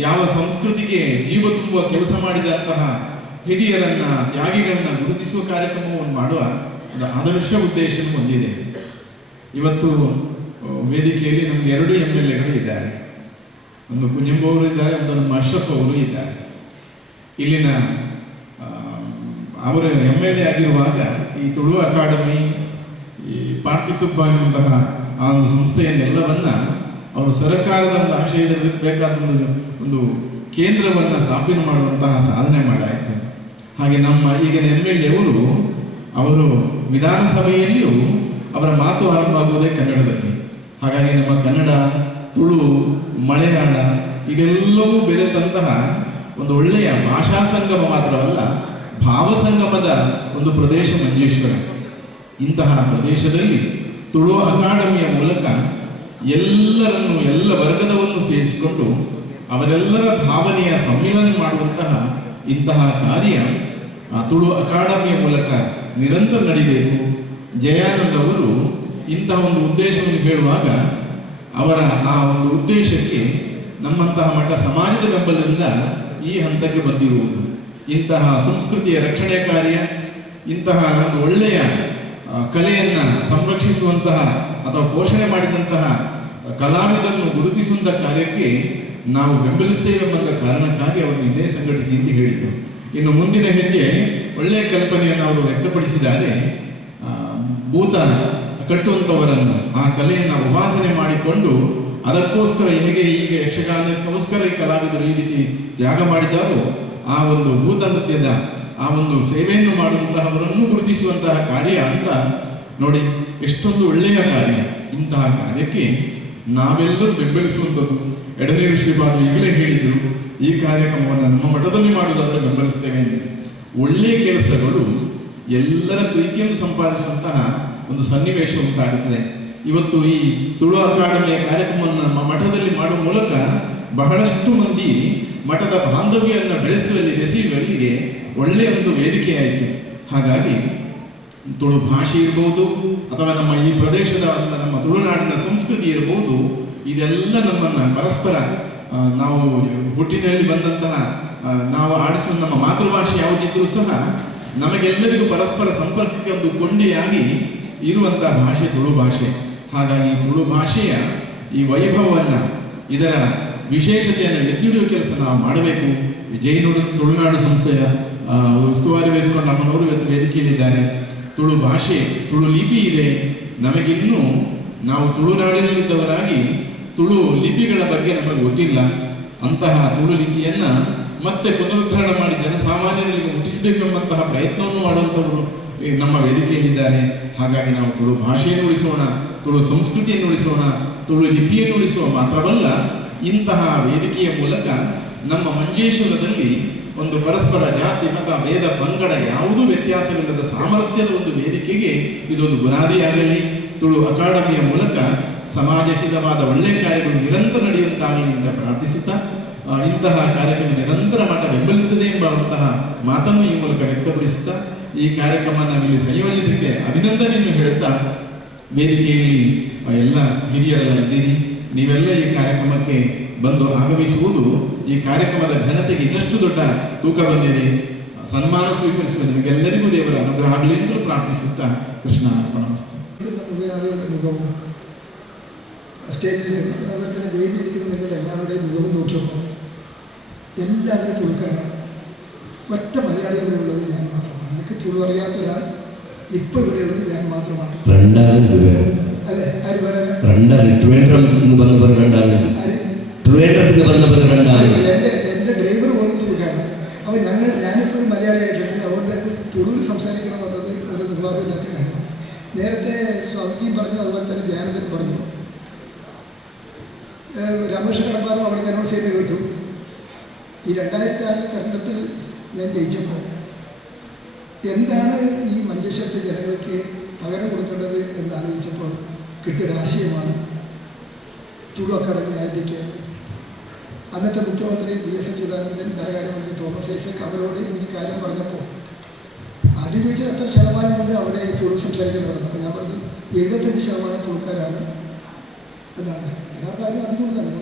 ಯಾವ ಸಂಸ್ಕೃತಿಗೆ ಜೀವ ತುಂಬುವ ಕೆಲಸ ಮಾಡಿದಂತಹ ಹಿರಿಯರನ್ನ ತ್ಯಾಗಿಗಳನ್ನ ಗುರುತಿಸುವ ಕಾರ್ಯಕ್ರಮವನ್ನು ಮಾಡುವ ಒಂದು ಆದರ್ಶ ಉದ್ದೇಶವನ್ನು ಹೊಂದಿದೆ. ಇವತ್ತು ವೇದಿಕೆಯಲ್ಲಿ ನಮ್ಗೆ 2 MLAಗಳು ಇದ್ದಾರೆ. ಒಂದು ಕುಂಜಂಬು ಅವರು ಇದ್ದಾರೆ, ಒಂದು ನಮ್ಮ ಅಶ್ರಫ್ ಅವರು ಇದ್ದಾರೆ. ಇಲ್ಲಿನ ಅವರು MLA ಆಗಿರುವಾಗ ಈ ತುಳು ಅಕಾಡೆಮಿ, ಈ ಪಾರ್ಥಿಸುಬ್ಬ ಎನ್ನುವಂತಹ ಆ ಒಂದು ಸಂಸ್ಥೆಯನ್ನೆಲ್ಲವನ್ನ ಅವರು ಸರ್ಕಾರದ ಒಂದು ಆಶಯದಲ್ಲಿ ಬೇಕಾದ ಒಂದು ಕೇಂದ್ರವನ್ನು ಸ್ಥಾಪನೆ ಮಾಡುವಂತಹ ಸಾಧನೆ ಮಾಡಾಯಿತು. ಹಾಗೆ ನಮ್ಮ ಈಗಿನ MLA ಅವರು ವಿಧಾನಸಭೆಯಲ್ಲಿಯೂ ಅವರ ಮಾತು ಆರಂಭ ಆಗುವುದೇ ಕನ್ನಡದಲ್ಲಿ. ಹಾಗಾಗಿ ನಮ್ಮ ಕನ್ನಡ, ತುಳು, ಮಲಯಾಳ ಇದೆಲ್ಲವೂ ಬೆರೆತಂತಹ ಒಂದು ಒಳ್ಳೆಯ ಭಾಷಾ ಸಂಗಮ ಮಾತ್ರವಲ್ಲ, ಭಾವಸಂಗಮದ ಒಂದು ಪ್ರದೇಶ ಮಂಜೇಶ್ವರ. ಇಂತಹ ಪ್ರದೇಶದಲ್ಲಿ ತುಳು ಅಕಾಡೆಮಿಯ ಮೂಲಕ ಎಲ್ಲರನ್ನು, ಎಲ್ಲ ವರ್ಗದವನ್ನು ಸೇರಿಸಿಕೊಂಡು ಅವರೆಲ್ಲರ ಭಾವನೆಯ ಸಮ್ಮಿಲನ ಮಾಡುವಂತಹ ಇಂತಹ ಕಾರ್ಯ ತುಳು ಅಕಾಡೆಮಿಯ ಮೂಲಕ ನಿರಂತರ ನಡೀಬೇಕು. ಜಯಾನಂದ್ ಅವರು ಇಂತಹ ಒಂದು ಉದ್ದೇಶವನ್ನು ಹೇಳುವಾಗ ಅವರ ಆ ಒಂದು ಉದ್ದೇಶಕ್ಕೆ ನಮ್ಮಂತಹ ಮಠ ಸಮಾಜದ ಬೆಂಬಲದಿಂದ ಈ ಹಂತಕ್ಕೆ ಬಂದಿರುವುದು. ಇಂತಹ ಸಂಸ್ಕೃತಿಯ ರಕ್ಷಣೆ ಕಾರ್ಯ, ಇಂತಹ ಒಂದು ಒಳ್ಳೆಯ ಕಲೆಯನ್ನು ಸಂರಕ್ಷಿಸುವಂತಹ ಅಥವಾ ಪೋಷಣೆ ಮಾಡಿದಂತಹ ಕಲಾವಿದರನ್ನು ಗುರುತಿಸುವಂತಹ ಕಾರ್ಯಕ್ಕೆ ನಾವು ಬೆಂಬಲಿಸ್ತೇವೆ ಎಂಬ ಕಾರಣಕ್ಕಾಗಿ ಅವರು ಇಲ್ಲೇ ಸಂಘಟಿಸಿ ಅಂತ ಹೇಳಿದರು. ಇನ್ನು ಮುಂದಿನ ಹೆಜ್ಜೆ ಒಳ್ಳೆಯ ಕಲ್ಪನೆಯನ್ನು ಅವರು ವ್ಯಕ್ತಪಡಿಸಿದ್ದಾರೆ. ಭೂತ ಕಟ್ಟುವಂಥವರನ್ನು, ಆ ಕಲೆಯನ್ನು ಉಪಾಸನೆ ಮಾಡಿಕೊಂಡು ಅದಕ್ಕೋಸ್ಕರ ಹೇಗೆ ಈಗ ಯಕ್ಷಗಾನಕ್ಕೋಸ್ಕರ ಈ ಕಲಾವಿದರು ಈ ರೀತಿ ತ್ಯಾಗ ಮಾಡಿದ್ದಾರೋ ಆ ಒಂದು ಭೂತ ನೃತ್ಯದ ಆ ಒಂದು ಸೇವೆಯನ್ನು ಮಾಡುವಂತಹವರನ್ನು ಗುರುತಿಸುವಂತಹ ಕಾರ್ಯ ಅಂತ ನೋಡಿ, ಎಷ್ಟೊಂದು ಒಳ್ಳೆಯ ಕಾರ್ಯ. ಇಂತಹ ಕಾರ್ಯಕ್ಕೆ ನಾವೆಲ್ಲರೂ ಬೆಂಬಲಿಸುವಂಥದ್ದು. ಎಡನೀರು ಶ್ರೀಪಾದರು ಈಗಲೇ ಹೇಳಿದರು, ಈ ಕಾರ್ಯಕ್ರಮವನ್ನು ನಮ್ಮ ಮಠದಲ್ಲಿ ಮಾಡುವುದಾದರೆ ಬೆಂಬಲಿಸ್ತೇವೆ ಎಂದು. ಒಳ್ಳೆಯ ಕೆಲಸಗಳು ಎಲ್ಲರ ಪ್ರೀತಿಯನ್ನು ಸಂಪಾದಿಸುವಂತಹ ಒಂದು ಸನ್ನಿವೇಶ ಉಂಟಾಗುತ್ತದೆ. ಇವತ್ತು ಈ ತುಳು ಅಕಾಡೆಮಿಯ ಕಾರ್ಯಕ್ರಮವನ್ನು ನಮ್ಮ ಮಠದಲ್ಲಿ ಮಾಡುವ ಮೂಲಕ ಬಹಳಷ್ಟು ಮಂದಿ ಮಠದ ಬಾಂಧವ್ಯವನ್ನು ಬೆಳೆಸುವಲ್ಲಿಗೆ ಒಳ್ಳೆಯ ಒಂದು ವೇದಿಕೆಯಾಯಿತು. ಹಾಗಾಗಿ ತುಳು ಭಾಷೆ ಇರಬಹುದು ಅಥವಾ ನಮ್ಮ ಈ ಪ್ರದೇಶದ ನಮ್ಮ ತುಳುನಾಡಿನ ಸಂಸ್ಕೃತಿ ಇರಬಹುದು, ಇದೆಲ್ಲ ನಮ್ಮನ್ನು ಪರಸ್ಪರ ನಾವು ಹುಟ್ಟಿನಲ್ಲಿ ಬಂದಂತಹ ನಾವು ಆಡಿಸುವ ನಮ್ಮ ಮಾತೃಭಾಷೆ ಯಾವುದಿದ್ರೂ ಸಹ ನಮಗೆಲ್ಲರಿಗೂ ಪರಸ್ಪರ ಸಂಪರ್ಕಕ್ಕೆ ಒಂದು ಕೊಂಡಿಯಾಗಿ ಇರುವಂತಹ ಭಾಷೆ ತುಳು ಭಾಷೆ. ಹಾಗಾಗಿ ತುಳು ಭಾಷೆಯ ಈ ವೈಭವವನ್ನು, ಇದರ ವಿಶೇಷತೆಯನ್ನು ಎತ್ತಿ ಹಿಡಿಯುವ ಕೆಲಸ ನಾವು ಮಾಡಬೇಕು. ಜೈನುಡು ತುಳುನಾಡು ಸಂಸ್ಥೆಯ ಉಸ್ತುವಾರಿ ವಹಿಸಿಕೊಂಡು ನಮ್ಮನವರು ಇವತ್ತು ವೇದಿಕೆಯಲ್ಲಿದ್ದಾರೆ. ತುಳು ಭಾಷೆ, ತುಳು ಲಿಪಿ ಇದೆ. ನಮಗಿನ್ನೂ ನಾವು ತುಳುನಾಡಿನಲ್ಲಿದ್ದವರಾಗಿ ತುಳು ಲಿಪಿಗಳ ಬಗ್ಗೆ ನಮಗೆ ಗೊತ್ತಿಲ್ಲ. ಅಂತಹ ತುಳು ಲಿಪಿಯನ್ನು ಮತ್ತೆ ಪುನರುದ್ಧಾರ ಮಾಡಿ ಜನಸಾಮಾನ್ಯರಿಗೆ ಮುಟ್ಟಿಸಬೇಕೆಂಬಂತಹ ಪ್ರಯತ್ನವನ್ನು ಮಾಡುವಂಥವರು ನಮ್ಮ ವೇದಿಕೆಯಲ್ಲಿದ್ದಾರೆ. ಹಾಗಾಗಿ ನಾವು ತುಳು ಭಾಷೆಯನ್ನು ಉಳಿಸೋಣ, ತುಳು ಸಂಸ್ಕೃತಿಯನ್ನು ಉಳಿಸೋಣ, ತುಳು ಲಿಪಿಯನ್ನು ಉಳಿಸುವ ಮಾತ್ರವಲ್ಲ, ಇಂತಹ ವೇದಿಕೆಯ ಮೂಲಕ ನಮ್ಮ ಮಂಜೇಶ್ವರದಲ್ಲಿ ಒಂದು ಪರಸ್ಪರ ಜಾತಿ, ಮತ, ಭೇದ, ಪಂಗಡ ಯಾವುದೂ ವ್ಯತ್ಯಾಸವಿಲ್ಲದ ಸಾಮರಸ್ಯದ ಒಂದು ವೇದಿಕೆಗೆ ಇದೊಂದು ಬುನಾದಿಯಾಗಲಿ. ತುಳು ಅಕಾಡೆಮಿಯ ಮೂಲಕ ಸಮಾಜ ಹಿತವಾದ ಒಳ್ಳೆಯ ಕಾರ್ಯಗಳು ನಿರಂತರ ನಡೆಯುವಂತಾಗಲಿ ಎಂದು ಪ್ರಾರ್ಥಿಸುತ್ತಾ, ಇಂತಹ ಕಾರ್ಯಕ್ರಮ ನಿರಂತರ ಮಠ ಬೆಂಬಲಿಸುತ್ತದೆ ಎಂಬಂತಹ ಮಾತನ್ನು ಈ ಮೂಲಕ ವ್ಯಕ್ತಪಡಿಸುತ್ತಾ, ಈ ಕಾರ್ಯಕ್ರಮ ನಾವಿಲ್ಲಿ ಸಂಯೋಜಿತರಿಗೆ ಅಭಿನಂದನೆಯನ್ನು ಹೇಳುತ್ತಾ, ವೇದಿಕೆಯಲ್ಲಿ ಎಲ್ಲ ಹಿರಿಯರೆಲ್ಲ ಇದ್ದೀರಿ, ನೀವೆಲ್ಲ ಈ ಕಾರ್ಯಕ್ರಮಕ್ಕೆ ಬಂದು ಆಗಮಿಸುವುದು ಈ ಕಾರ್ಯಕ್ರಮದ ಘನತೆಗೆ ಇನ್ನಷ್ಟು ದೊಡ್ಡ ತೂಕ ಬಂದಿದೆ. ಸನ್ಮಾನ ಸ್ವೀಕರಿಸುವ ನಿಮಗೆಲ್ಲರಿಗೂ ದೇವರ ಅನುಗ್ರಹ ಆಗಲಿ ಎಂದು ಪ್ರಾರ್ಥಿಸುತ್ತಾ ಕೃಷ್ಣ ಅರ್ಪಣಮಸ್ತು. സ്റ്റേജിൽ അതുപോലെ തന്നെ വേദിയിരിക്കുന്ന നിങ്ങളുടെ എല്ലാവരുടെയും മുഖം നോക്കിയപ്പോൾ എല്ലാവരും തുളുക്കാരാണ്. ഒറ്റ മലയാളി ഇവിടെ ഉള്ളത് ഞാൻ മാത്രമാണ്. എനിക്ക് തുളു അറിയാത്ത ഒരാൾ ഇപ്പോൾ ഇവിടെ ഉള്ളത് ഞാൻ മാത്രമാണ്. അതെ, ആര് പറയാൻ എൻ്റെ ഡ്രൈവർ പോലും തുളുക്കാരാണ്. അപ്പോൾ ഞാനിപ്പോൾ ഒരു മലയാളിയായിട്ടുണ്ട്. അതുകൊണ്ട് തന്നെ തുളുവിൽ സംസാരിക്കണം എന്നത് ഒരു നിർവാഹമില്ലാത്ത കാര്യമാണ്. നേരത്തെ സ്വാമിജിയും പറഞ്ഞു, അതുപോലെ തന്നെ ധ്യാനത്തിൽ പറഞ്ഞു, രമേശ് കടമ്പാറും അവിടെ അനൗൺസ് ചെയ്ത് കേട്ടു. ഈ 2006 തെരഞ്ഞെടുപ്പിൽ ഞാൻ ജയിച്ചപ്പോൾ എന്താണ് ഈ മഞ്ചേശ്വരത്തെ ജനങ്ങൾക്ക് പകരം കൊടുക്കേണ്ടത് എന്ന് ആലോചിച്ചപ്പോൾ കിട്ടിയൊരാശയമാണ് തുളു അക്കാദമി ആരംഭിക്കുക. അന്നത്തെ മുഖ്യമന്ത്രി VS അച്യുതാനന്ദൻ, ധനകാര്യമന്ത്രി തോമസ് ഐസക് അവരോട് ഈ കാര്യം പറഞ്ഞപ്പോൾ ആദ്യം ചോദിച്ചാൽ എത്ര ശതമാനമുണ്ട് അവിടെ തുളു സംസാരിക്കുന്നത്. അപ്പോൾ ഞാൻ പറഞ്ഞു 75% തുളുക്കാരാണ് എന്നാണ്. യഥാർത്ഥ കാര്യം അതുകൊണ്ട് തന്നെ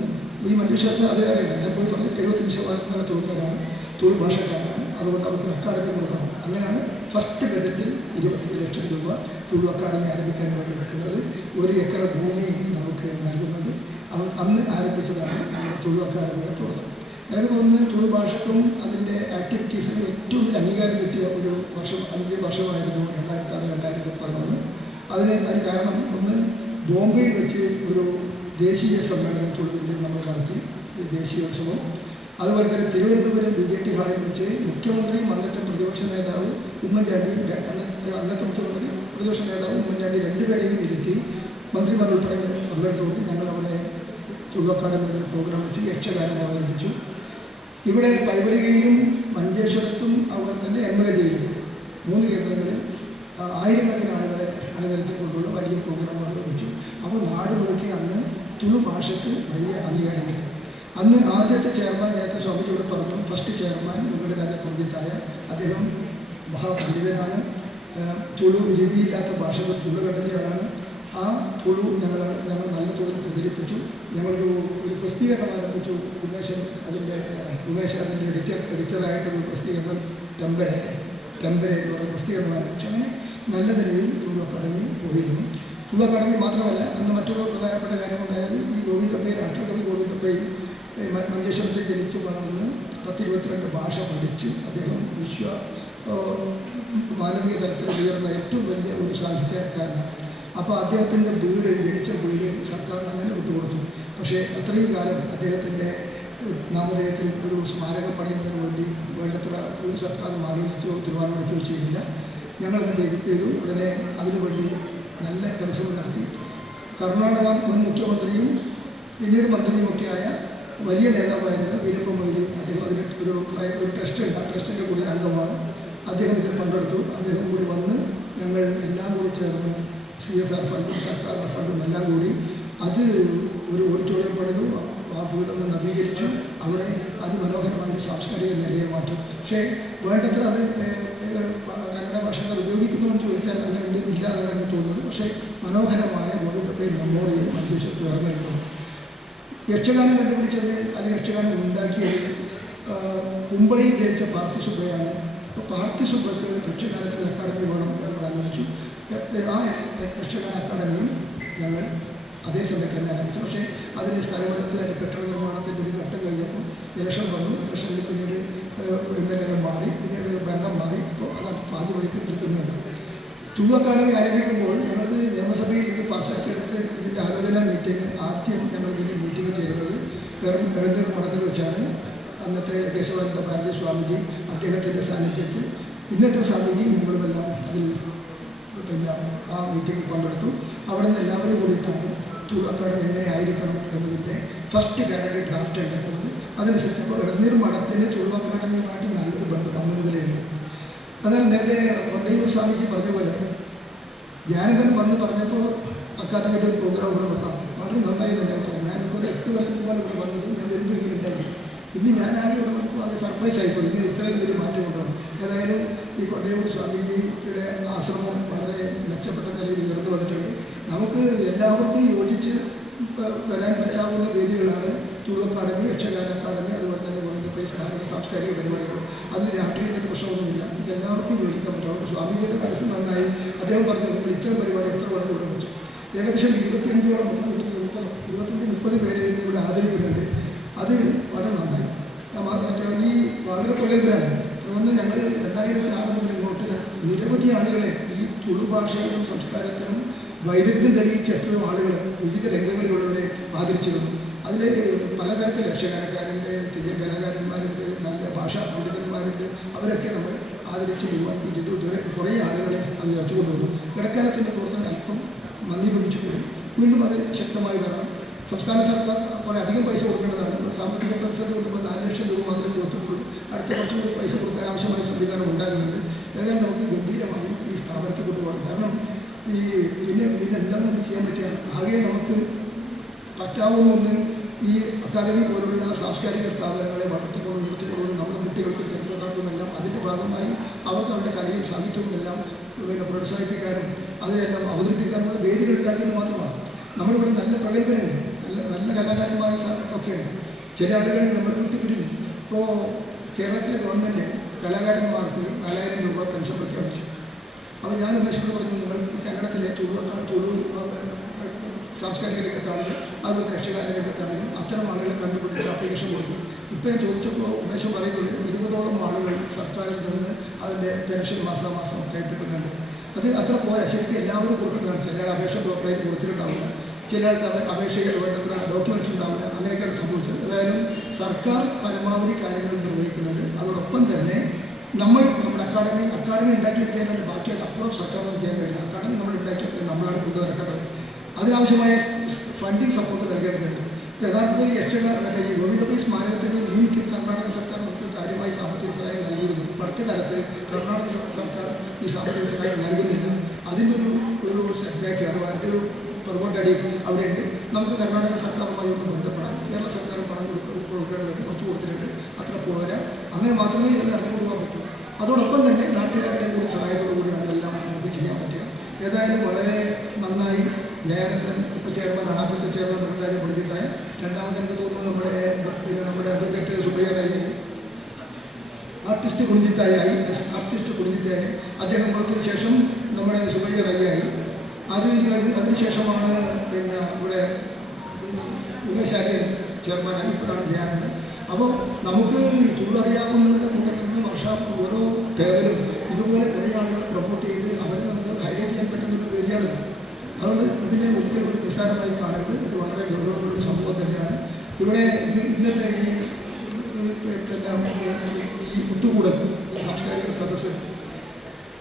ഈ മഞ്ചേശ്വരത്തെ അതേ അറിയില്ല. ഞാൻ പോയി പറഞ്ഞു 75% തുളുക്കാരാണ്, തുളു ഭാഷക്കാരാണ്. അതുകൊണ്ട് അവർക്ക് ഒരു അക്കാദമി കൊടുക്കണം. അങ്ങനെയാണ് ഫസ്റ്റ് ബജറ്റിൽ 25 ലക്ഷം രൂപ തുളു അക്കാദമി ആരംഭിക്കാൻ വേണ്ടി വെക്കുന്നത്. 1 ഏക്കർ ഭൂമി നമുക്ക് നൽകുന്നത് അന്ന് ആരംഭിച്ചതാണ് തുളു അക്കാദമിയുടെ തുടക്കം. എനിക്ക് തോന്നുന്നത് തുളു ഭാഷക്കും അതിൻ്റെ ആക്ടിവിറ്റീസിന് ഏറ്റവും വലിയ അംഗീകാരം കിട്ടിയ ഒരു വർഷം 5 വർഷമായിരുന്നു 2006-2011. അതിന് കാരണം ഒന്ന്, ബോംബെയിൽ വെച്ച് ഒരു ദേശീയ സമ്മേളനം തുളുവിൻ്റെ നമ്മൾ നടത്തി, ദേശീയോത്സവം. അതുപോലെ തന്നെ തിരുവനന്തപുരം BJT ഹാളിൽ വെച്ച് മുഖ്യമന്ത്രിയും അന്നത്തെ പ്രതിപക്ഷ നേതാവ് ഉമ്മൻചാണ്ടി, അന്നത്തെ മുഖ്യമന്ത്രി പ്രതിപക്ഷ നേതാവ് ഉമ്മൻചാണ്ടി രണ്ടുപേരെയും ഇരുത്തി മന്ത്രിമാർ ഉൾപ്പെടെ പങ്കെടുത്തുകൊണ്ട് ഞങ്ങൾ അവിടെ തുളു അക്കാദമിയുടെ പ്രോഗ്രാം വെച്ച് യക്ഷഗാനം അവതരിപ്പിച്ചു. ഇവിടെ പൈവടികയിലും മഞ്ചേശ്വരത്തും അതുപോലെ തന്നെ എമ്മകജയിലും 3 കേന്ദ്രങ്ങളിൽ ആയിരക്കണക്കിന് ആളുകളെ അണിനിരത്തിക്കൊണ്ടുള്ള വലിയ പ്രോഗ്രാം അവതരിപ്പിച്ചു. അപ്പോൾ നാട് മുഴുക്കി അന്ന് തുളു ഭാഷയ്ക്ക് വലിയ അംഗീകാരം കിട്ടി. അന്ന് ആദ്യത്തെ ചെയർമാൻ നേരത്തെ സ്വാമിജിയോട് പറഞ്ഞു, ഫസ്റ്റ് ചെയർമാൻ നിങ്ങളുടെ രാജപ്രജിത്തായ അദ്ദേഹം മഹാപണ്ഡിതനാണ്. തുളു ലിപിയില്ലാത്ത ഭാഷകൾ തുളു കണ്ടെത്തിയ ആളാണ്. ആ തുളു ഞങ്ങൾ നല്ല തോതിൽ പ്രചരിപ്പിച്ചു. ഞങ്ങളൊരു പ്രസിദ്ധീകരണം ആരംഭിച്ചു. ഉമേശ് അതിൻ്റെ എഡിറ്ററായിട്ടൊരു പ്രസിദ്ധീകരണം ടെമ്പരെ എന്ന് പറയുന്ന പ്രസിദ്ധീകരണം ആരംഭിച്ചു. അങ്ങനെ നല്ല നിലയിൽ തുളു അക്കാദമി പോയിരുന്നു. തുളു അക്കാദമി മാത്രമല്ല, അന്ന് മറ്റൊരു പ്രധാനപ്പെട്ട കാര്യമുണ്ടായത് ഈ ഗോവിന്ദപ്പൈ, രാഷ്ട്രകവി ഗോവിന്ദപ്പൈ മഞ്ചേശ്വരത്തിൽ ജനിച്ച് വളർന്ന് 10-22 ഭാഷ പഠിച്ച് അദ്ദേഹം മാനവിക തലത്തിൽ ഉയർന്ന ഏറ്റവും വലിയ ഒരു സാഹിത്യകാരനാണ്. അപ്പോൾ അദ്ദേഹത്തിൻ്റെ ജനിച്ച വീട് സർക്കാരിന് അങ്ങനെ വിട്ടുകൊടുത്തു. പക്ഷേ അത്രയും കാലം അദ്ദേഹത്തിൻ്റെ നാമധേയത്തിൽ ഒരു സ്മാരകം പണിയുന്നതിന് വേണ്ടി വേണ്ടത്ര ഒരു സർക്കാരും ആലോചിച്ചോ തീരുമാനമെടുക്കുകയോ ചെയ്തില്ല. ഞങ്ങളത് ഡെവലപ്പ് ചെയ്തു. ഉടനെ അതിനുവേണ്ടി നല്ല പരിശ്രമം നടത്തി. കർണാടക മുൻ മുഖ്യമന്ത്രിയും പിന്നീട് മന്ത്രിയുമൊക്കെയായ വലിയ നേതാവായിരുന്ന വീരപ്പ മൊയ്ലി, അദ്ദേഹം അതിന് ഒരു ട്രസ്റ്റ് ഉണ്ട്. ആ ട്രസ്റ്റിൻ്റെ കൂടി അംഗമാണ്. അദ്ദേഹം ഇതിൽ പങ്കെടുത്തു. അദ്ദേഹം കൂടി വന്ന് ഞങ്ങൾ എല്ലാം കൂടി ചേർന്ന് CSR ഫണ്ടും സർക്കാരിൻ്റെ ഫണ്ടും എല്ലാം കൂടി അത് ഒരു ഓഡിറ്റോറിയം പണിതു. ആ വീടൊന്ന് നവീകരിച്ചു. അവിടെ അതിമനോഹരമായ സാംസ്കാരിക നിലയെ മാറ്റും. പക്ഷേ വേണ്ടത്ര അത് കന്നഡ ഭാഷകൾ ഉപയോഗിക്കുന്നു ചോദിച്ചാൽ അങ്ങനെ ഇല്ല എന്നാണ് തോന്നുന്നത്. പക്ഷേ മനോഹരമായ ഗോവിന്ദപ്പൈ മെമ്മോറിയൽ മഞ്ചേശ്വരത്ത് ഉയർന്നിരുന്നു. യക്ഷഗാനം കണ്ടുപിടിച്ചത് അല്ലെങ്കിൽ യക്ഷഗാനം ഉണ്ടാക്കിയത് കുമ്പളയിൽ ജനിച്ച പാർത്ഥിസുബ്ബയാണ്. അപ്പോൾ പാർത്ഥിസുബ്ബക്ക് യക്ഷഗാനത്തിന് അക്കാദമി വേണം എന്ന് ആലോചിച്ചു. ആ യക്ഷഗാന അക്കാദമിയും ഞങ്ങൾ അതേ സമയത്ത് തന്നെ ആരംഭിച്ചു. പക്ഷേ അതിൻ്റെ സ്ഥലമെടുത്ത് അതിൻ്റെ കെട്ടിട നിർമ്മാണത്തിൻ്റെ ഒരു ഘട്ടം കഴിഞ്ഞപ്പോൾ ഇലക്ഷൻ വന്നു. ഇലക്ഷനിൽ പിന്നീട് MLA മാറി, പിന്നീട് ഭരണം മാറി. അപ്പോൾ അത് പാതി വഴിക്ക് നിൽക്കുന്നുണ്ട്. തുളു അക്കാദമി ആരംഭിക്കുമ്പോൾ ഞങ്ങളത് നിയമസഭയിൽ ഇത് പാസ്സാക്കിയെടുത്ത് ഇതിൻ്റെ ആലോചന മീറ്റിംഗ് ആദ്യം ഞങ്ങൾ ഇതിൻ്റെ മീറ്റിംഗ് ചെയ്തത് എഴുന്നൂർ മഠത്തിൽ വെച്ചാണ്. അന്നത്തെ കേശവാനന്ദ ഭാരതി സ്വാമിജി അദ്ദേഹത്തിൻ്റെ സാന്നിധ്യത്തിൽ ഇന്നത്തെ സ്വാമിജി ഞങ്ങളുമെല്ലാം അതിൽ ആ മീറ്റിംഗിൽ പങ്കെടുത്തു. അവിടെ നിന്ന് എല്ലാവരും കൂടിയിട്ടാണ് തുളു അക്കാദമി എങ്ങനെ ആയിരിക്കണം എന്നതിൻ്റെ ഫസ്റ്റ് കാനഡി ഡ്രാഫ്റ്റ് ഉണ്ടാക്കുന്നത്. അതിനനുസരിച്ച് അപ്പോൾ എഴുന്നൂർ മഠത്തിൻ്റെ തുളു അക്കാദമിയുമായിട്ട് നല്ലൊരു ബന്ധം അന്ന് മുതലുണ്ട്. എന്നാൽ നേരത്തെ കൊണ്ടയൂർ സ്വാമിജി പറഞ്ഞ പോലെ ഞാനിങ്ങനെ വന്ന് പറഞ്ഞപ്പോൾ അക്കാദമിയുടെ ഒരു പ്രോഗ്രാം ഇവിടെ വെക്കാം, വളരെ നന്നായി തന്നെ പറയാം. ഞാനിപ്പോൾ 8 കൊല്ലം മുമ്പാണ് ഇവിടെ വന്നത്. ഞാൻ വരുമ്പോൾ ഇങ്ങനെ ഉണ്ടായി. ഇന്ന് ഞാനാകെ ഇവിടെ നോക്കുമ്പോൾ അത് സർപ്രൈസ് ആയിപ്പോയി. ഇങ്ങനെ ഇത്രയും വലിയ മാറ്റം കൊണ്ടുവരണം. ഏതായാലും ഈ കൊണ്ടയൂർ സ്വാമിജിയുടെ ആശ്രമം വളരെ മെച്ചപ്പെട്ട നിലയിൽ ഉയർന്നു വന്നിട്ടുണ്ട്. നമുക്ക് എല്ലാവർക്കും യോജിച്ച് വരാൻ പറ്റാവുന്ന വേദികളാണ് തുളു അക്കാദമി, യക്ഷഗാന അക്കാദമി, അതുപോലെ തന്നെ ഗോവിന്ദപ്പൈ സ്മാരക സാംസ്കാരിക പരിപാടികൾ. അതിൽ രാഷ്ട്രീയത്തിൻ്റെ പ്രശ്നമൊന്നുമില്ല. നമുക്ക് എല്ലാവർക്കും യോജിക്കാൻ പറ്റും. അതുകൊണ്ട് സ്വാമിജിയുടെ മനസ്സ് നന്നായി. അദ്ദേഹം പറഞ്ഞു, നിങ്ങൾ ഇത്തരം പരിപാടി എത്ര വേണം ഇവിടെ വെച്ചു. ഏകദേശം 25-ഓളം 25-30 പേരെ ഇവിടെ ആദരിക്കുന്നുണ്ട്. അത് വളരെ നന്നായി. ഈ വളരെ പ്രഗത്ഭരാണ്. അതുകൊണ്ട് ഞങ്ങൾ 2006 മുതൽ ഇങ്ങോട്ട് നിരവധി ആളുകളെ ഈ തുളു ഭാഷയിലും സംസ്കാരത്തിനും വൈദഗ്ധ്യം തെളിയിച്ച എത്രയോ ആളുകൾ വിവിധ രംഗങ്ങളിലുള്ളവരെ ആദരിച്ചിരുന്നു. അതിൽ പലതരത്തിൽ യക്ഷഗാനക്കാരുണ്ട്, തെയ്യം കലാകാരന്മാരുണ്ട്, നല്ല ഭാഷാ പണ്ഡിതന്മാരുണ്ട്. അവരൊക്കെ നമ്മൾ ആദരിച്ച് ബഹുമാനിക്കുകയും ചെയ്തു. ഇതുവരെ കുറേ ആളുകളെ അത് ഉയർത്തിക്കൊണ്ടുവന്നു. ഇടക്കാലത്തിൻ്റെ പ്രവർത്തനം അല്പം മന്ദീഭവിച്ചുപോയി. വീണ്ടും അത് ശക്തമായി വരണം. സംസ്ഥാന സർക്കാർ കുറേ അധികം പൈസ കൊടുക്കേണ്ടതാണ്. സാമ്പത്തിക പ്രതിസന്ധി കൊടുക്കുമ്പോൾ 4 ലക്ഷം രൂപ മാത്രമേ കൊടുത്തിട്ടുള്ളൂ. അടുത്ത കുറച്ചും കൂടി പൈസ കൊടുക്കാൻ ആവശ്യമായ സംവിധാനം ഉണ്ടാകുന്നുണ്ട്. ഏതായാലും നമുക്ക് ഗംഭീരമായി ഈ സ്ഥാപനത്തിൽ കൊണ്ടുപോകണം. കാരണം പിന്നെ എന്താണ് നമുക്ക് ചെയ്യാൻ പറ്റുക? ആകെ നമുക്ക് പറ്റാവുന്ന ഒന്ന് ഈ അക്കാദമി പോലുള്ള സാംസ്കാരിക സ്ഥാപനങ്ങളെ വളർത്തിക്കൊണ്ട് നിർത്തിക്കൊള്ളുന്നു. നമ്മുടെ കുട്ടികൾക്ക് ചരിത്രകാർക്കുമെല്ലാം അതിൻ്റെ ഭാഗമായി അവർക്ക് അവരുടെ കലയും സാഹിത്യവും എല്ലാം പ്രോത്സാഹിപ്പിക്കാനും അതിനെല്ലാം അവതരിപ്പിക്കാനുള്ള വേദികൾ ഉണ്ടാക്കിയത് മാത്രമാണ്. നമ്മളിവിടെ നല്ല പ്രഗത്ഭരുണ്ട്, നല്ല കലാകാരന്മാർ ഒക്കെയുണ്ട്. ചില ആളുകൾ നമ്മൾ വിട്ടു പിരിഞ്ഞു. ഇപ്പോൾ കേരളത്തിലെ ഗവൺമെൻറ് കലാകാരന്മാർക്ക് 4000 രൂപ പെൻഷൻ പ്രഖ്യാപിച്ചു. അപ്പോൾ ഞാൻ ഉമേഷിനോട് പറഞ്ഞു, നിങ്ങൾക്ക് കന്നഡത്തിലെ തുളു സാംസ്കാരിക രംഗത്താണെങ്കിലും അതുപോലെ രക്ഷകാര രംഗത്താണെങ്കിലും അത്തരം ആളുകളെ കണ്ടുപിടിച്ച് ആപ്ലിക്കേഷൻ കൊടുക്കും. ഇപ്പോൾ ഞാൻ ചോദിച്ചപ്പോൾ ഉമേഷ് പറയുന്നത് 20ഓളം ആളുകൾ സർക്കാരിൽ നിന്ന് അതിൻ്റെ പെൻഷൻ മാസാമാസം കൈപ്പറ്റുന്നുണ്ട്. അത് അത്ര പോരാ, ശരിക്കും എല്ലാവരും കൊടുക്കുന്നതാണ്. ചില അപേക്ഷ പ്രോപ്പറായിട്ട് കൊടുത്തിട്ടുണ്ടാവില്ല, ചില ആൾക്ക് അപേക്ഷയിൽ വേണ്ടത്ര ഡോക്യുമെൻറ്റ്സ് ഉണ്ടാവില്ല, അങ്ങനെയൊക്കെയാണ് സംഭവിച്ചത്. ഏതായാലും സർക്കാർ പരമാവധി കാര്യങ്ങൾ നിർവഹിക്കുന്നുണ്ട്. അതോടൊപ്പം തന്നെ നമ്മുടെ അക്കാഡമി ഉണ്ടാക്കിയിരിക്കേണ്ടത് ബാക്കി അപ്പുറം സർക്കാരിന് ചെയ്യാൻ കഴിയില്ല. അക്കാഡമി നമ്മൾ ഉണ്ടാക്കിയത് നമ്മളാണ് കൊണ്ടുവരേണ്ടത്. അതിനാവശ്യമായ ഫണ്ടിങ് സപ്പോർട്ട് നൽകേണ്ടതുണ്ട്. യഥാർത്ഥത്തിൽ ഈ ഗോവിന്ദപുരി സ്മാരകത്തിന് മുൻക്ക് കർണാടക സർക്കാർ നമുക്ക് കാര്യമായി സാമ്പത്തിക സഹായം നൽകിയിരുന്നു. അടുത്ത കാലത്ത് കർണാടക സർക്കാർ ഈ സാമ്പത്തിക സഹായം നൽകുന്നില്ല. അതിൻ്റെ ഒരു സെറ്റ്ബാക്ക് അഥവാ ഒരു പുറകോട്ടടി അവിടെയുണ്ട്. നമുക്ക് കർണാടക സർക്കാരുമായി ഒന്ന് ബന്ധപ്പെടാം. കേരള സർക്കാർ പണം കൊടുക്കേണ്ടതുണ്ട്, കുറച്ച് കൊടുത്തിട്ടുണ്ട്, അത്ര പോരാ. അങ്ങനെ മാത്രമേ ഇത് നടന്നുകൊണ്ടുപോകാൻ പറ്റൂ. അതോടൊപ്പം തന്നെ നാട്ടുകാരുടെ കൂടി സഹായത്തോടു കൂടിയാണ് ഇതെല്ലാം നമുക്ക് ചെയ്യാൻ പറ്റുക. ഏതായാലും വളരെ നന്നായി. ജയാനന്ദൻ ഇപ്പോൾ ചെയർമാനാണ്. ആദ്യത്തെ ചെയർമാൻ പിണറായി പൊളിച്ചിട്ടായ, രണ്ടാമത് എനിക്ക് തോന്നുന്നു നമ്മുടെ അഡ്വക്കേറ്റ് സുബയ്യ കഴിഞ്ഞു, ആർട്ടിസ്റ്റ് കുളിജിത്തായി. അദ്ദേഹം പോയതിനു ശേഷം നമ്മുടെ സുബയ്യ റയ്യായി. അതിനുശേഷമാണ് ഇവിടെ ഉമേഷ് ആര്യൻ ചെയർമാനായി. ഇപ്പോഴാണ് ജയാനന്ദൻ. അപ്പോൾ നമുക്ക് തുള്ളു അറിയാവുന്നവരുടെ കൂട്ടത്തിൽ നിന്ന് ഓരോ ടേബിളും ഇതുപോലെ കുറേ ആളുകളെ പ്രൊമോട്ട് ചെയ്ത് അവരെ നമുക്ക് ഹൈലൈറ്റ് ചെയ്യാൻ പറ്റുന്നൊരു വേദിയാണ്. അതുകൊണ്ട് ഇതിനെ ഒരിക്കലും ഒരു നിസ്സാരമായി കാണരുത്. ഇത് വളരെ ഗൗരവമുള്ളൊരു സംഭവം തന്നെയാണ്. ഇവിടെ ഇന്നത്തെ ഈ ഒത്തുകൂടൽ, ഈ സാംസ്കാരിക സദസ്സ്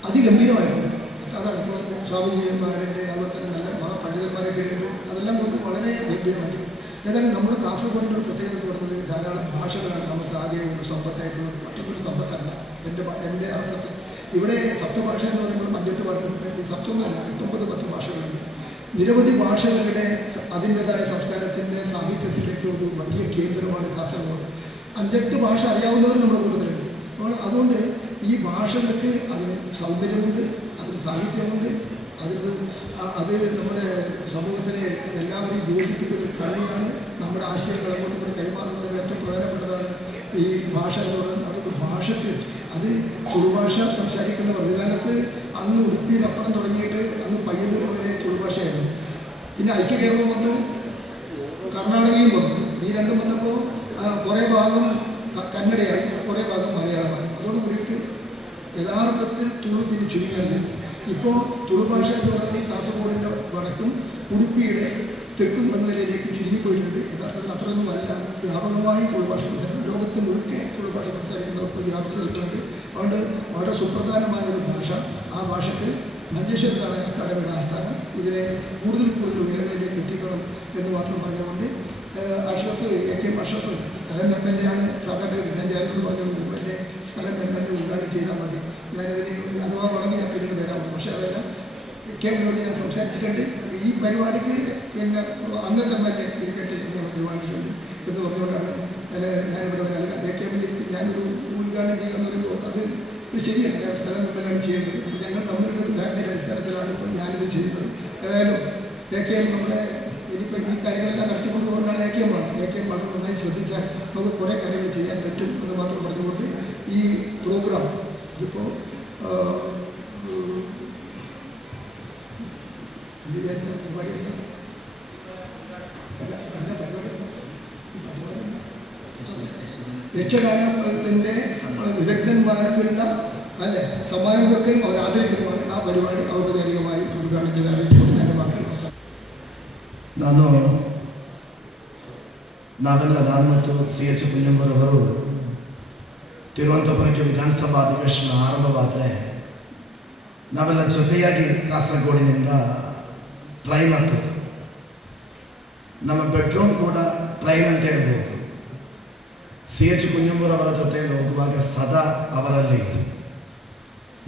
അതിഗംഭീരമായിട്ടുണ്ട്. അതാണ് ഇപ്പോൾ സ്വാമിജിമാരുടെ അതുപോലെ തന്നെ നല്ല മഹാപണ്ഡിതന്മാരൊക്കെ ഉണ്ട്. അതെല്ലാം കൊണ്ട് വളരെ ഗംഭീരമായിരിക്കും. ഏതായാലും നമ്മുടെ കാസർഗോഡിൻ്റെ ഒരു പ്രത്യേകത എന്ന് പറയുന്നത് ധാരാളം ഭാഷകളാണ് നമുക്ക് ആകെ ഒരു സമ്പത്തായിട്ടുള്ളത്. മറ്റൊരു സമ്പത്തല്ല എൻ്റെ അർത്ഥത്തിൽ. ഇവിടെ സപ്തഭാഷ എന്ന് പറയുമ്പോൾ 5-8 ഭാഷ, സപ്തൊന്നല്ല, 8-9-10 ഭാഷകളുണ്ട്. നിരവധി ഭാഷകളുടെ അതിൻ്റെതായ സംസ്കാരത്തിൻ്റെ സാഹിത്യത്തിൻ്റെയൊക്കെ ഒരു വലിയ കേന്ദ്രമാണ് കാസർഗോഡ്. 5-8 ഭാഷ അറിയാവുന്നവർ നമ്മുടെ കൂട്ടത്തിലുണ്ട്. അപ്പോൾ അതുകൊണ്ട് ഈ ഭാഷകൾക്ക് അതിന് സൗന്ദര്യമുണ്ട്, അതിന് സാഹിത്യമുണ്ട്, അത് നമ്മുടെ സമൂഹത്തിനെ എല്ലാവരെയും യോജിപ്പിക്കുന്ന കഴിവാണ്. നമ്മുടെ ആശയങ്ങൾ അങ്ങോട്ടും കൂടി കൈമാറുന്നതിന് ഏറ്റവും പ്രധാനപ്പെട്ടതാണ് ഈ ഭാഷ എന്ന് പറയുന്നത്. അതുകൊണ്ട് ഭാഷയ്ക്ക് അത് തുളുഭാഷ സംസാരിക്കുന്ന പഴയകാലത്ത് അന്ന് ഉടുപ്പിയിലപ്പുറം തുടങ്ങിയിട്ട് അങ്ങ് പയ്യന്നൂർ വരെ തുളുഭാഷയായിരുന്നു. പിന്നെ ഐക്യകേരളം വന്നു, കർണാടകയും വന്നു. ഈ രണ്ടും വന്നപ്പോൾ കുറേ ഭാഗം കന്നഡയായി, കുറേ ഭാഗം മലയാളമായി. അതോട് കൂടിയിട്ട് യഥാർത്ഥത്തിൽ തുളു പിന്നെ ചുരുങ്ങിയാണ്. ഇപ്പോൾ തുളുഭാഷ എന്ന് പറഞ്ഞാൽ കാസർഗോഡിൻ്റെ വടക്കും ഉടുപ്പിയുടെ തെക്കും എന്ന നിലയിലേക്ക് ചുരുങ്ങിപ്പോയിട്ടുണ്ട്. യഥാർത്ഥത്തിൽ അത്രയൊന്നുമല്ല. വ്യാപകമായി തുളുഭാഷ സംസാരിക്കും. ലോകത്ത് മുഴുക്കെ തുളുഭാഷ സംസാരിക്കുന്നവർക്ക് വ്യാപിച്ചു നിൽക്കുന്നുണ്ട്. അതുകൊണ്ട് വളരെ സുപ്രധാനമായ ഒരു ഭാഷ. ആ ഭാഷയ്ക്ക് മഞ്ചേശ്വരത്താണ് അക്കാഡമിയുടെ ആസ്ഥാനം. ഇതിനെ കൂടുതൽ ഉയരങ്ങളിലേക്ക് എത്തിക്കണം എന്ന് മാത്രം പറഞ്ഞുകൊണ്ട് അഷ്റഫ് AK അഷ്റഫ് സ്ഥലം MLA ആണ്. സാധാരണ ഞാൻ ജാഗ്രത പറഞ്ഞുകൊണ്ട് MLA സ്ഥലം MLA ഉദ്ഘാടനം ചെയ്താൽ മതി. ഞാനതിന് അഥവാ വേണമെങ്കിൽ ഞാൻ പിന്നീട് വരാം. പക്ഷേ അതല്ല, KMനോട് ഞാൻ സംസാരിച്ചിട്ടുണ്ട്. ഈ പരിപാടിക്ക് പിന്നെ അന്നത്തെ MLA ഇരിക്കട്ടെ എന്ന് ഞാൻ തീരുമാനിച്ചിട്ടുണ്ട് എന്ന് പറഞ്ഞുകൊണ്ടാണ് ഞാനിവിടെ വരാം. KMനിരിക്കും ഞാനൊരു ഉദ്ഘാടനം ചെയ്യുക എന്ന് പറയുമ്പോൾ അത് ശരിയല്ല. സ്ഥലം MLA ആണ് ചെയ്യേണ്ടത്. ഞങ്ങൾ തമ്മിലുള്ള ധാരണയുടെ അടിസ്ഥാനത്തിലാണ് ഇപ്പോൾ ഞാനിത് ചെയ്യുന്നത്. ഏതായാലും KM നമ്മുടെ ഇനിയിപ്പോൾ ഈ കാര്യങ്ങളെല്ലാം നടത്തിക്കൊണ്ട് പോകുന്നതാണ് AKM വളരെ നന്നായി ശ്രദ്ധിച്ചാൽ നമുക്ക് കുറേ കാര്യങ്ങൾ ചെയ്യാൻ പറ്റും എന്ന് മാത്രം പറഞ്ഞുകൊണ്ട് ഈ പ്രോഗ്രാം ഇതിപ്പോൾ യക്ഷഗാനത്തിൻ്റെ വിദഗ്ധന്മാർക്കുള്ള സമ്മാനം കൊടുക്കലും അവർ ആദരിക്കലുമാണ്. ആ പരിപാടി ഔപചാരികമായി ഉദ്ഘാടനം ചെയ്ത് ഞാൻ വാക്കുകൾ ನಾನು ಮತ್ತು CH ಕುಂಜಂಬರವರು ತಿರುವನಂತಪುರಕ್ಕೆ ವಿಧಾನಸಭಾ ಅಧಿವೇಶನ ಆರಂಭವಾದರೆ ನಾವೆಲ್ಲ ಜೊತೆಯಾಗಿ ಕಾಸರಗೋಡಿನಿಂದ ಟ್ರೈನ್ ಹತ್ತು. ನಮ್ಮ ಬೆಡ್ರೂಮ್ ಕೂಡ ಟ್ರೈನ್ ಅಂತ ಹೇಳ್ಬೋದು. CH ಕುಂಜಂಬರವರ ಜೊತೆಯಲ್ಲಿ ಹೋಗುವಾಗ ಸದಾ ಅವರಲ್ಲಿ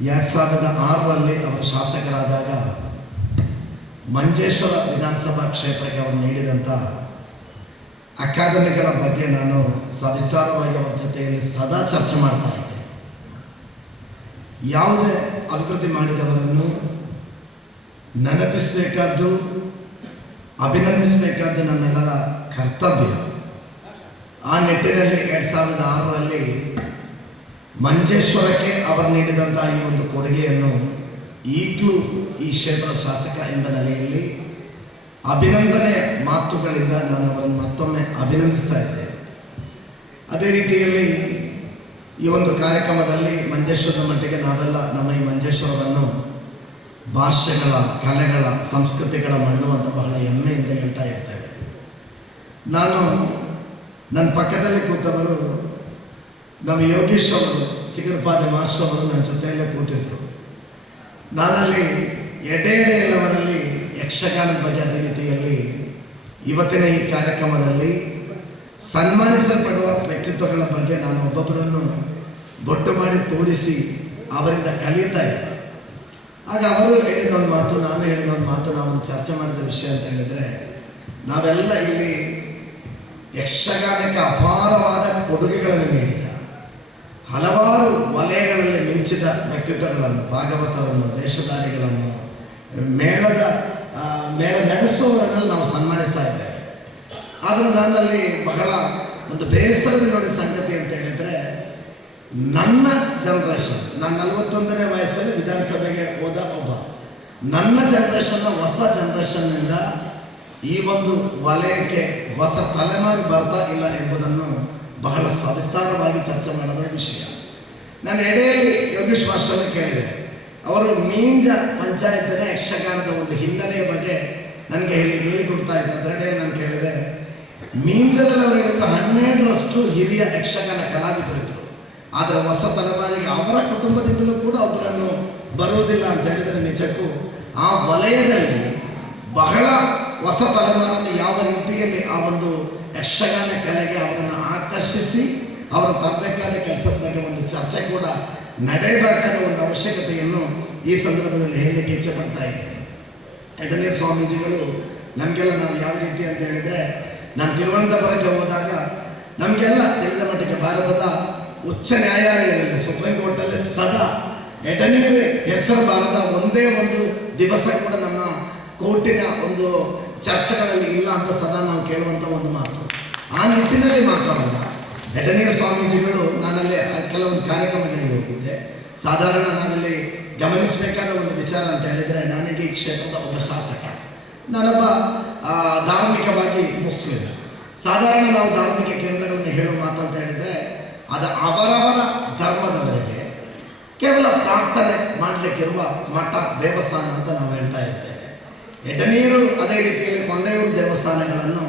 2006ರಲ್ಲಿ ಅವರು ಶಾಸಕರಾದಾಗ ಮಂಜೇಶ್ವರ ವಿಧಾನಸಭಾ ಕ್ಷೇತ್ರಕ್ಕೆ ಅವರು ನೀಡಿದಂಥ ಅಕಾಡೆಮಿಗಳ ಬಗ್ಗೆ ನಾನು ಸವಿಸ್ತಾರವಾಗಿ ಅವರ ಜೊತೆಯಲ್ಲಿ ಸದಾ ಚರ್ಚೆ ಮಾಡ್ತಾ ಇದ್ದೆ. ಯಾವುದೇ ಅಭಿವೃದ್ಧಿ ಮಾಡಿದವರನ್ನು ನೆನಪಿಸಬೇಕಾದ್ದು, ಅಭಿನಂದಿಸಬೇಕಾದ್ದು ನಮ್ಮೆಲ್ಲರ ಕರ್ತವ್ಯ. ಆ ನಿಟ್ಟಿನಲ್ಲಿ 2006ರಲ್ಲಿ ಮಂಜೇಶ್ವರಕ್ಕೆ ಅವರು ನೀಡಿದಂತಹ ಈ ಒಂದು ಕೊಡುಗೆಯನ್ನು ಈಗಲೂ ಈ ಕ್ಷೇತ್ರದ ಶಾಸಕ ಎಂಬ ನೆಲೆಯಲ್ಲಿ ಅಭಿನಂದನೆ ಮಾತುಗಳಿಂದ ನಾನು ಅವರನ್ನು ಮತ್ತೊಮ್ಮೆ ಅಭಿನಂದಿಸ್ತಾ ಇದ್ದೇನೆ. ಅದೇ ರೀತಿಯಲ್ಲಿ ಈ ಒಂದು ಕಾರ್ಯಕ್ರಮದಲ್ಲಿ ಮಂಜೇಶ್ವರದ ಮಟ್ಟಿಗೆ ನಾವೆಲ್ಲ ನಮ್ಮ ಈ ಮಂಜೇಶ್ವರವನ್ನು ಭಾಷೆಗಳ, ಕಲೆಗಳ, ಸಂಸ್ಕೃತಿಗಳ ಮಣ್ಣು ಅಂತ ಬಹಳ ಹೆಮ್ಮೆಯಿಂದ ಹೇಳ್ತಾ ಇರ್ತೇವೆ. ನಾನು ನನ್ನ ಪಕ್ಕದಲ್ಲಿ ಕೂತವರು ನಮ್ಮ ಯೋಗೀಶ್ ಅವರು, ಚಿಗುರುಪಾದೆ ಮಾಸ್ಟರ್ ಅವರು ನನ್ನ ಜೊತೆಯಲ್ಲೇ ಕೂತಿದ್ರು. ನಾನಲ್ಲಿ ಎಡೆಯಲ್ಲವರಲ್ಲಿ ಯಕ್ಷಗಾನದ ಬಗ್ಗೆ ಅದೇ ರೀತಿಯಲ್ಲಿ ಇವತ್ತಿನ ಈ ಕಾರ್ಯಕ್ರಮದಲ್ಲಿ ಸನ್ಮಾನಿಸಲ್ಪಡುವ ವ್ಯಕ್ತಿತ್ವಗಳ ಬಗ್ಗೆ ನಾನು ಒಬ್ಬೊಬ್ಬರನ್ನು ಬೊಟ್ಟು ಮಾಡಿ ತೋರಿಸಿ ಅವರಿಂದ ಕಲಿತಾ ಇದ್ದೆ. ಆಗ ಅವರು ಹೇಳಿದ ಒಂದು ಮಾತು, ನಾನು ಹೇಳಿದ ಒಂದು ಮಾತು, ನಾವೊಂದು ಚರ್ಚೆ ಮಾಡಿದ ವಿಷಯ ಅಂತ ಹೇಳಿದರೆ, ನಾವೆಲ್ಲ ಇಲ್ಲಿ ಯಕ್ಷಗಾನಕ್ಕೆ ಅಪಾರವಾದ ಕೊಡುಗೆಗಳನ್ನು ನೀಡಿದ, ಹಲವಾರು ವಲಯಗಳಲ್ಲಿ ಮಿಂಚಿದ ವ್ಯಕ್ತಿತ್ವಗಳನ್ನು, ಭಾಗವತರನ್ನು, ವೇಷಧಾರಿಗಳನ್ನು, ಮೇಳ ನಡೆಸುವವರನ್ನೆಲ್ಲ ನಾವು ಸನ್ಮಾನಿಸ್ತಾ ಇದ್ದೇವೆ. ಆದರೆ ನನ್ನಲ್ಲಿ ಬಹಳ ಒಂದು ಬೇಸರದ ನೋಡಿ ಸಂಗತಿ ಅಂತ ಹೇಳಿದರೆ, ನನ್ನ ಜನ್ರೇಷನ್, ನಾನು 41ನೇ ವಯಸ್ಸಲ್ಲಿ ವಿಧಾನಸಭೆಗೆ ಹೋದ ಒಬ್ಬ, ನನ್ನ ಜನ್ರೇಷನ್ನ ಹೊಸ ಜನ್ರೇಷನ್ನಿಂದ ಈ ಒಂದು ವಲಯಕ್ಕೆ ಹೊಸ ತಲೆಮಾರು ಬರ್ತಾ ಇಲ್ಲ ಎಂಬುದನ್ನು ಬಹಳ ಸವಿಸ್ತಾರವಾಗಿ ಚರ್ಚೆ ಮಾಡೋದ ವಿಷಯ. ನಾನು ಎಡೆಯಲ್ಲಿ ಯೋಗೀಶ್ ಮಾಸ್ಟರ್ನ ಕೇಳಿದೆ. ಅವರು ಮೀಂಜ ಪಂಚಾಯತ್ನ ಯಕ್ಷಗಾನದ ಒಂದು ಹಿನ್ನೆಲೆಯ ಬಗ್ಗೆ ನನಗೆ ಹೇಳಿಕೊಡ್ತಾ ಇದ್ದರು. ಅದರಡೆಯಲ್ಲಿ ನಾನು ಕೇಳಿದೆ, ಮೀಂಜದಲ್ಲಿ ಅವರು ಹೇಳಿದ್ರು 12ರಷ್ಟು ಹಿರಿಯ ಯಕ್ಷಗಾನ ಕಲಾವಿದರಿದ್ದರು, ಆದರೆ ಹೊಸ ತಲೆಮಾರಿಗೆ ಅವರ ಕುಟುಂಬದಿಂದಲೂ ಕೂಡ ಒಬ್ಬರನ್ನು ಬರುವುದಿಲ್ಲ ಅಂತ ಹೇಳಿದರೆ ನಿಜಕ್ಕೂ ಆ ವಲಯದಲ್ಲಿ ಬಹಳ ಹೊಸ ತಲೆಮಾರನ್ನು ಯಾವ ರೀತಿಯಲ್ಲಿ ಆ ಒಂದು ಯಕ್ಷಗಾನ ಕಲೆಗೆ ಅವರನ್ನು ಆಕರ್ಷಿಸಿ ಅವರ ತರಬೇಕಾದ ಕೆಲಸದ ಬಗ್ಗೆ ಒಂದು ಚರ್ಚೆ ಕೂಡ ನಡೆಯಬೇಕಾದ ಒಂದು ಅವಶ್ಯಕತೆಯನ್ನು ಈ ಸಂದರ್ಭದಲ್ಲಿ ಹೇಳಲಿಕ್ಕೆ ಇಚ್ಛೆ ಪಡ್ತಾ ಇದ್ದೇನೆ. ಎಡನೀರು ಸ್ವಾಮೀಜಿಗಳು ನಮಗೆಲ್ಲ, ನಾವು ಯಾವ ರೀತಿ ಅಂತ ಹೇಳಿದರೆ, ನಾನು ತಿರುವನಂತಪುರಕ್ಕೆ ಹೋದಾಗ ನಮಗೆಲ್ಲ ತಿಳಿದ ಮಟ್ಟಿಗೆ ಭಾರತದ ಉಚ್ಚ ನ್ಯಾಯಾಲಯದಲ್ಲಿ, ಸುಪ್ರೀಂ ಕೋರ್ಟಲ್ಲಿ ಸದಾ ಎಡನೀರು ಹೆಸರು ಬಾರದ ಒಂದೇ ಒಂದು ದಿವಸ ಕೂಡ ನಮ್ಮ ಕೋರ್ಟಿನ ಒಂದು ಚರ್ಚೆಗಳಲ್ಲಿ ಇಲ್ಲ ಅಂತ ಸದಾ ನಾವು ಕೇಳುವಂಥ ಒಂದು ಮಾತು. ಆ ನಿಟ್ಟಿನಲ್ಲಿ ಮಾತ್ರವಲ್ಲ, ಎಡನೀರು ಸ್ವಾಮೀಜಿಗಳು, ನಾನಲ್ಲಿ ಕೆಲವೊಂದು ಕಾರ್ಯಕ್ರಮಗಳಿಗೆ ಹೋಗಿದ್ದೆ. ಸಾಧಾರಣ ನಾನಲ್ಲಿ ಗಮನಿಸಬೇಕಾದ ಒಂದು ವಿಚಾರ ಅಂತ ಹೇಳಿದರೆ, ನನಗೆ ಈ ಕ್ಷೇತ್ರದ ಒಬ್ಬ ಶಾಸಕ, ನಾನೊಬ್ಬ ಧಾರ್ಮಿಕವಾಗಿ ಮುಸ್ಲಿಂ. ಸಾಧಾರಣ ನಾವು ಧಾರ್ಮಿಕ ಕೇಂದ್ರಗಳನ್ನು ಹೇಳುವ ಮಾತಂತ ಹೇಳಿದರೆ, ಅದು ಅವರವರ ಧರ್ಮದವರಿಗೆ ಕೇವಲ ಪ್ರಾರ್ಥನೆ ಮಾಡಲಿಕ್ಕಿರುವ ಮಠ, ದೇವಸ್ಥಾನ ಅಂತ ನಾವು ಹೇಳ್ತಾ ಇರ್ತೇವೆ. ಎಡನೀರು ಅದೇ ರೀತಿಯಲ್ಲಿ ಕೊಂಡೆಯೂರು ದೇವಸ್ಥಾನಗಳನ್ನು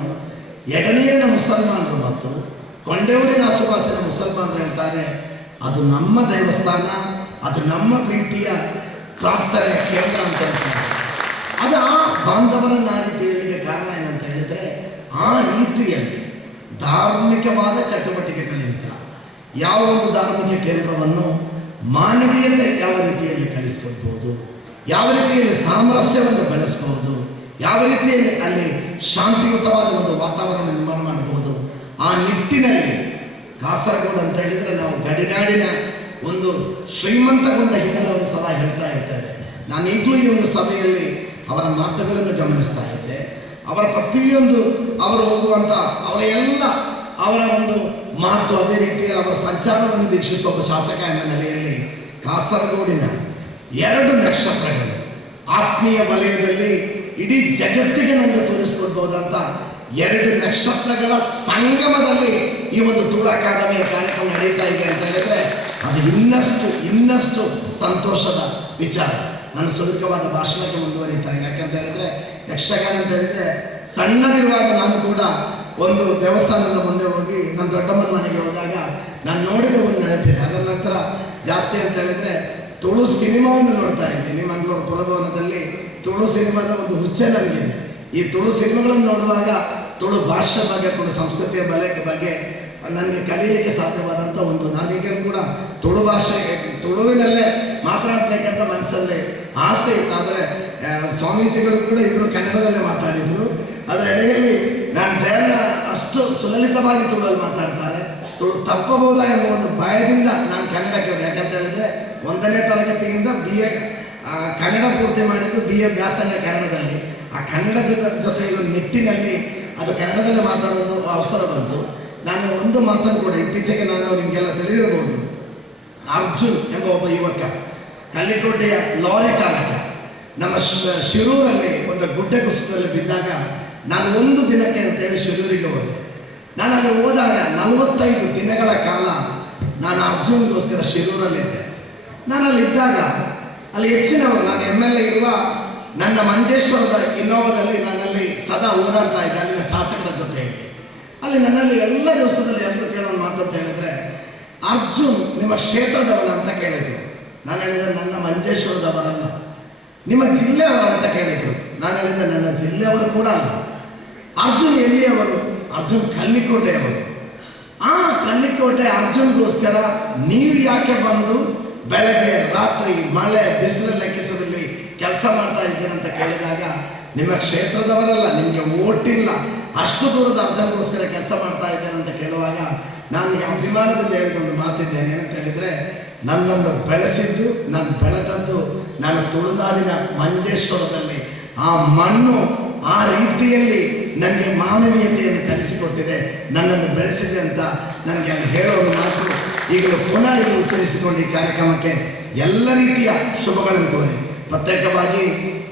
ಎಡನೀರಿನ ಮುಸಲ್ಮಾನರು ಮತ್ತು ಕೊಂಡೆಯೂರಿನ ಆಸುಪಾಸಿನ ಮುಸಲ್ಮಾನರು ಹೇಳ್ತಾರೆ, ಅದು ನಮ್ಮ ದೇವಸ್ಥಾನ, ಅದು ನಮ್ಮ ಪ್ರೀತಿಯ ಪ್ರಾರ್ಥನೆ ಕೇಂದ್ರ ಅಂತ ಹೇಳ್ತಾರೆ. ಅದು ಆ ಬಾಂಧವರನ್ನು ಆ ರೀತಿ ಹೇಳಲಿಕ್ಕೆ ಕಾರಣ ಏನಂತ ಹೇಳಿದರೆ, ಆ ರೀತಿಯಲ್ಲಿ ಧಾರ್ಮಿಕವಾದ ಚಟುವಟಿಕೆಗಳಿಂದ ಯಾವ ಒಂದು ಧಾರ್ಮಿಕ ಕೇಂದ್ರವನ್ನು ಮಾನವೀಯತೆ ಯಾವ ರೀತಿಯಲ್ಲಿ ಕಲಿಸ್ಕೊಳ್ಬೋದು, ಯಾವ ರೀತಿಯಲ್ಲಿ ಸಾಮರಸ್ಯವನ್ನು ಬೆಳೆಸ್ಬೋದು, ಯಾವ ರೀತಿಯಲ್ಲಿ ಅಲ್ಲಿ ಶಾಂತಿಯುತವಾದ ಒಂದು ವಾತಾವರಣ ನಿರ್ಮಾಣ ಮಾಡಬಹುದು, ಆ ನಿಟ್ಟಿನಲ್ಲಿ ಕಾಸರಗೋಡು ಅಂತ ಹೇಳಿದರೆ ನಾವು ಗಡಿನಾಡಿನ ಒಂದು ಶ್ರೀಮಂತಗೊಂಡ ಹಿನ್ನೆಲೆಯನ್ನು ಸದಾ ಹೇಳ್ತಾ ಇರ್ತೇವೆ. ನಾನು ಈಗಲೂ ಈ ಒಂದು ಸಭೆಯಲ್ಲಿ ಅವರ ಮಾತುಗಳನ್ನು ಗಮನಿಸ್ತಾ ಇದ್ದೆ. ಅವರ ಪ್ರತಿಯೊಂದು ಅವರು ಹೋಗುವಂಥ ಅವರ ಒಂದು ಮಾತು, ಅದೇ ರೀತಿಯಲ್ಲಿ ಅವರ ಸಂಚಾರವನ್ನು ವೀಕ್ಷಿಸುವ ಒಬ್ಬ ಶಾಸಕ ಎಂಬ ನೆಲೆಯಲ್ಲಿ ಕಾಸರಗೋಡಿನ 2 ನಕ್ಷತ್ರಗಳು ಆತ್ಮೀಯ ವಲಯದಲ್ಲಿ ಇಡೀ ಜಗತ್ತಿಗೆ ನಮಗೆ ತೋರಿಸ್ಕೊಡ್ಬೋದಂತ 2 ನಕ್ಷತ್ರಗಳ ಸಂಗಮದಲ್ಲಿ ಈ ಒಂದು ತುಳು ಅಕಾಡೆಮಿಯ ಕಾರ್ಯಕ್ರಮ ನಡೀತಾ ಇದೆ ಅಂತ ಹೇಳಿದ್ರೆ ಅದು ಇನ್ನಷ್ಟು ಸಂತೋಷದ ವಿಚಾರ. ನಾನು ಸುದೀರ್ಘವಾದ ಭಾಷಣಕ್ಕೆ ಮುಂದುವರಿತಾರೆ. ಯಾಕಂತ ಹೇಳಿದ್ರೆ ಯಕ್ಷಗಾನ ಅಂತ ಹೇಳಿದ್ರೆ ಸಣ್ಣದಿರುವಾಗ ನಾನು ಕೂಡ ಒಂದು ದೇವಸ್ಥಾನದ ಮುಂದೆ ಹೋಗಿ ನನ್ನ ದೊಡ್ಡಮ್ಮನ ಮನೆಗೆ ಹೋದಾಗ ನಾನು ನೋಡಿದ ಒಂದು ನೆನಪಿದೆ. ಅದರ ನಂತರ ಜಾಸ್ತಿ ಅಂತ ಹೇಳಿದ್ರೆ ತುಳು ಸಿನಿಮಾವನ್ನು ನೋಡ್ತಾ ಇದ್ದೀನಿ. ಮಂಗಳೂರು ಪುರಭವನದಲ್ಲಿ ತುಳು ಸಿನಿಮಾದ ಒಂದು ಹುಚ್ಚೆ ನನಗಿದೆ. ಈ ತುಳು ಸಿನಿಮಾಗಳನ್ನು ನೋಡುವಾಗ ತುಳು ಭಾಷೆ ಬಗ್ಗೆ, ತುಳು ಸಂಸ್ಕೃತಿಯ ಬಗ್ಗೆ ನನಗೆ ಕಲೀಲಿಕ್ಕೆ ಸಾಧ್ಯವಾದಂಥ ಒಂದು, ನಾನೀಗಲೂ ಕೂಡ ತುಳು ಭಾಷೆ, ತುಳುವಿನಲ್ಲೇ ಮಾತನಾಡಬೇಕಂತ ಮನಸ್ಸಲ್ಲಿ ಆಸೆ ಇತ್ತು. ಆದರೆ ಸ್ವಾಮೀಜಿಗಳು ಕೂಡ ಇಬ್ಬರು ಕನ್ನಡದಲ್ಲೇ ಮಾತಾಡಿದರು. ಅದರ ಎಡೆಯಲ್ಲಿ ನಾನು ಜಯನ್ನ ಅಷ್ಟು ಸುಲಲಿತವಾಗಿ ತುಳುವಲ್ಲಿ ಮಾತಾಡ್ತಾರೆ, ತುಳು ತಪ್ಪಬಹುದಾ ಎಂಬ ಒಂದು ಭಯದಿಂದ ನಾನು ಕನ್ನಡಕ್ಕೆ ಹೋದೆ. ಯಾಕಂತ ಹೇಳಿದ್ರೆ 1ನೇ ತರಗತಿಯಿಂದ BA ಕನ್ನಡ ಪೂರ್ತಿ ಮಾಡಿದ್ದು, BA ವ್ಯಾಸಂಗ ಕನ್ನಡದಲ್ಲಿ. ಆ ಕನ್ನಡದ ಜೊತೆ ಒಂದು ನಿಟ್ಟಿನಲ್ಲಿ ಅದು ಕನ್ನಡದಲ್ಲೇ ಮಾತಾಡೋದು ಅವಸರ ಬಂತು. ನಾನು ಒಂದು ಮಾತನ್ನು ಕೂಡ ಇತ್ತೀಚೆಗೆ ನಾನು ನಿಮಗೆಲ್ಲ ತಿಳಿದಿರಬಹುದು, ಅರ್ಜುನ್ ಎಂಬ ಒಬ್ಬ ಯುವಕ, ಕಲ್ಲಿಕೋಟೆಯ ಲಾರಿ ಚಾಲಕ, ನಮ್ಮ ಶಿರೂರಲ್ಲಿ ಒಂದು ಗುಡ್ಡೆ ಕುಸಿತದಲ್ಲಿ ಬಿದ್ದಾಗ ನಾನು 1 ದಿನಕ್ಕೆ ಅಂತೇಳಿ ಶಿರೂರಿಗೆ ಹೋದೆ. ನಾನು ಅಲ್ಲಿ ಹೋದಾಗ 45 ದಿನಗಳ ಕಾಲ ನಾನು ಅರ್ಜುನ್ಗೋಸ್ಕರ ಶಿರೂರಲ್ಲಿದ್ದೆ. ನಾನು ಅಲ್ಲಿದ್ದಾಗ ಅಲ್ಲಿ ಹೆಚ್ಚಿನವರು, ನಾನು MLA ಇರುವ ನನ್ನ ಮಂಜೇಶ್ವರದ ಇನ್ನೋವಾದಲ್ಲಿ ನಾನಲ್ಲಿ ಸದಾ ಓಡಾಡ್ತಾ ಇದ್ದೆ ಅಲ್ಲಿನ ಶಾಸಕರ ಜೊತೆಯಲ್ಲಿ. ಅಲ್ಲಿ ನನ್ನಲ್ಲಿ ಎಲ್ಲ ದಿವಸದಲ್ಲಿ ಎಲ್ಲರೂ ಕೇಳೋ ಮಾತಂತ ಹೇಳಿದ್ರೆ, ಅರ್ಜುನ್ ನಿಮ್ಮ ಕ್ಷೇತ್ರದವನ ಅಂತ ಕೇಳಿದ್ರು. ನಾನು ಹೇಳಿದೆ ನನ್ನ ಮಂಜೇಶ್ವರದವರಲ್ಲ, ನಿಮ್ಮ ಜಿಲ್ಲೆಯವರ ಅಂತ ಕೇಳಿದ್ರು. ನಾನು ಹೇಳಿದೆ ನನ್ನ ಜಿಲ್ಲೆಯವರು ಕೂಡ ಅಲ್ಲ. ಅರ್ಜುನ್ ಎಲ್ಲಿಯವರು? ಅರ್ಜುನ್ ಕಲ್ಲಿಕೋಟೆಯವರು. ಆ ಕಲ್ಲಿಕೋಟೆ ಅರ್ಜುನ್ಗೋಸ್ಕರ ನೀವು ಯಾಕೆ ಬಂದು ಬೆಳಗ್ಗೆ ರಾತ್ರಿ ಮಳೆ ಬಿಸಿಲು ಲೆಕ್ಕಿಸದಲ್ಲಿ ಕೆಲಸ ಮಾಡ್ತಾ ಇದ್ದೀರಂತ ಕೇಳಿದಾಗ, ನಿಮ್ಮ ಕ್ಷೇತ್ರದವರಲ್ಲ, ನಿಮಗೆ ಓಟಿಲ್ಲ, ಅಷ್ಟು ದೂರದ ಅರ್ಜುನ್ಗೋಸ್ಕರ ಕೆಲಸ ಮಾಡ್ತಾ ಇದ್ದೇನೆ ಅಂತ ಕೇಳುವಾಗ ನಾನು ಅಭಿಮಾನದಿಂದ ಹೇಳಿದ ಒಂದು ಮಾತಿದ್ದೇನೆ. ಏನಂತ ಹೇಳಿದರೆ, ನನ್ನನ್ನು ಬೆಳೆಸಿದ್ದು, ನಾನು ಬೆಳೆದದ್ದು ನಾನು ತುಳುನಾಡಿನ ಮಂಜೇಶ್ವರದಲ್ಲಿ. ಆ ಮಣ್ಣು ಆ ರೀತಿಯಲ್ಲಿ ನನಗೆ ಮಾನವೀಯತೆಯನ್ನು ಕಲಿಸಿಕೊಟ್ಟಿದೆ, ನನ್ನನ್ನು ಬೆಳೆಸಿದೆ ಅಂತ ನನಗೆ ಅಲ್ಲಿ ಹೇಳೋ ಮಾತು ಈಗಲೂ ಪುನಃ ಇಲ್ಲಿ ಉಚ್ಚರಿಸಿಕೊಂಡು ಈ ಕಾರ್ಯಕ್ರಮಕ್ಕೆ ಎಲ್ಲ ರೀತಿಯ ಶುಭಗಳನ್ನು ಕೋರಿ, ಪ್ರತ್ಯೇಕವಾಗಿ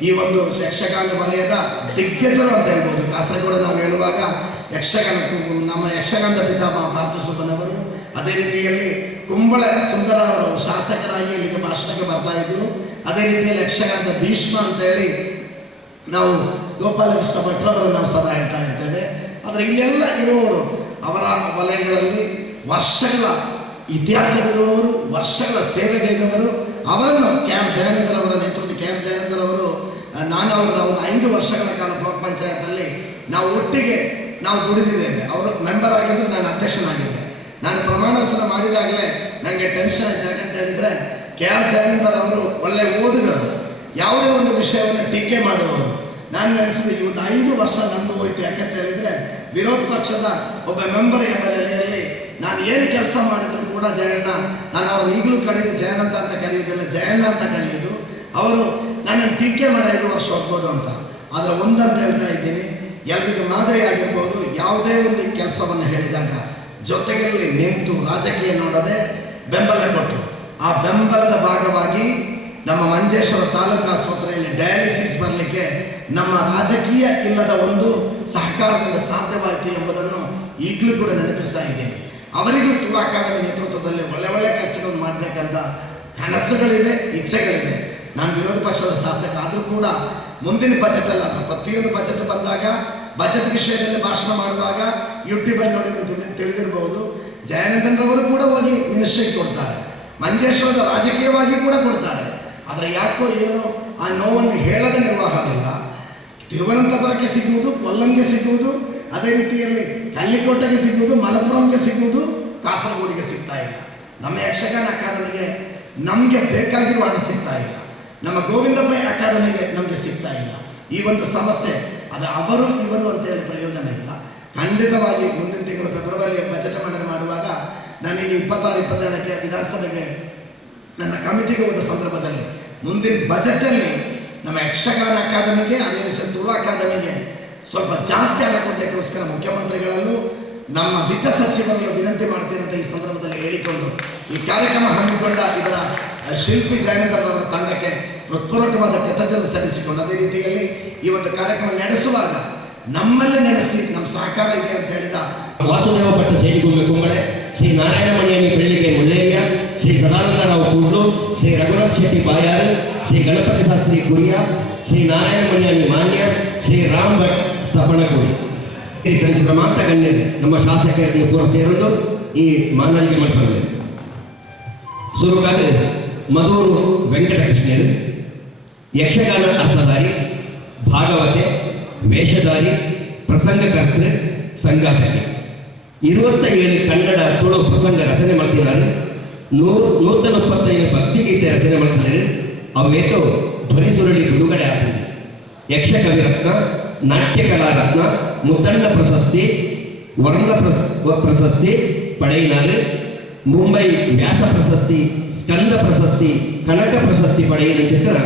ಈ ಒಂದು ಯಕ್ಷಗಾನ ವಲಯದ ದಿಗ್ಗಜರು ಅಂತ ಹೇಳ್ಬೋದು. ಕಾಸರಗೋಡು ನಾವು ಹೇಳುವಾಗ ಯಕ್ಷಗಾನ, ನಮ್ಮ ಯಕ್ಷಗಾನದ ಪಿತಾಮಹ ಪಾರ್ಥಿಸುಬ್ಬನವರು, ಅದೇ ರೀತಿಯಲ್ಲಿ ಕುಂಬಳ ಸುಂದರ ಅವರು ಶಾಸಕರಾಗಿ ಇಲ್ಲಿಗೆ ಭಾಷಣಕ್ಕೆ ಬರ್ತಾ ಇದ್ರು. ಅದೇ ರೀತಿಯಲ್ಲಿ ಯಕ್ಷಗಾನದ ಭೀಷ್ಮ ಅಂತೇಳಿ ನಾವು ಗೋಪಾಲಕೃಷ್ಣ ಭಟ್ರವರು ನಾವು ಸದಾ ಹೇಳ್ತಾ ಇರ್ತೇವೆ. ಆದರೆ ಇಲ್ಲೆಲ್ಲ ಇರುವವರು ಅವರ ವಲಯಗಳಲ್ಲಿ ವರ್ಷಗಳ ಇತಿಹಾಸವಿರುವವರು, ವರ್ಷಗಳ ಸೇವೆಗೈದವರು. ಅವರನ್ನು KR ಜಯಾನಂದರ್ ಅವರ ನೇತೃತ್ವ, KR ಜಯಾನಂದರ್ ಅವರು, ನಾನು ಅವರು 5 ವರ್ಷಗಳ ಕಾಲ ಬ್ಲಾಕ್ ಪಂಚಾಯತಲ್ಲಿ ನಾವು ಒಟ್ಟಿಗೆ ನಾವು ದುಡಿದಿದ್ದೇವೆ. ಅವರು ಮೆಂಬರ್ ಆಗಿದ್ದು, ನಾನು ಅಧ್ಯಕ್ಷನಾಗಿದ್ದೆ. ನಾನು ಪ್ರಮಾಣ ವಚನ ಮಾಡಿದಾಗಲೇ ನನಗೆ ಟೆನ್ಷನ್ ಆಯಿತು. ಯಾಕಂತ ಹೇಳಿದರೆ KR ಜಯಾನಂದರ್ ಅವರು ಒಳ್ಳೆ ಓದುಗರು, ಯಾವುದೇ ಒಂದು ವಿಷಯವನ್ನು ಟೀಕೆ ಮಾಡುವವರು. ನಾನು ನೆನೆಸಿದೆ, ಇವತ್ತು 5 ವರ್ಷ ನಂದು ಹೋಯ್ತು. ಯಾಕಂತ ಹೇಳಿದರೆ ವಿರೋಧ ಪಕ್ಷದ ಒಬ್ಬ ಮೆಂಬರ್ ಎಂಬ ನೆಲೆಯಲ್ಲಿ ನಾನು ಏನು ಕೆಲಸ ಮಾಡಿದ್ರು ಕೂಡ ಜಯಣ್ಣ, ನಾನು ಅವ್ರನ್ನ ಈಗಲೂ ಕರೆಯೋದು ಜಯಣ್ಣ ಅಂತ ಕರೆಯೋದಿಲ್ಲ, ಜಯಣ್ಣ ಅಂತ ಕರೆಯೋದು. ಅವರು ನನ್ನನ್ನು ಟೀಕೆ ಮಾಡಿ 5 ವರ್ಷ ಹೋಗ್ಬೋದು ಅಂತ. ಆದರೆ ಒಂದಂತ ಹೇಳ್ತಾ ಇದ್ದೀನಿ, ಎಲ್ರಿಗೂ ಮಾದರಿ ಆಗಿರ್ಬೋದು. ಯಾವುದೇ ಒಂದು ಕೆಲಸವನ್ನು ಹೇಳಿದಾಗ ಜೊತೆಯಲ್ಲಿ ನಿಂತು ರಾಜಕೀಯ ನೋಡದೆ ಬೆಂಬಲ ಕೊಟ್ಟು, ಆ ಬೆಂಬಲದ ಭಾಗವಾಗಿ ನಮ್ಮ ಮಂಜೇಶ್ವರ ತಾಲೂಕು ಆಸ್ಪತ್ರೆಯಲ್ಲಿ ಡಯಾಲಿಸಿಸ್ ಬರಲಿಕ್ಕೆ ನಮ್ಮ ರಾಜಕೀಯ ಇಲ್ಲದ ಒಂದು ಸಹಕಾರದಿಂದ ಸಾಧ್ಯವಾಯಿತು ಎಂಬುದನ್ನು ಈಗಲೂ ಕೂಡ ನೆನಪಿಸ್ತಾ ಇದ್ದೀನಿ. ಅವರಿಗೂ ತುಳು ಅಕಾಡೆಮಿ ನೇತೃತ್ವದಲ್ಲಿ ಒಳ್ಳೆ ಕೆಲಸಗಳನ್ನು ಮಾಡಬೇಕಂತ ಕನಸುಗಳಿವೆ, ಇಚ್ಛೆಗಳಿವೆ. ನಾನು ವಿರೋಧ ಪಕ್ಷದ ಶಾಸಕ ಆದರೂ ಕೂಡ ಮುಂದಿನ ಬಜೆಟ್ ಅಲ್ಲ, ಪ್ರತಿಯೊಂದು ಬಜೆಟ್ ಬಂದಾಗ ಬಜೆಟ್ ವಿಷಯದಲ್ಲಿ ಭಾಷಣ ಮಾಡುವಾಗ ಯೂಟ್ಯೂಬಲ್ಲಿ ನೋಡಿ ತಿಳಿದಿರ್ಬೋದು, ಜಯಾನಂದನ್ರವರು ಕೂಡ ಹೋಗಿ ಮಿನಿಸ್ಟ್ರಿಗೆ ಕೊಡ್ತಾರೆ, ಮಂಜೇಶ್ವರದ ರಾಜಕೀಯವಾಗಿ ಕೂಡ ಕೊಡ್ತಾರೆ. ಆದರೆ ಯಾಕೋ ಏನೋ ಆ ನೋವನ್ನು ಹೇಳದ ನಿರ್ವಾಹವಿಲ್ಲ. ತಿರುವನಂತಪುರಕ್ಕೆ ಸಿಗುವುದು, ಕೊಲ್ಲಂಗೆ ಸಿಗುವುದು, ಅದೇ ರೀತಿಯಲ್ಲಿ ಕಲ್ಲಿಕೋಟೆಗೆ ಸಿಗುವುದು, ಮಲಪುರಂಗೆ ಸಿಗುವುದು, ಕಾಸರಗೋಡಿಗೆ ಸಿಗ್ತಾ ಇಲ್ಲ. ನಮ್ಮ ಯಕ್ಷಗಾನ ಅಕಾಡೆಮಿಗೆ ನಮಗೆ ಬೇಕಾಗಿರುವ ಹಣ ಸಿಗ್ತಾ ಇಲ್ಲ. ನಮ್ಮ ಗೋವಿಂದ ಪೈ ಅಕಾಡೆಮಿಗೆ ನಮಗೆ ಸಿಗ್ತಾ ಇಲ್ಲ. ಈ ಒಂದು ಸಮಸ್ಯೆ ಅದು ಅವರು ಇವರು ಅಂತೇಳಿ ಪ್ರಯೋಜನ ಇಲ್ಲ. ಖಂಡಿತವಾಗಿ ಮುಂದಿನ ತಿಂಗಳು ಫೆಬ್ರವರಿ ಬಜೆಟ್ ಮಂಡನೆ ಮಾಡುವಾಗ ನಾನೀಗ 26-27ಕ್ಕೆ ವಿಧಾನಸಭೆಗೆ ನನ್ನ ಕಮಿಟಿಗೆ ಹೋದ ಸಂದರ್ಭದಲ್ಲಿ ಮುಂದಿನ ಬಜೆಟಲ್ಲಿ ನಮ್ಮ ಯಕ್ಷಗಾನ ಅಕಾಡೆಮಿಗೆ, ಅದೇ ರೀತಿ ತುಳು ಅಕಾಡೆಮಿಗೆ ಸ್ವಲ್ಪ ಜಾಸ್ತಿ ಹಣ ಕೊಡಲಿಕ್ಕೋಸ್ಕರ ಮುಖ್ಯಮಂತ್ರಿಗಳಲ್ಲೂ ನಮ್ಮ ವಿತ್ತ ಸಚಿವರಲ್ಲೂ ವಿನಂತಿ ಮಾಡ್ತೀರಂತ ಈ ಸಂದರ್ಭದಲ್ಲಿ ಹೇಳಿಕೊಂಡು ಈ ಕಾರ್ಯಕ್ರಮ ಹಮ್ಮಿಕೊಂಡ ಇದರ ಶಿಲ್ಪಿ ಜಯನಂದರ್ ಅವರ ತಂಡಕ್ಕೆ ಹೃತ್ಪೂರ್ವಕವಾದ ಕೃತಜ್ಞತೆ ಸಲ್ಲಿಸಿಕೊಂಡು, ಅದೇ ರೀತಿಯಲ್ಲಿ ಈ ಒಂದು ಕಾರ್ಯಕ್ರಮ ನಡೆಸುವಾಗ ನಮ್ಮಲ್ಲಿ ನಡೆಸಿ ನಮ್ಮ ಸಹಕಾರ ಇದೆ ಅಂತ ಹೇಳಿದ ವಾಸುದೇವ ಭಟ್ಟ ಸೇಡಿಗುಂಬೆ ಕುಂಬಳೆ, ಶ್ರೀ ನಾರಾಯಣ ಮಣಿಯನಿ ಬೆಳ್ಳಿಗೆ ಮುಳ್ಳೇರಿಯ, ಶ್ರೀ ಸದಾನಂದರಾವ್ ಕೂಡ್ಲು, ಶ್ರೀ ರಘುನಾಥ್ ಶೆಟ್ಟಿ ಬಾಯಾರು, ಶ್ರೀ ಗಣಪತಿ ಶಾಸ್ತ್ರಿ ಕುರಿಯ, ಶ್ರೀ ನಾರಾಯಣ ಮಣಿಯನಿ ಮಾನ್ಯ, ಶ್ರೀ ರಾಮ್ ಭಟ್ ಸಬಣಕೋಡಿ ಈ ತಿಳಿಸಿದ ಮಾತ ಗಣ್ಯರು ನಮ್ಮ ಶಾಸಕರಿಗೆ ಪೂರ ಸೇರಲು ಈ ಮಾನವಿಗೆ ಮಲ್ಪರಲಿ ಸುರುಕಾದ ಮಧೂರು ವೆಂಕಟಕೃಷ್ಣರು ಯಕ್ಷಗಾನ ಅರ್ಥಧಾರಿ, ಭಾಗವತೆ, ವೇಷಧಾರಿ, ಪ್ರಸಂಗಕರ್ತೃ, ಸಂಘಾತಕಿ 27 ಕನ್ನಡ ತುಳು ಪ್ರಸಂಗ ರಚನೆ ಮಾಡ್ತಿದ್ದಾರೆ. 125 ಭಕ್ತಿಗೀತೆ ರಚನೆ ಮಾಡ್ತಿದ್ದಾರೆ. ಅವೇಟು ಧ್ವನಿ ಸುರುಳಿ ಬಿಡುಗಡೆ ಆಗ್ತದೆ. ಯಕ್ಷಕವಿರತ್ನ, ನಾಟ್ಯಕಲಾ ರತ್ನ, ಮುತ್ತಣ್ಣ ಪ್ರಶಸ್ತಿ, ವರ್ಣ ಪ್ರಶಸ್ತಿ ಪಡೆಯಿನಾರು. ಮುಂಬೈ ವ್ಯಾಸ ಪ್ರಶಸ್ತಿ, ಸ್ಕಂದ ಪ್ರಶಸ್ತಿ, ಕನಕ ಪ್ರಶಸ್ತಿ ಪಡೆಯಿನ ಚಿತ್ರ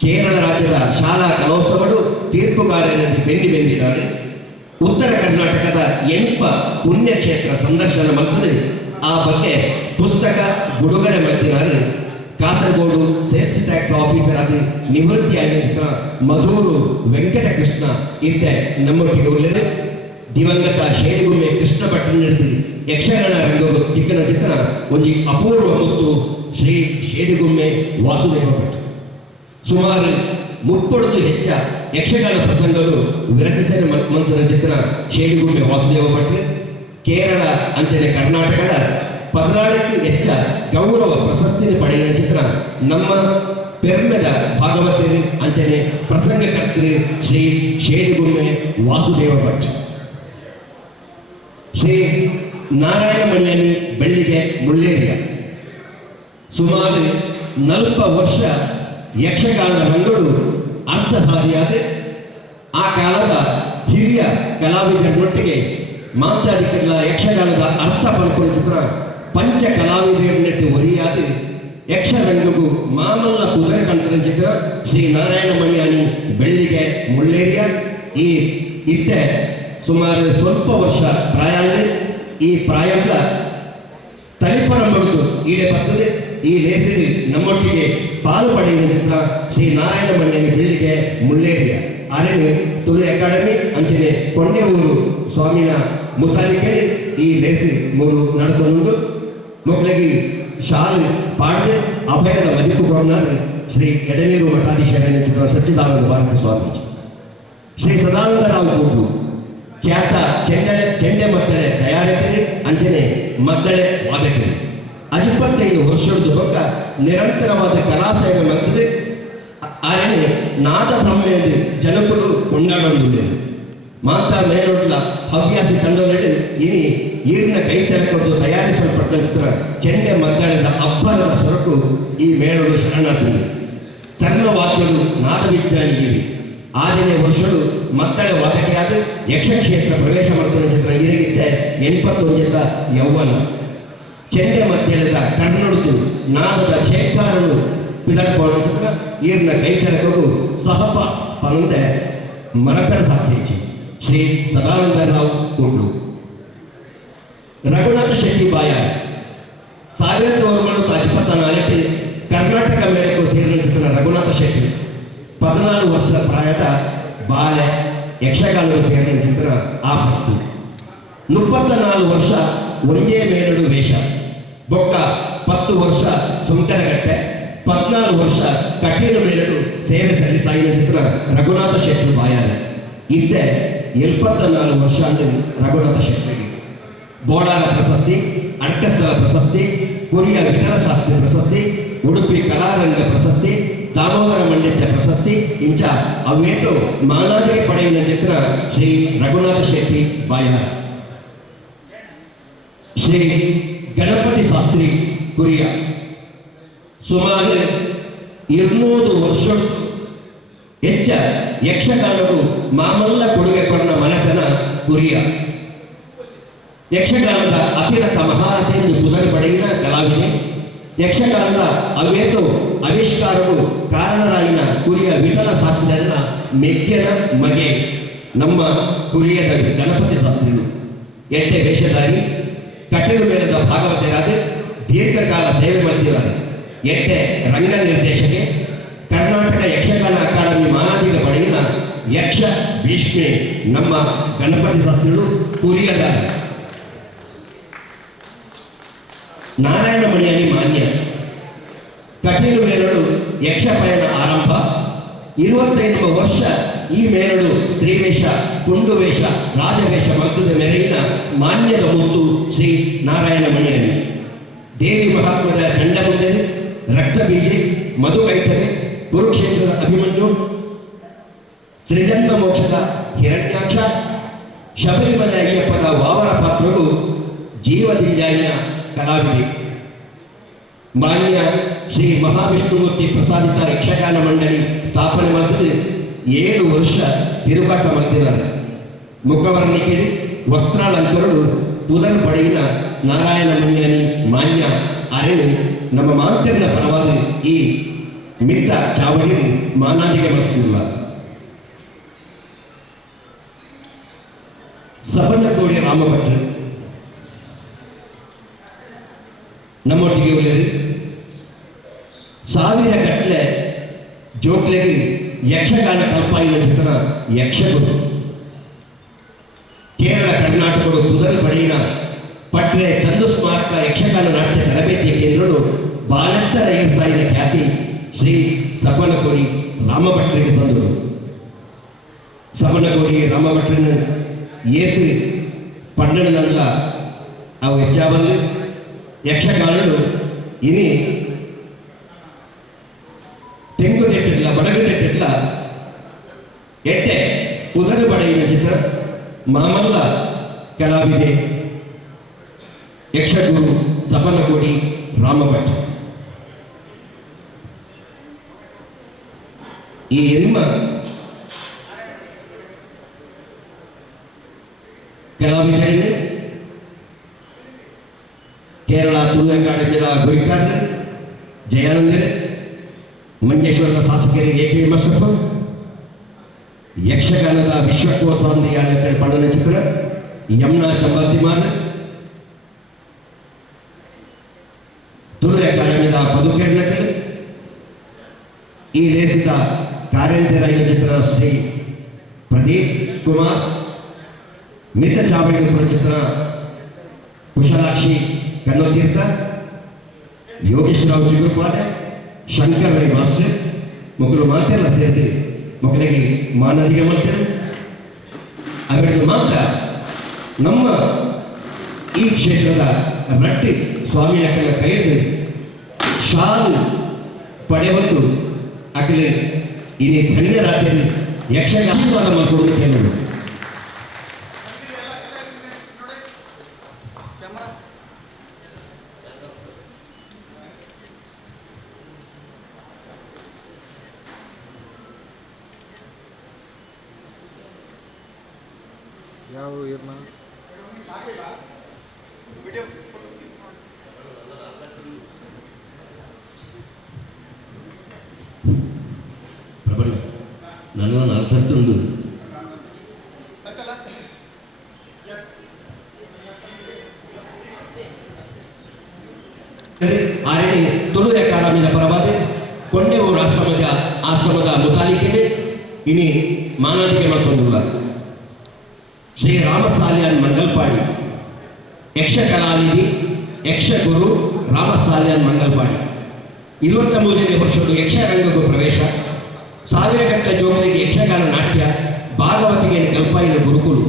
ಕೇರಳ ರಾಜ್ಯದ ಶಾಲಾ ಕಲೋತ್ಸವಗಳು ತೀರ್ಪುಗಾರರಂತೆ ಬೆಂದಿದ್ದಾರೆ. ಉತ್ತರ ಕರ್ನಾಟಕದ 8 ಪುಣ್ಯಕ್ಷೇತ್ರ ಸಂದರ್ಶನ ಮಾಡ್ತದೆ. ಆ ಬಗ್ಗೆ ಪುಸ್ತಕ ಬಿಡುಗಡೆ ಮಾಡ್ತಿದ್ದಾರೆ. ಕಾಸರಗೋಡು ಸೇಲ್ಸ್ ಟ್ಯಾಕ್ಸ್ ಆಫೀಸರ್ ಆಗಿ ನಿವೃತ್ತಿ ಆಗಿದ್ದ ಮಧೂರು ವೆಂಕಟಕೃಷ್ಣ ಇದ್ದೆ ನಮ್ಮೊಟ್ಟಿಗೆ ಉಳ್ಳದೆ. ದಿವಂಗತ ಶೇಡಿಗುಮ್ಮೆ ಕೃಷ್ಣ ಭಟ್ರು ನಡೆದು ಯಕ್ಷಗಾನ ರಂಗವು ತಿಕ್ಕನ ಚಿತ್ರ ಒಂದು ಅಪೂರ್ವ ಮತ್ತು ಶ್ರೀ ಶೇಡಿಗುಮ್ಮೆ ವಾಸುದೇವ ಭಟ್ ಸುಮಾರು 30 ಹೆಚ್ಚ ಯಕ್ಷಗಾನ ಪ್ರಸಂಗಗಳು ವಿರಚಿಸಿದ ಮಂತ್ರನ ಚಿತ್ರ ಶೇಡಿಗುಮ್ಮೆ ವಾಸುದೇವ ಭಟ್ರು. ಕೇರಳ ಅಂಚನೆ ಕರ್ನಾಟಕದ 14ಕ್ಕೂ ಹೆಚ್ಚ ಗೌರವ ಪ್ರಶಸ್ತಿ ಪಡೆಯುವ ಚಿತ್ರ ನಮ್ಮ ಪೆರ್ಮೆದ ಭಾಗವತರು ಅಂಚನೆ ಪ್ರಸಂಗಕರ್ತರು ಶ್ರೀ ಶೇಡಿಗುಮ್ಮೆ ವಾಸುದೇವ ಭಟ್. ಶ್ರೀ ನಾರಾಯಣ ಮಣಿಯನಿ ಬೆಳ್ಳಿಗೆ ಮುಳ್ಳೇರಿಯ ಸುಮಾರು 40 ವರ್ಷ ಯಕ್ಷಗಾನ ರಂಗಗಳು ಅರ್ಥಧಾರಿಯಾದ ಆ ಕಾಲದ ಹಿರಿಯ ಕಲಾವಿದರೊಟ್ಟಿಗೆ ಮಾತಾಡಿಕೊಳ್ಳ ಯಕ್ಷಗಾನದ ಅರ್ಥ ಪಂಪನ ಚಿತ್ರ ಪಂಚ ಕಲಾವಿದರನ್ನೆಟ್ಟು ಒರಿಯಾದ ಯಕ್ಷರಂಗಗೂ ಮಾಮಲ್ಲ ಕುದುರೆ ಕಂಠನ ಚಿತ್ರ ಶ್ರೀ ನಾರಾಯಣ ಮಣಿಯಾನಿ ಬೆಳ್ಳಿಗೆ ಮುಳ್ಳೇರಿಯ. ಈ ಇತ್ತೆ ಸುಮಾರು ಸ್ವಲ್ಪ ವರ್ಷ ಪ್ರಾಯಾಂಗ ಈ ಪ್ರಾಯಾಂಗ ತಳಿಪರ ಮಡಿದು ಈಡೆ ಬರ್ತದೆ. ಈ ಲೇಸಿಡಿ ನಮ್ಮೊಟ್ಟಿಗೆ ಪಾಲು ಪಡೆಯುವ ಚಿತ್ರ ಶ್ರೀ ನಾರಾಯಣ ಮಣಿಯಾನಿ ಬೆಳ್ಳಿಗೆ ಮುಳ್ಳೇರಿಯ. ಆರೇನು ತುಳು ಅಕಾಡೆಮಿ ಅಂಚನೆ ಕೊಂಡೆಯೂರು ಸ್ವಾಮಿನ ಮುತಾಲಿಕೆಯಲ್ಲಿ ಈ ಲೇಸಿ ಮೂರು ನಡೆದುಕೊಂಡು ಮಕ್ಕಳಿಗೆ ಶಾಲೆ ಪಾಡದೆ ಅಭಯದ ಮದಿಪು ಗೌರ್ನರ್ ಶ್ರೀ ಎಡನೀರು ಮಠಾಧೀಶರ ಚಿತ್ರ ಸಚ್ಚಿದಾನಂದ ಭಾರತ ಸ್ವಾಮೀಜಿ. ಶ್ರೀ ಸದಾನಂದರಾವ್ ಕೂಟ್ಲು ಖ್ಯಾತ ಚೆಂಡೆ ಮದ್ದಳೆ ತಯಾರಕರು ಅಂಚನೆ ಮದ್ದಳೆ ವಾದಕರು. 25 ವರ್ಷದ ಬೊಕ್ಕ ನಿರಂತರವಾದ ಕಲಾ ಸೇವೆ ಮಾಡ್ತದೆ. ಆರನೇ ನಾದ ಬ್ರಹ್ಮೆಯಲ್ಲಿ ಜನಕುಲು ಕೊಂಡಾಡೊಂದು ಮಾತಾ ಮೇಲೊಡ್ಲ ಹವ್ಯಾಸಿ ತಂಡೊಲೆಡು ಇನಿ ಈರಿನ ಕೈಚರಕೊಂಡು ತಯಾರಿಸಲ್ಪಟ್ಟ ಚಿತ್ರ ಚೆಂಡೆ ಮದ್ದಳೆದ ಅಬ್ಬರದ ಸೊರಕು ಈ ಮೇಳಲು ಶರಣಾರ್ಥಿ. ಚರ್ಮವಾದ್ಯಗಳು ನಾದ ವಿಜ್ಞಾನಿ ಇರಿ 6ನೇ ವರ್ಷಗಳು ಮದ್ದಳೆ ವಾದಕೆಯಾದ ಯಕ್ಷಕ್ಷೇತ್ರ ಪ್ರವೇಶ ಮಾಡ್ತಾನೆ ಚಿತ್ರ ಈರಿಗಿದ್ದೆ 81 ಯೌವನ. ಚೆಂಡೆ ಮದ್ದಳೆದ ಕರ್ನೊಡ್ದು ನಾದದ ಛೇಕಾರನು ಪಿದಡ್ಕೊಳ್ಳೋ ಚಿತ್ರ ಈರಿನ ಕೈಚರಕರು ಸಹಪಾಸ್ ಪನಂದೆ ಮರಪೆರ ಸಾಧ್ಯೇಚಿ ಶ್ರೀ ಸದಾನಂದರಾವ್ ಕೂಡ್ಲು. ರಘುನಾಥ ಶೆಟ್ಟಿ ಬಾಯ 1954 ಕರ್ನಾಟಕ ಮೇಳಕ್ಕೂ ಸೇರಿದ ಚಿತ್ರ ರಘುನಾಥ ಶೆಟ್ಟಿ 14 ವರ್ಷ ಪ್ರಾಯದ ಬಾಲೆ ಯಕ್ಷಗಾನಕ್ಕೂ ಸೇರಿದ ಚಿತ್ರ ಆಪತ್ತು. 34 ವರ್ಷ ಒಂದೇ ಮೇಲಡು ವೇಷ ಬೊಕ್ಕ 10 ವರ್ಷ ಸುಂಕರಗಟ್ಟೆ 14 ವರ್ಷ ಕಟೀಲು ಮೇಲಡು ಸೇವೆ ಸಲ್ಲಿಸಾಗಿನ ಚಿತ್ರ ರಘುನಾಥ ಶೆಟ್ಟಿ ಬಾಯಾರೆ. ಇದ್ದೆ 74 ವರ್ಷ ಅಂದ್ರೆ ರಘುನಾಥ ಶೆಟ್ಟಿಗೆ ಬೋಡಾರ ಪ್ರಶಸ್ತಿ, ಅಡ್ಕಸ್ಥಳ ಪ್ರಶಸ್ತಿ, ಕುರಿಯ ವಿಠಲಶಾಸ್ತ್ರಿ ಪ್ರಶಸ್ತಿ, ಉಡುಪಿ ಕಲಾರಂಗ ಪ್ರಶಸ್ತಿ, ದಾಮೋದರ ಮಂಡಿತ್ಯ ಪ್ರಶಸ್ತಿ ಇಂಚ ಅವೇಟು ಮಾನಾದಿಗೆ ಪಡೆಯುವ ಚಿತ್ರ ಶ್ರೀ ರಘುನಾಥ ಶೆಟ್ಟಿ ಬಾಯಾರ. ಶ್ರೀ ಗಣಪತಿ ಶಾಸ್ತ್ರಿ ಕುರಿಯ ಸುಮಾರು 200 ವರ್ಷ ಹೆಚ್ಚ ಯಕ್ಷಗಾನವು ಮಾಮಲ್ಲ ಕೊಡುಗೆ ಕೊಟ್ಟ ಮನೆತನ ಕುರಿಯ. ಯಕ್ಷಗಾನದ ಅತಿರಥ ಮಹಾರಥೆಯನ್ನು ಪುದರಿ ಪಡೆಯಿನ ಕಲಾವಿದೆ. ಯಕ್ಷಗಾನದ ಅವೇಟು ಆವಿಷ್ಕಾರವು ಕಾರಣರಾಯಿನ ಕುರಿಯ ವಿಠಲ ಶಾಸ್ತ್ರಿಯನ್ನ ಮೆಗ್ಗೆನ ಮಗೆ ನಮ್ಮ ಕುರಿಯದ ಗಣಪತಿ ಶಾಸ್ತ್ರಿಗಳು ಎಟ್ಟೆ ವೇಷಧಾರಿ ಕಟೀಲು ಮೇಳದ ಭಾಗವತರಾದ ದೀರ್ಘಕಾಲ ಸೇವೆ ಮಾಡ್ತಿದ್ದಾರೆ. ಎಟ್ಟೆ ರಂಗ ನಿರ್ದೇಶಕೆ ಕರ್ನಾಟಕ ಯಕ್ಷಗಾನ ಅಕಾಡೆಮಿ ಮಾನಾದಿಗ ಪಡೆಯಿನ ಯಕ್ಷ ಭೀಷ್ಮೆ ನಮ್ಮ ಗಣಪತಿ ಶಾಸ್ತ್ರಿಗಳು ಕುರಿಯದ. ನಾರಾಯಣ ಮಣಿಯಲ್ಲಿ ಮಾನ್ಯ ಕಟೀಲು ಮೇಲಡು ಯಕ್ಷ ಪಯಣ ಆರಂಭ 25 ವರ್ಷ ಈ ಮೇಲಡು ಸ್ತ್ರೀವೇಷ, ತುಂಡು ವೇಷ, ರಾಜವೇಷ ಮಗ್ಗದ ಮೆರೆಯಿನ ಮಾನ್ಯದ ಮುತ್ತು ಶ್ರೀ ನಾರಾಯಣ ಮಣಿಯಲ್ಲಿ. ದೇವಿ ಮಹಾತ್ಮದ ಚಂಡಮುಂಡರು, ರಕ್ತಬೀಜೆ, ಮಧುಕೈಟವೆ, ಕುರುಕ್ಷೇತ್ರದ ಅಭಿಮನ್ಯು, ತ್ರಿಜನ್ಮ ಮೋಕ್ಷದ ಹಿರಣ್ಯಾಕ್ಷ, ಶಬರಿಮಲೆ ಅಯ್ಯಪ್ಪನ ವಾವರ ಪಾತ್ರಗಳು ಜೀವದಿಂಜಾಯಿನ ಕಲಾವಿದೆ. ಮಾನ್ಯ ಶ್ರೀ ಮಹಾವಿಷ್ಣುಮೂರ್ತಿ ಪ್ರಸಾದಿತ ಯಕ್ಷಗಾನ ಮಂಡಳಿ ಸ್ಥಾಪನೆ ಮಾಡಿದ 7 ವರ್ಷ ತಿರುಗಾಟ ಮಾಡ್ತಿದ್ದಾರೆ. ಮುಖವರ್ಣಿಕೆಡಿ ವಸ್ತ್ರಾಲಂಕರರು ಪುದರ್ ಪಡೆಯಿನ ನಾರಾಯಣ ಮಣಿಯನಿ ಮಾನ್ಯ ಅರಣಿ ನಮ್ಮ ಮಾಂತರ್ನ ಪರವಾದ ಈ ಮಿಟ್ಟ ಚಾವಡಿ ಮಾನಾದಿಗೆ ಮಾಡ್ತಿಲ್ಲ. ಸಬನಕೋಡಿ ರಾಮಭಟ್ರು ನಮ್ಮೊಟ್ಟಿಗೆ ಉಳ್ಳರು ಸಾವಿರ ಗಟ್ಟಲೆ ಜೋಕ್ಲೆಗೆ ಯಕ್ಷಗಾನ ಕಲ್ಪಾಯಿನ ಚಿತ್ರ ಯಕ್ಷಗುರು ಕೇರಳ ಕರ್ನಾಟಕದ ಕುದುರೆ ಪಡೆಯಿನ ಪಟ್ರೆ ಚಂದು ಸ್ಮಾರಕ ಯಕ್ಷಗಾನ ನಾಟ್ಯ ತರಬೇತಿಯ ಕೇಂದ್ರಗಳು ಬಾಳೆತ್ತರ ಸಾಯಿನ ಖ್ಯಾತಿ ಶ್ರೀ ಸಪನಕೋಡಿ ರಾಮಭಟ್ರಿಗೆ ಸಂದರು. ಸಪನಕೋಡಿ ರಾಮಭಟ್ರನ ಏತು ಪಂಡನಲ್ಲ ಅವು ಹೆಚ್ಚಾಬಂದು ಯಕ್ಷಗಾನಗಳು ಇನಿ ತೆಂಗು ತೆಟ್ಟಿಲ್ಲ ಬಡಗು ತೆಟ್ಟಿಲ್ಲ ಎಟ್ಟೆ ಕುದುರೆ ಪಡೆಯಿನ ಚಿತ್ರ ಮಾಮಲ್ಲ ಕಲಾವಿದೆ ಯಕ್ಷಗುರು ಸಪನಕೋಡಿ ರಾಮಭಟ್. ಈ ಹೆಣ್ಮ ಕಲಾವಿದರಲ್ಲಿ ಕೇರಳ ತುಳು ಅಕಾಡೆಮಿಯ ಗುರಿಕಾರ್ನ ಜಯಾನಂದರೇ, ಮಂಜೇಶ್ವರದ ಶಾಸಕರಿಗೆ ಎ.ಕೆ. ಮಶರಫ್, ಯಕ್ಷಗಾನದ ವಿಶ್ವಕೋಶಾಂದಿ ಕಡೆ ಪಣ್ಣನ ಚಿತ್ರ ಯಮುನಾ ಚಂಬರ್ತಿಮಾರ್, ತುಳು ಅಕಾಡೆಮಿಯ ಪದುಕೆರ್ಣಕಲ್, ಈ ಲೇಸಿದ ಕಾರ್ಯಂತರಾಯಿನ ಚಿತ್ರ ಶ್ರೀ ಪ್ರದೀಪ್ ಕುಮಾರ್, ಮಿತ ಚಾವಣಿಪುರ ಚಿತ್ರ ಕುಶಲಾಕ್ಷಿ ಕಣ್ಣೋತೀರ್ಥ, ಯೋಗೇಶ್ವರರಾವ್ ಚಿಗುರುಪಾಡೆ, ಶಂಕರ್ ರೈ ಮಾಸ್ಟರ್ ಮಕ್ಕಳು ಮಾತೆಲ್ಲ ಸೇರಿದು ಮಕ್ಕಳಿಗೆ ಮಾನದಿಗೆ ಮಾಡ್ತಾರೆ. ಅವರಿಗೆ ಮಾತ್ರ ನಮ್ಮ ಈ ಕ್ಷೇತ್ರದ ರಟ್ಟಿ ಸ್ವಾಮಿ ಅಕ್ಕನ ಕೈ ಹಿಡಿದು ಶಾಲು ಪಡೆಯಬಂದು ಅಕಲೆ ಇನಿ ಧನ್ಯರಾತ್ರಿ ಯಕ್ಷಗಾನ ಆಶೀರ್ವಾದ ಮಾಡಿಕೊಂಡು ಕೇಳೋದು. ಯಾವ ಇರ್ನ ಪ್ರಬಲ ನನ್ನ ಅಲಸತ್ತುಂಡು ಆರನೇ ತುಳು ಅಕಾಡೆಮಿಯ ಪರವಾದ ಕೊಂಡೆಯೂರು ಆಶ್ರಮದ ಮುತಾಲಿಕೆಡೆ ಇನಿ ಮಾನದಿಗೆ ಮತ್ತೊಂದುಲ್ಲ ಶ್ರೀ ರಾಮಸಾಲ್ಯಾನ್ ಮಂಗಲ್ಪಾಡಿ ಯಕ್ಷಕಲಾನಿಧಿ ಯಕ್ಷಗುರು ರಾಮಸಾಲ್ಯಾನ್ ಮಂಗಲ್ಪಾಡಿ 23ನೇ ವರ್ಷದ ಯಕ್ಷರಂಗಕ್ಕೂ ಪ್ರವೇಶ, ಸಾವಿರಗಟ್ಟಲೆ ಜೋಗಲಿಗೆ ಯಕ್ಷಗಾನ ನಾಟ್ಯ ಭಾಗವತಿಗೆ ಕಲ್ಪಾಯಿನ ಗುರುಕುಲು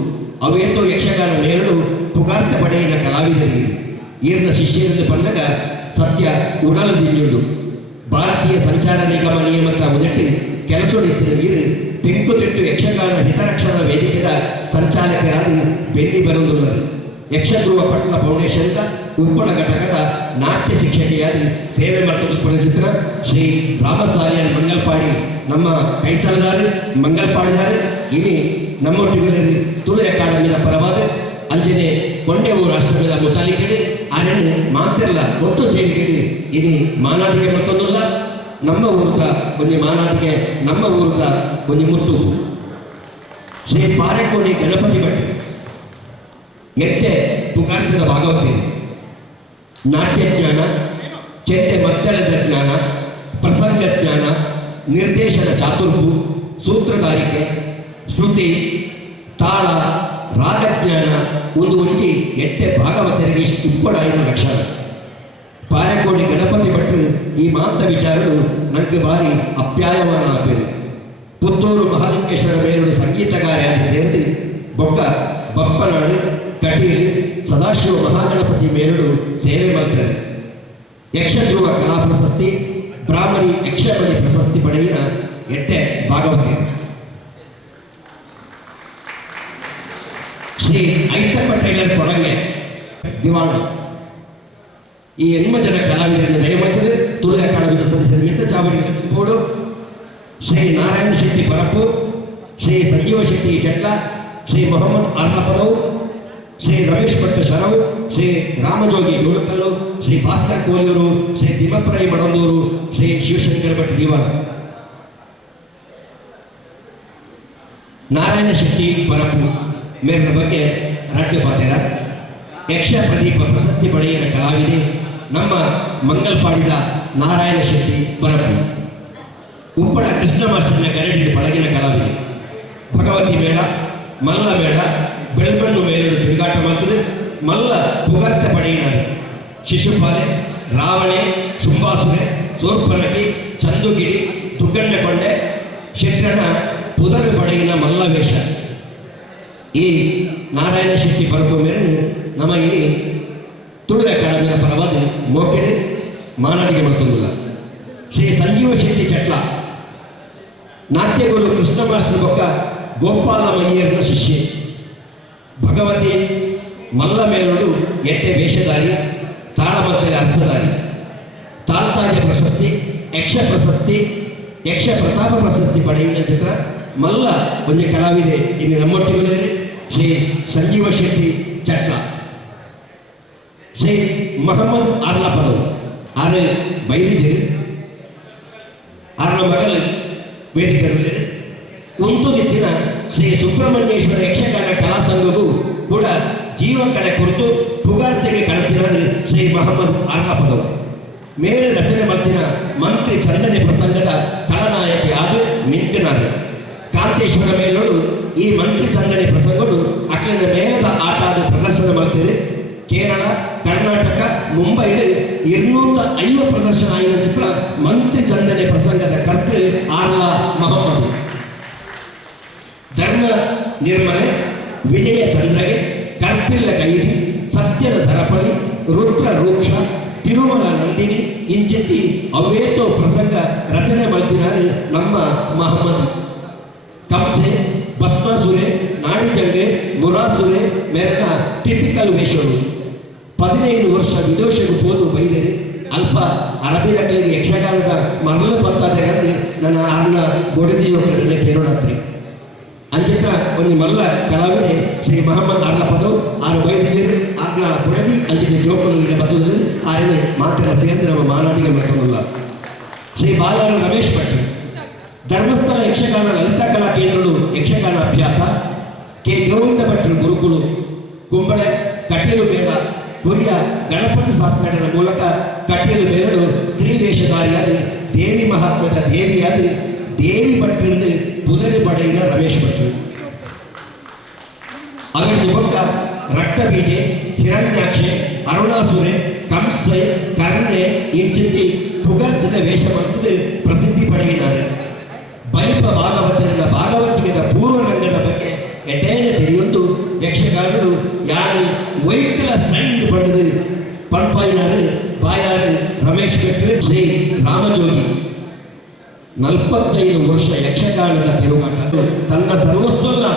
ಅವೇತೋ ಯಕ್ಷಗಾನ ನೇರಳು ಪುಗಾರ್ಥ ಪಡೆಯಿನ ಕಲಾವಿದರಿಗೆ ಈರ್ನ ಶಿಷ್ಯರಿಂದ ಬಂದಾಗ ಸತ್ಯ ಉಡಲದಿಂಜುಂಡು ಭಾರತೀಯ ಸಂಚಾರ ನಿಗಮ ನಿಯಮದ ಉದಟ್ಟಿ ಕೆಲಸೊಡಿತ್ತಿನ ಈರು ತೆಂಕುತಿಟ್ಟು ಯಕ್ಷಗಾನ ಹಿತರಕ್ಷಣಾ ವೇದಿಕೆಯ ಸಂಚಾಲಕರಾಗಿ ಬೆನ್ನಿ ಬರುವುದಿಲ್ಲರು. ಯಕ್ಷಧ್ರುವ ಪಟ್ಟಣ ಫೌಂಡೇಶನ್ ಉಪ್ಪಳ ಘಟಕದ ನಾಟ್ಯ ಶಿಕ್ಷಕಿಯಾಗಿ ಸೇವೆ ಮಾಡ್ತಿದ್ದ ಚಿತ್ರ ಶ್ರೀ ರಾಮಸಾಲ್ಯಾನ್ ಮಂಗಲ್ಪಾಡಿ ನಮ್ಮ ಕೈತಲದಾರು ಮಂಗಲ್ಪಾಡಿದಾರೆ. ಇನಿ ನಮ್ಮೊಟ್ಟಿಗೆ ತುಳು ಅಕಾಡೆಮಿಯ ಪರವಾದ ಅಂಜನೆ ಕೊಂಡೆಯೂರು ಆಶ್ರಮದ ಮುತಾಲಿಕೆಡೆ ಆರಣ್ಯ ಮಾತೆಲ್ಲ ಒಟ್ಟು ಸೇರಿಕೆಡೆ ಇನಿ ಮಾನಾದಿಗೆ ಮತ್ತೊಂದುಲ್ಲ ನಮ್ಮ ಊರುಗ ಕೊಂಚ ಮಾನಾದಿಗೆ ನಮ್ಮ ಊರುಗ ಕೊಂಚ ಮುತ್ತು ಶ್ರೀ ಪಾರೆಕೋಡಿ ಗಣಪತಿ ಭಟ್ ಎಟ್ಟೆ ಪುಗಾರ್ಥದ ಭಾಗವತಿ ನಾಟ್ಯ ಜ್ಞಾನ, ಚೆಂಡೆ ಮದ್ದಳದ ಜ್ಞಾನ, ಪ್ರಸಂಗ ಜ್ಞಾನ, ನಿರ್ದೇಶನ ಚಾತುರ್ಪು, ಸೂತ್ರಧಾರಿಕೆ, ಶ್ರುತಿ, ತಾಳ, ರಾಗಜ್ಞಾನ ಒಂದು ಒಂಟಿ ಎಟ್ಟೆ ಭಾಗವತರಿಗೆ ಇಪ್ಪಡಾಯಿನ ಲಕ್ಷಣ. ಪಾರೆಕೋಡಿ ಗಣಪತಿ ಭಟ್ರು ಈ ಮಾತ ವಿಚಾರಗಳು ನನಗೆ ಭಾರಿ ಅಪ್ಯಾಯಮಾನ ಆಪೇರು. ಪುತ್ತೂರು ಮಹಾಲಿಂಗೇಶ್ವರ ಮೇಲುಡು ಸಂಗೀತಗಾರಿಯಾಗಿ ಸೇರಿದು ಬೊಕ್ಕ ಬಪ್ಪನಾಡು ಕಟೀಲು ಸದಾಶಿವ ಮಹಾಗಣಪತಿ ಮೇಲುಡು ಸೇವೆ ಮಾಡ್ತಾರೆ. ಯಕ್ಷಧ್ರುವ ಕಲಾ ಪ್ರಶಸ್ತಿ, ಬ್ರಾಹ್ಮಣಿ ಯಕ್ಷಮಣಿ ಪ್ರಶಸ್ತಿ ಪಡೆಯಿನ ಎಟ್ಟೆ ಭಾಗವತಿ. ಶ್ರೀ ಐತಪ್ಪ ಟೈಲರ್ ಕೊಡಗೆ ದಿವಾಣ ಈ 8 ಜನ ಕಲಾವಿದರನ್ನು ದಯಮಾಡ್ತದೆ. ತುಳು ಅಕಾಡೆಮಿಯ ಸದಸ್ಯರ ಮಿತ್ತ ಚಾವಡಿ ಬೋರ್ಡು ಶ್ರೀ ನಾರಾಯಣ ಶೆಟ್ಟಿ ಪರಪ್ಪು, ಶ್ರೀ ಸಂಜೀವ ಶೆಟ್ಟಿ ಚಟ್ಲ, ಶ್ರೀ ಮೊಹಮ್ಮದ್ ಅರ್ನಪದವು, ಶ್ರೀ ರಮೇಶ್ ಭಟ್ ಶರವು, ಶ್ರೀ ರಾಮಜೋಗಿ ಜೋಡುಕಲ್ಲು, ಶ್ರೀ ಭಾಸ್ಕರ್ ಕೋಲಿಯೂರು, ಶ್ರೀ ತಿಮ್ಮಪ್ಪರೈ ಮಡಂದೂರು, ಶ್ರೀ ಶಿವಶಂಕರ ಭಟ್ ದಿವಾಣ. ನಾರಾಯಣ ಶೆಟ್ಟಿ ಪರಪ್ಪು ಮೇಲಿನ ಬಗ್ಗೆ ರಡ್ಡು ಪಾತೆರ ಯಕ್ಷ ಪ್ರದೀಪ ಪ್ರಶಸ್ತಿ ಪಡೆಯಿನ ಕಲಾವಿದೆ ನಮ್ಮ ಮಂಗಲ್ಪಾಡಿದ ನಾರಾಯಣ ಶೆಟ್ಟಿ ಬರಪ್ಪು, ಉಪ್ಪಳ ಕೃಷ್ಣ ಮಾಸ್ಟರ್ನ ಗರಡಿನ ಪಳಗಿನ ಕಲಾವಿದೆ. ಭಗವತಿ ಮೇಳ, ಮಲ್ಲ ಮೇಳ, ಬೆಳ್ಬಣ್ಣು ಮೇಲುಡು ತಿರುಗಾಟ ಮಾಡ್ತದೆ. ಮಲ್ಲ ಪುಗರ್ತ ಪಡೆಯಿನಾರೆ, ಶಿಶುಪಾಲೆ, ರಾವಣೆ, ಶುಂಭಾಸುರೆ, ಸೋರ್ಪನಕಿ, ಚಂದುಗಿಡಿ, ದುಗ್ಗಣ್ಣಕೊಂಡೆ, ಶೆಟ್ಟನ ಪುದರು ಪಡೆಯಿನ ಮಲ್ಲ ವೇಷ. ಈ ನಾರಾಯಣ ಶೆಟ್ಟಿ ಬರಪ್ಪು ಮೇರೆ ನಮ್ಮ ಇಲ್ಲಿ ತುಳು ಅಕಾಡೆಮಿಯ ಪರವಾದ ಮೋಕೆಡೆ ಮಾನವಿಗೆ ಮತ್ತೊಂದಿಲ್ಲ. ಶ್ರೀ ಸಂಜೀವ ಶೆಟ್ಟಿ ಚಟ್ಲ ನಾಟ್ಯಗುರು ಕೃಷ್ಣ ಮಾಸ್ಟರ್ ಬೊಕ್ಕ ಗೋಪಾಲ ಮಯ್ಯರ್ನ ಶಿಷ್ಯೆ. ಭಗವತಿ ಮಲ್ಲ ಮೇಲುಡು ಎಟ್ಟೆ ವೇಷಧಾರಿ, ತಾಳಮದ್ದಲೆ ಅರ್ಥಧಾರಿ. ತಾಳ್ತಾಜ ಪ್ರಶಸ್ತಿ, ಯಕ್ಷ ಪ್ರಶಸ್ತಿ, ಯಕ್ಷ ಪ್ರತಾಪ ಪ್ರಶಸ್ತಿ ಪಡೆಯಿನ ಚಿತ್ರ ಮಲ್ಲ ಒಂದು ಕಲಾವಿದೆ ಇನ್ನು ನಮ್ಮೊಟ್ಟಿಗೆ ಶ್ರೀ ಸಂಜೀವ ಶೆಟ್ಟಿ ಚಟ್ಲ. ಶ್ರೀ ಮೊಹಮ್ಮದ್ ಆರ್ಲಪದವು ಆರು ಬೈದಿದ್ದೀರಿ, ಆರ್ನ ಮಗಳು ವೇದಿಕರು ಒಂದು ದಿಕ್ಕಿನ ಶ್ರೀ ಸುಬ್ರಹ್ಮಣ್ಯೇಶ್ವರ ಯಕ್ಷಗಾನ ಕಲಾ ಸಂಘವು ಕೂಡ ಜೀವಕಲೆ ಕುರಿತು ಪುಗಾರ್ತೆಗೆ ಕಣತಿನ ಶ್ರೀ ಮೊಹಮ್ಮದ್ ಆರ್ಲಪದವು ಮೇರೆ ರಚನೆ ಮತ್ತಿನ ಮಂತ್ರಿ ಚಂದನೆ ಪ್ರಸಂಗದ ಖಳನಾಯಕಿ ಆದ ಮಿಂಕನಾರೆ ಕಾಂತೇಶ್ವರ ಮೇಲೋಡು ಈ ಮಂತ್ರಿ ಚಂದನೆ ಪ್ರಸಂಗಗಳು ಅಕ್ಲಿನ ಮೇಲದ ಆಟದ ಪ್ರದರ್ಶನ ಮಾಡ್ತೀರಿ. ಕೇರಳ, ಕರ್ನಾಟಕ, ಮುಂಬೈಲಿ 250 ಪ್ರದರ್ಶನ ಆಗಿನ ಚಿತ್ರ ಮಂತ್ರಿ ಚಂದನೆ ಪ್ರಸಂಗದ ಕರ್ತೃ ಆರ್ಲಾ ಮೊಹಮ್ಮದ್. ಧರ್ಮ ನಿರ್ಮಲೆ, ವಿಜಯ ಚಂದ್ರಗೆ, ಕರ್ಪಿಲ್ಲ ಕೈರಿ, ಸತ್ಯದ ಸರಪಳಿ, ರುದ್ರ ರೂಕ್ಷ, ತಿರುಮಲ ನಂದಿನಿ ಇಂಚಿತ್ತಿ ಅವೇತೋ ಪ್ರಸಂಗ ರಚನೆ ಮಾಡ್ತಿದ್ದಾರೆ ನಮ್ಮ ಮಹಮ್ಮದ್. ಕಂಸೆ, ಭಸ್ಮಾಸುರೆ, ನಾಡಿಜಂಗೆ, ಮುರಾಸುರೆ ಮೇಲಿನ ಟಿಪಿಕಲ್ ವೇಷಗಳು. 15 ವರ್ಷ ವಿದೇಶಕ್ಕೆ ಹೋದು ಬೈದರೆ ಅಲ್ಪ ಅರಬಿ ನಕಲಿಗೆ ಯಕ್ಷಗಾನದ ಮರಳು ಪತ್ತಾದೆ ಕಂಡು ನನ್ನ ಅರ್ನ ಬೊಡೆದಿಯೋ ಕಡೆ ಕೇರೋಡಾತ್ರಿ ಅಂಚಿತ ಒಂದು ಮಲ್ಲ ಕಲಾವಿದೆ ಶ್ರೀ ಮೊಹಮ್ಮದ್ ಆರ್ಲ ಪದವು ಆರು ಬೈದಿದ್ದೀರಿ ಆರ್ನ ಬೊಡೆದಿ ಅಂಚಿನ ಜೋಕಲು ಬತ್ತುವುದರಲ್ಲಿ ಆರನೇ ಮಾತೆಲ್ಲ ಸೇರಿದ್ರೆ ನಮ್ಮ ಮಾನಾದಿಗೆ ಮತ್ತೊಂದಲ್ಲ. ಶ್ರೀ ಬಾಲಾರ ರಮೇಶ್ ಭಟ್ ಧರ್ಮಸ್ಥಳ ಯಕ್ಷಗಾನ ಲಲಿತಾ ಕಲಾ ಕೇಂದ್ರಗಳು ಯಕ್ಷಗಾನ ಅಭ್ಯಾಸ. ಕೆ ಗೋವಿಂದ ಭಟ್ರು ಗುರುಕುಲು ಕುಂಬಳೆ ಕಟೀಲು ಮೇಳ ಕುರಿಯ ಗಣಪತಿ ಶಾಸ್ತ್ರಗಳ ಮೂಲಕ ಕಟೀಲು ಮೇಳಲು ಸ್ತ್ರೀ ವೇಷಧಾರಿಯಾದ ದೇವಿ ಮಹಾತ್ಮದ ದೇವಿಯಾದ ದೇವಿ ಭಟ್ರಿಂದ ಪುದರಿ ಪಡೆಯಿನ ರಮೇಶ್ ಭಟ್ರು. ಅವರಿಗೆ ಬೊಕ್ಕ ರಕ್ತಬೀಜೆ, ಹಿರಣ್ಯಾಕ್ಷೆ, ಅರುಣಾಸುರೆ, ಕಂಸೆ, ಕರ್ಣೆ ಇಂಚಿತ್ತಿ ಪುಗರ್ತಿದ ವೇಷ ಮತ್ತು ಪ್ರಸಿದ್ಧಿ ಪಡೆಯಿದ್ದಾರೆ. ಬಲಿಪ ಭಾಗವತರಿನ ಭಾಗವತಿಗೆದ ಪೂರ್ವ ರಂಗದ ಬಗ್ಗೆ ಎಟೇನೆ ತಿಳಿಯೊಂದು ಯಕ್ಷಗಾನಗಳು ಯಾರು ವೈಕಲ ಸೈಂದು ಪಡೆದು ಪಂಪಾಯಿನಾರು ಬಾಯಾರು ರಮೇಶ್ ಭಟ್ರು. ಶ್ರೀ ರಾಮಜೋಗಿ 45 ವರ್ಷ ಯಕ್ಷಗಾನದ ತಿರುಗಾಟ ತನ್ನ ಸರ್ವಸ್ವನ್ನ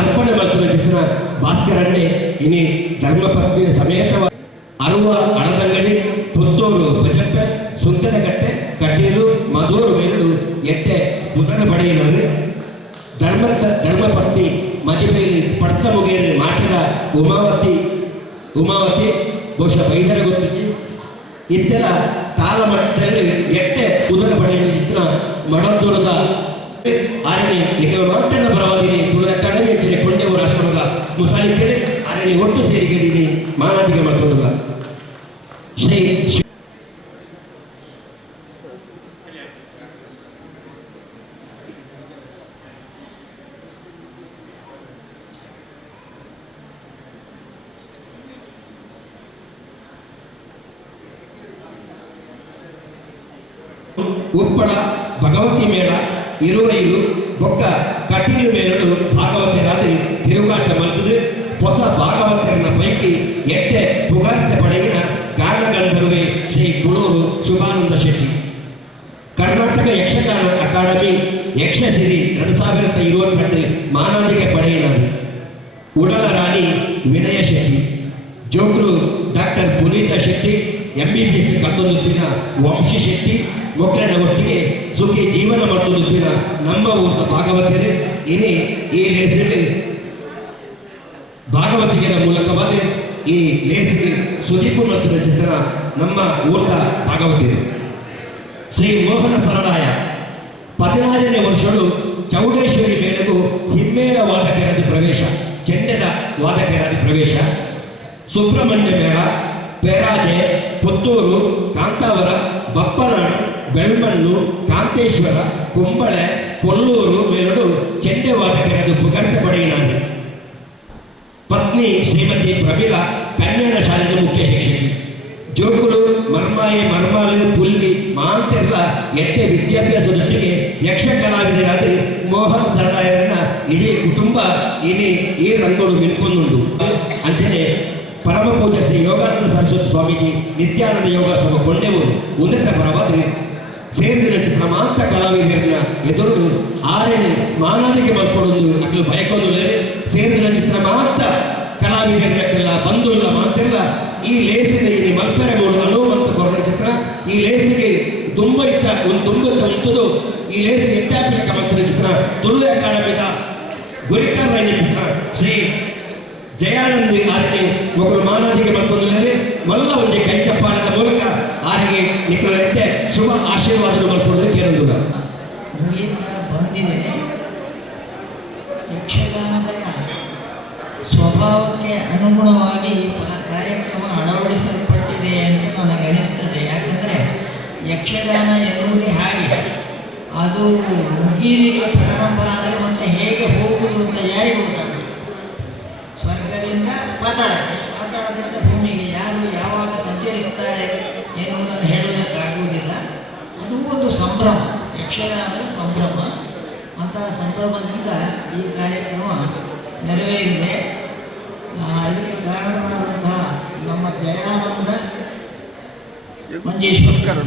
ಅರ್ಪಣೆ ಮಾಡ್ತಿರುವ ಚಿತ್ರ ಭಾಸ್ಕರಣ್ಣೆ ಇನಿ ಧರ್ಮಪತ್ನಿ ಸಮೇತವ ಅರುವ ಅಳದಂಗಡಿ, ಪುತ್ತೂರು ಬಜಪ್ಪೆ, ಸುಂಕದಕಟ್ಟೆ, ಕಟೀಲು, ಮಧೂರು ಮೇಲುಡು ಎಟ್ಟೆ ಪುದರ ಪಡೆಯಿನಲ್ಲಿ ಧರ್ಮಪತ್ನಿ ಮಜಿಬೇಲಿ ಪಡ್ತ ಮುಗೇರಿ ಮಾಟದ ಉಮಾವತಿ ಬಹುಶಃ ಬೈದರ ಗೊತ್ತಿಚ್ಚಿ ಇತ್ತೆಲ್ಲ ತಾಲಮಟ್ಟದಲ್ಲಿ ಎಟ್ಟೆ ಕುದುರ ಪಡೆಯುವ ಚಿತ್ರ ಮಡದ್ದೂರದ ಆರನೇ ನಿಖಿಲ ಮಾಟನ ಬರವಾದಿನಿ ತುಳು ಅಕಾಡೆಮಿ ಹೆಚ್ಚಿನ ಕೊಂಡೆವರು ಆಶ್ರಮದ ಮುತಾಲಿಕೆಡೆ ಆರನೇ ಒಟ್ಟು ಸೇರಿಕೆಡಿನಿ ಮಾನವಿಗೆ ಮತ್ತೊಂದಲ್ಲ. ಶ್ರೀ ಉಪ್ಪಳ ಭಗವತಿ ಮೇಳ ಇರುವೈಲು ಬೊಕ್ಕ ಕಟೀಲು ಮೇಲಡು ಭಾಗವತರಾದ ತಿರುಗಾಟ ಮಲ್ತದು. ಹೊಸ ಭಾಗವತರನ ಪೈಕಿ ಎಟ್ಟೆ ಪುಗಾರ್ತೆ ಪಡೆಯಿನ ಗಾನಗಂಧರ್ವೆ ಶ್ರೀ ಗುಳೂರು ಶುಭಾನಂದ ಶೆಟ್ಟಿ. ಕರ್ನಾಟಕ ಯಕ್ಷಗಾನ ಅಕಾಡೆಮಿ ಯಕ್ಷಸಿರಿ 2022 ಮಾನವಿಗೆ ಪಡೆಯಿನಾರು. ಉಡಲ ರಾಣಿ ವಿನಯ ಶೆಟ್ಟಿ, ಜೋಕ್ರು ಡಾಕ್ಟರ್ ಪುನೀತ ಶೆಟ್ಟಿ, MBBS ಕತ್ತೊಂದುತ್ತಿನ ವಂಶಿ ಶೆಟ್ಟಿ ಮೊಕ್ಕನ ಒಟ್ಟಿಗೆ ಸುಖಿ ಜೀವನ ಮತ್ತೊಂದುತ್ತಿನ ನಮ್ಮ ಊರ್ತ ಭಾಗವತರೇ ಇನಿ ಈ ಲೇಸಿಗೆ ಭಾಗವತಿಗೆರ ಮೂಲಕವಾದ ಈ ಲೇಸಿಗೆ ಸುದೀಪ ಮಂತ್ರ ಚಿತ್ರ ನಮ್ಮ ಊರ್ತ ಭಾಗವತರೇ. ಶ್ರೀ ಮೋಹನ ಸರಳಾಯ 16ನೇ ವರ್ಷಗಳು ಚೌಡೇಶ್ವರಿ ಮೇಳಗೂ ಹಿಮ್ಮೇಳ ವಾದಕರಾದಿ ಪ್ರವೇಶ, ಚೆಂಡೆದ ವಾದಕರಾದಿ ಪ್ರವೇಶ. ಸುಬ್ರಹ್ಮಣ್ಯ ಮೇಳ ಪೆರಾಜೆ, ಪುತ್ತೂರು, ಕಾಂತಾವರ, ಬಪ್ಪನಾಡು, ಬೆಳ್ಮಣ್ಣು, ಕಾಂತೇಶ್ವರ, ಕುಂಬಳೆ, ಕೊಲ್ಲೂರು ಮೇಲುಡು ಚೆಂಡೆವಾದಕರದು ಪುಗರ್ತ ಪಡೆಯಿನಾನೆ. ಪತ್ನಿ ಶ್ರೀಮತಿ ಪ್ರಮೀಳಾ ಕನ್ಯಾನ ಶಾಲೆಯ ಮುಖ್ಯ ಶಿಕ್ಷಕಿ. ಜೋಕುಲು ಮರ್ಮಾಯಿ ಮರ್ಮಾಲು ಪುಲ್ಲಿ ಮಾಂತೆಲ್ಲ ಎಟ್ಟೆ ವಿದ್ಯಾಭ್ಯಾಸದೊಟ್ಟಿಗೆ ಯಕ್ಷ ಕಲಾವಿದರಾದ ಮೋಹನ್ ಸರದಾಯರನ್ನ ಇಡೀ ಕುಟುಂಬ ಇನಿ ಈ ರಂಗೋಡು ಮಿನ್ಕೊಂಡುಂಡು. ಅಂಚನೆ ಪರಮ ಪೂಜ್ಯ ಶ್ರೀ ಯೋಗಾನಂದ ಸರಸ್ವತಿ ಸ್ವಾಮೀಜಿ ನಿತ್ಯಾನಂದ ಯೋಗಾಶ್ರಮ ಕೊಂಡೆವರು ಉನ್ನತ ಪರವಾದ ಸೇರಿದ ಚಿತ್ರ ಮಾಂತ ಕಲಾವಿದರನ್ನ ಎದುರು ಆರೇನು ಮಾನವಿಗೆ ಮಲ್ಕೊಡೋದು ಅಕ್ಲು ಭಯಕೊಂಡು ಸೇರಿದ ಚಿತ್ರ ಮಾಂತ ಕಲಾವಿದರನ್ನೆಲ್ಲ ಬಂಧುಲ್ಲ ಮಾತೆಲ್ಲ ಈ ಲೇಸಿನ ಈ ಮಲ್ಪೆರೆ ಮೂಡು ಅನುವಂತ ಕೊರೋನ ಚಿತ್ರ ಈ ಲೇಸಿಗೆ ತುಂಬ ಇತ್ತ ಒಂದು ತುಂಬತ್ತ ಉಂಟುದು ಈ ಲೇಸಿ ಎಟ್ಟಾಪಿನ ಮಂತ್ರ ಚಿತ್ರ ತುಳು ಅಕಾಡೆಮಿದ ಗುರಿಕಾರ ಚಿತ್ರ ಶ್ರೀ ಜಯಾನಂದಿ ಆರಿಗೆ ಮಕ್ಕಳು ಮಾನವಿಗೆ ಮತ್ತೊಂದು ಮಲ್ಲ ಒಂದು ಕೈ ಚಪ್ಪಾಳದ ಮೂಲಕ ಆರಿಗೆ ನಿಖರತೆ ಶುಭ ಆಶೀರ್ವಾದ ಮಾಡ್ಕೊಂಡು ಕೇರಳ ಬಂದಿದೆ. ಯಕ್ಷಗಾನದ ಸ್ವಭಾವಕ್ಕೆ ಅನುಗುಣವಾಗಿ ಕಾರ್ಯಕ್ರಮ ಅಳವಡಿಸಲ್ಪಟ್ಟಿದೆ ಅಂತ ನನಗೆ ಅನಿಸ್ತದೆ. ಯಾಕಂದರೆ ಯಕ್ಷಗಾನ ಎನ್ನುವುದೇ ಹಾಗೆ, ಅದು ಮುಗೀಲಿಗೆ ಪ್ರಾರಂಭ ಆದರೆ ಮತ್ತೆ ಹೇಗೆ ಹೋಗುವುದು ಅಂತ ಯಾರಿಗೆ ಗೊತ್ತಾಗುತ್ತೆ. ಸ್ವರ್ಗದಿಂದ ಪಾತಾಳಕ್ಕೆ, ಪಾತಾಳದಿಂದ ಭೂಮಿಗೆ ಯಾರು ಯಾವಾಗ ಸಂಚರಿಸ್ತಾರೆ ಎನ್ನುವುದನ್ನು ಹೇಳುವುದಕ್ಕಾಗುವುದಿಲ್ಲ. ಅದು ಒಂದು ಸಂಭ್ರಮ, ಯಕ್ಷಗಾನದ ಸಂಭ್ರಮ. ಅಂತಹ ಸಂಭ್ರಮದಿಂದ ಈ ಕಾರ್ಯಕ್ರಮ ನೆರವೇರಿದೆ. ಇದಕ್ಕೆ ಕಾರಣವಾದಂತಹ ನಮ್ಮ ಜಯಾನಂದ ಮಂಜೇಶ್ವರ್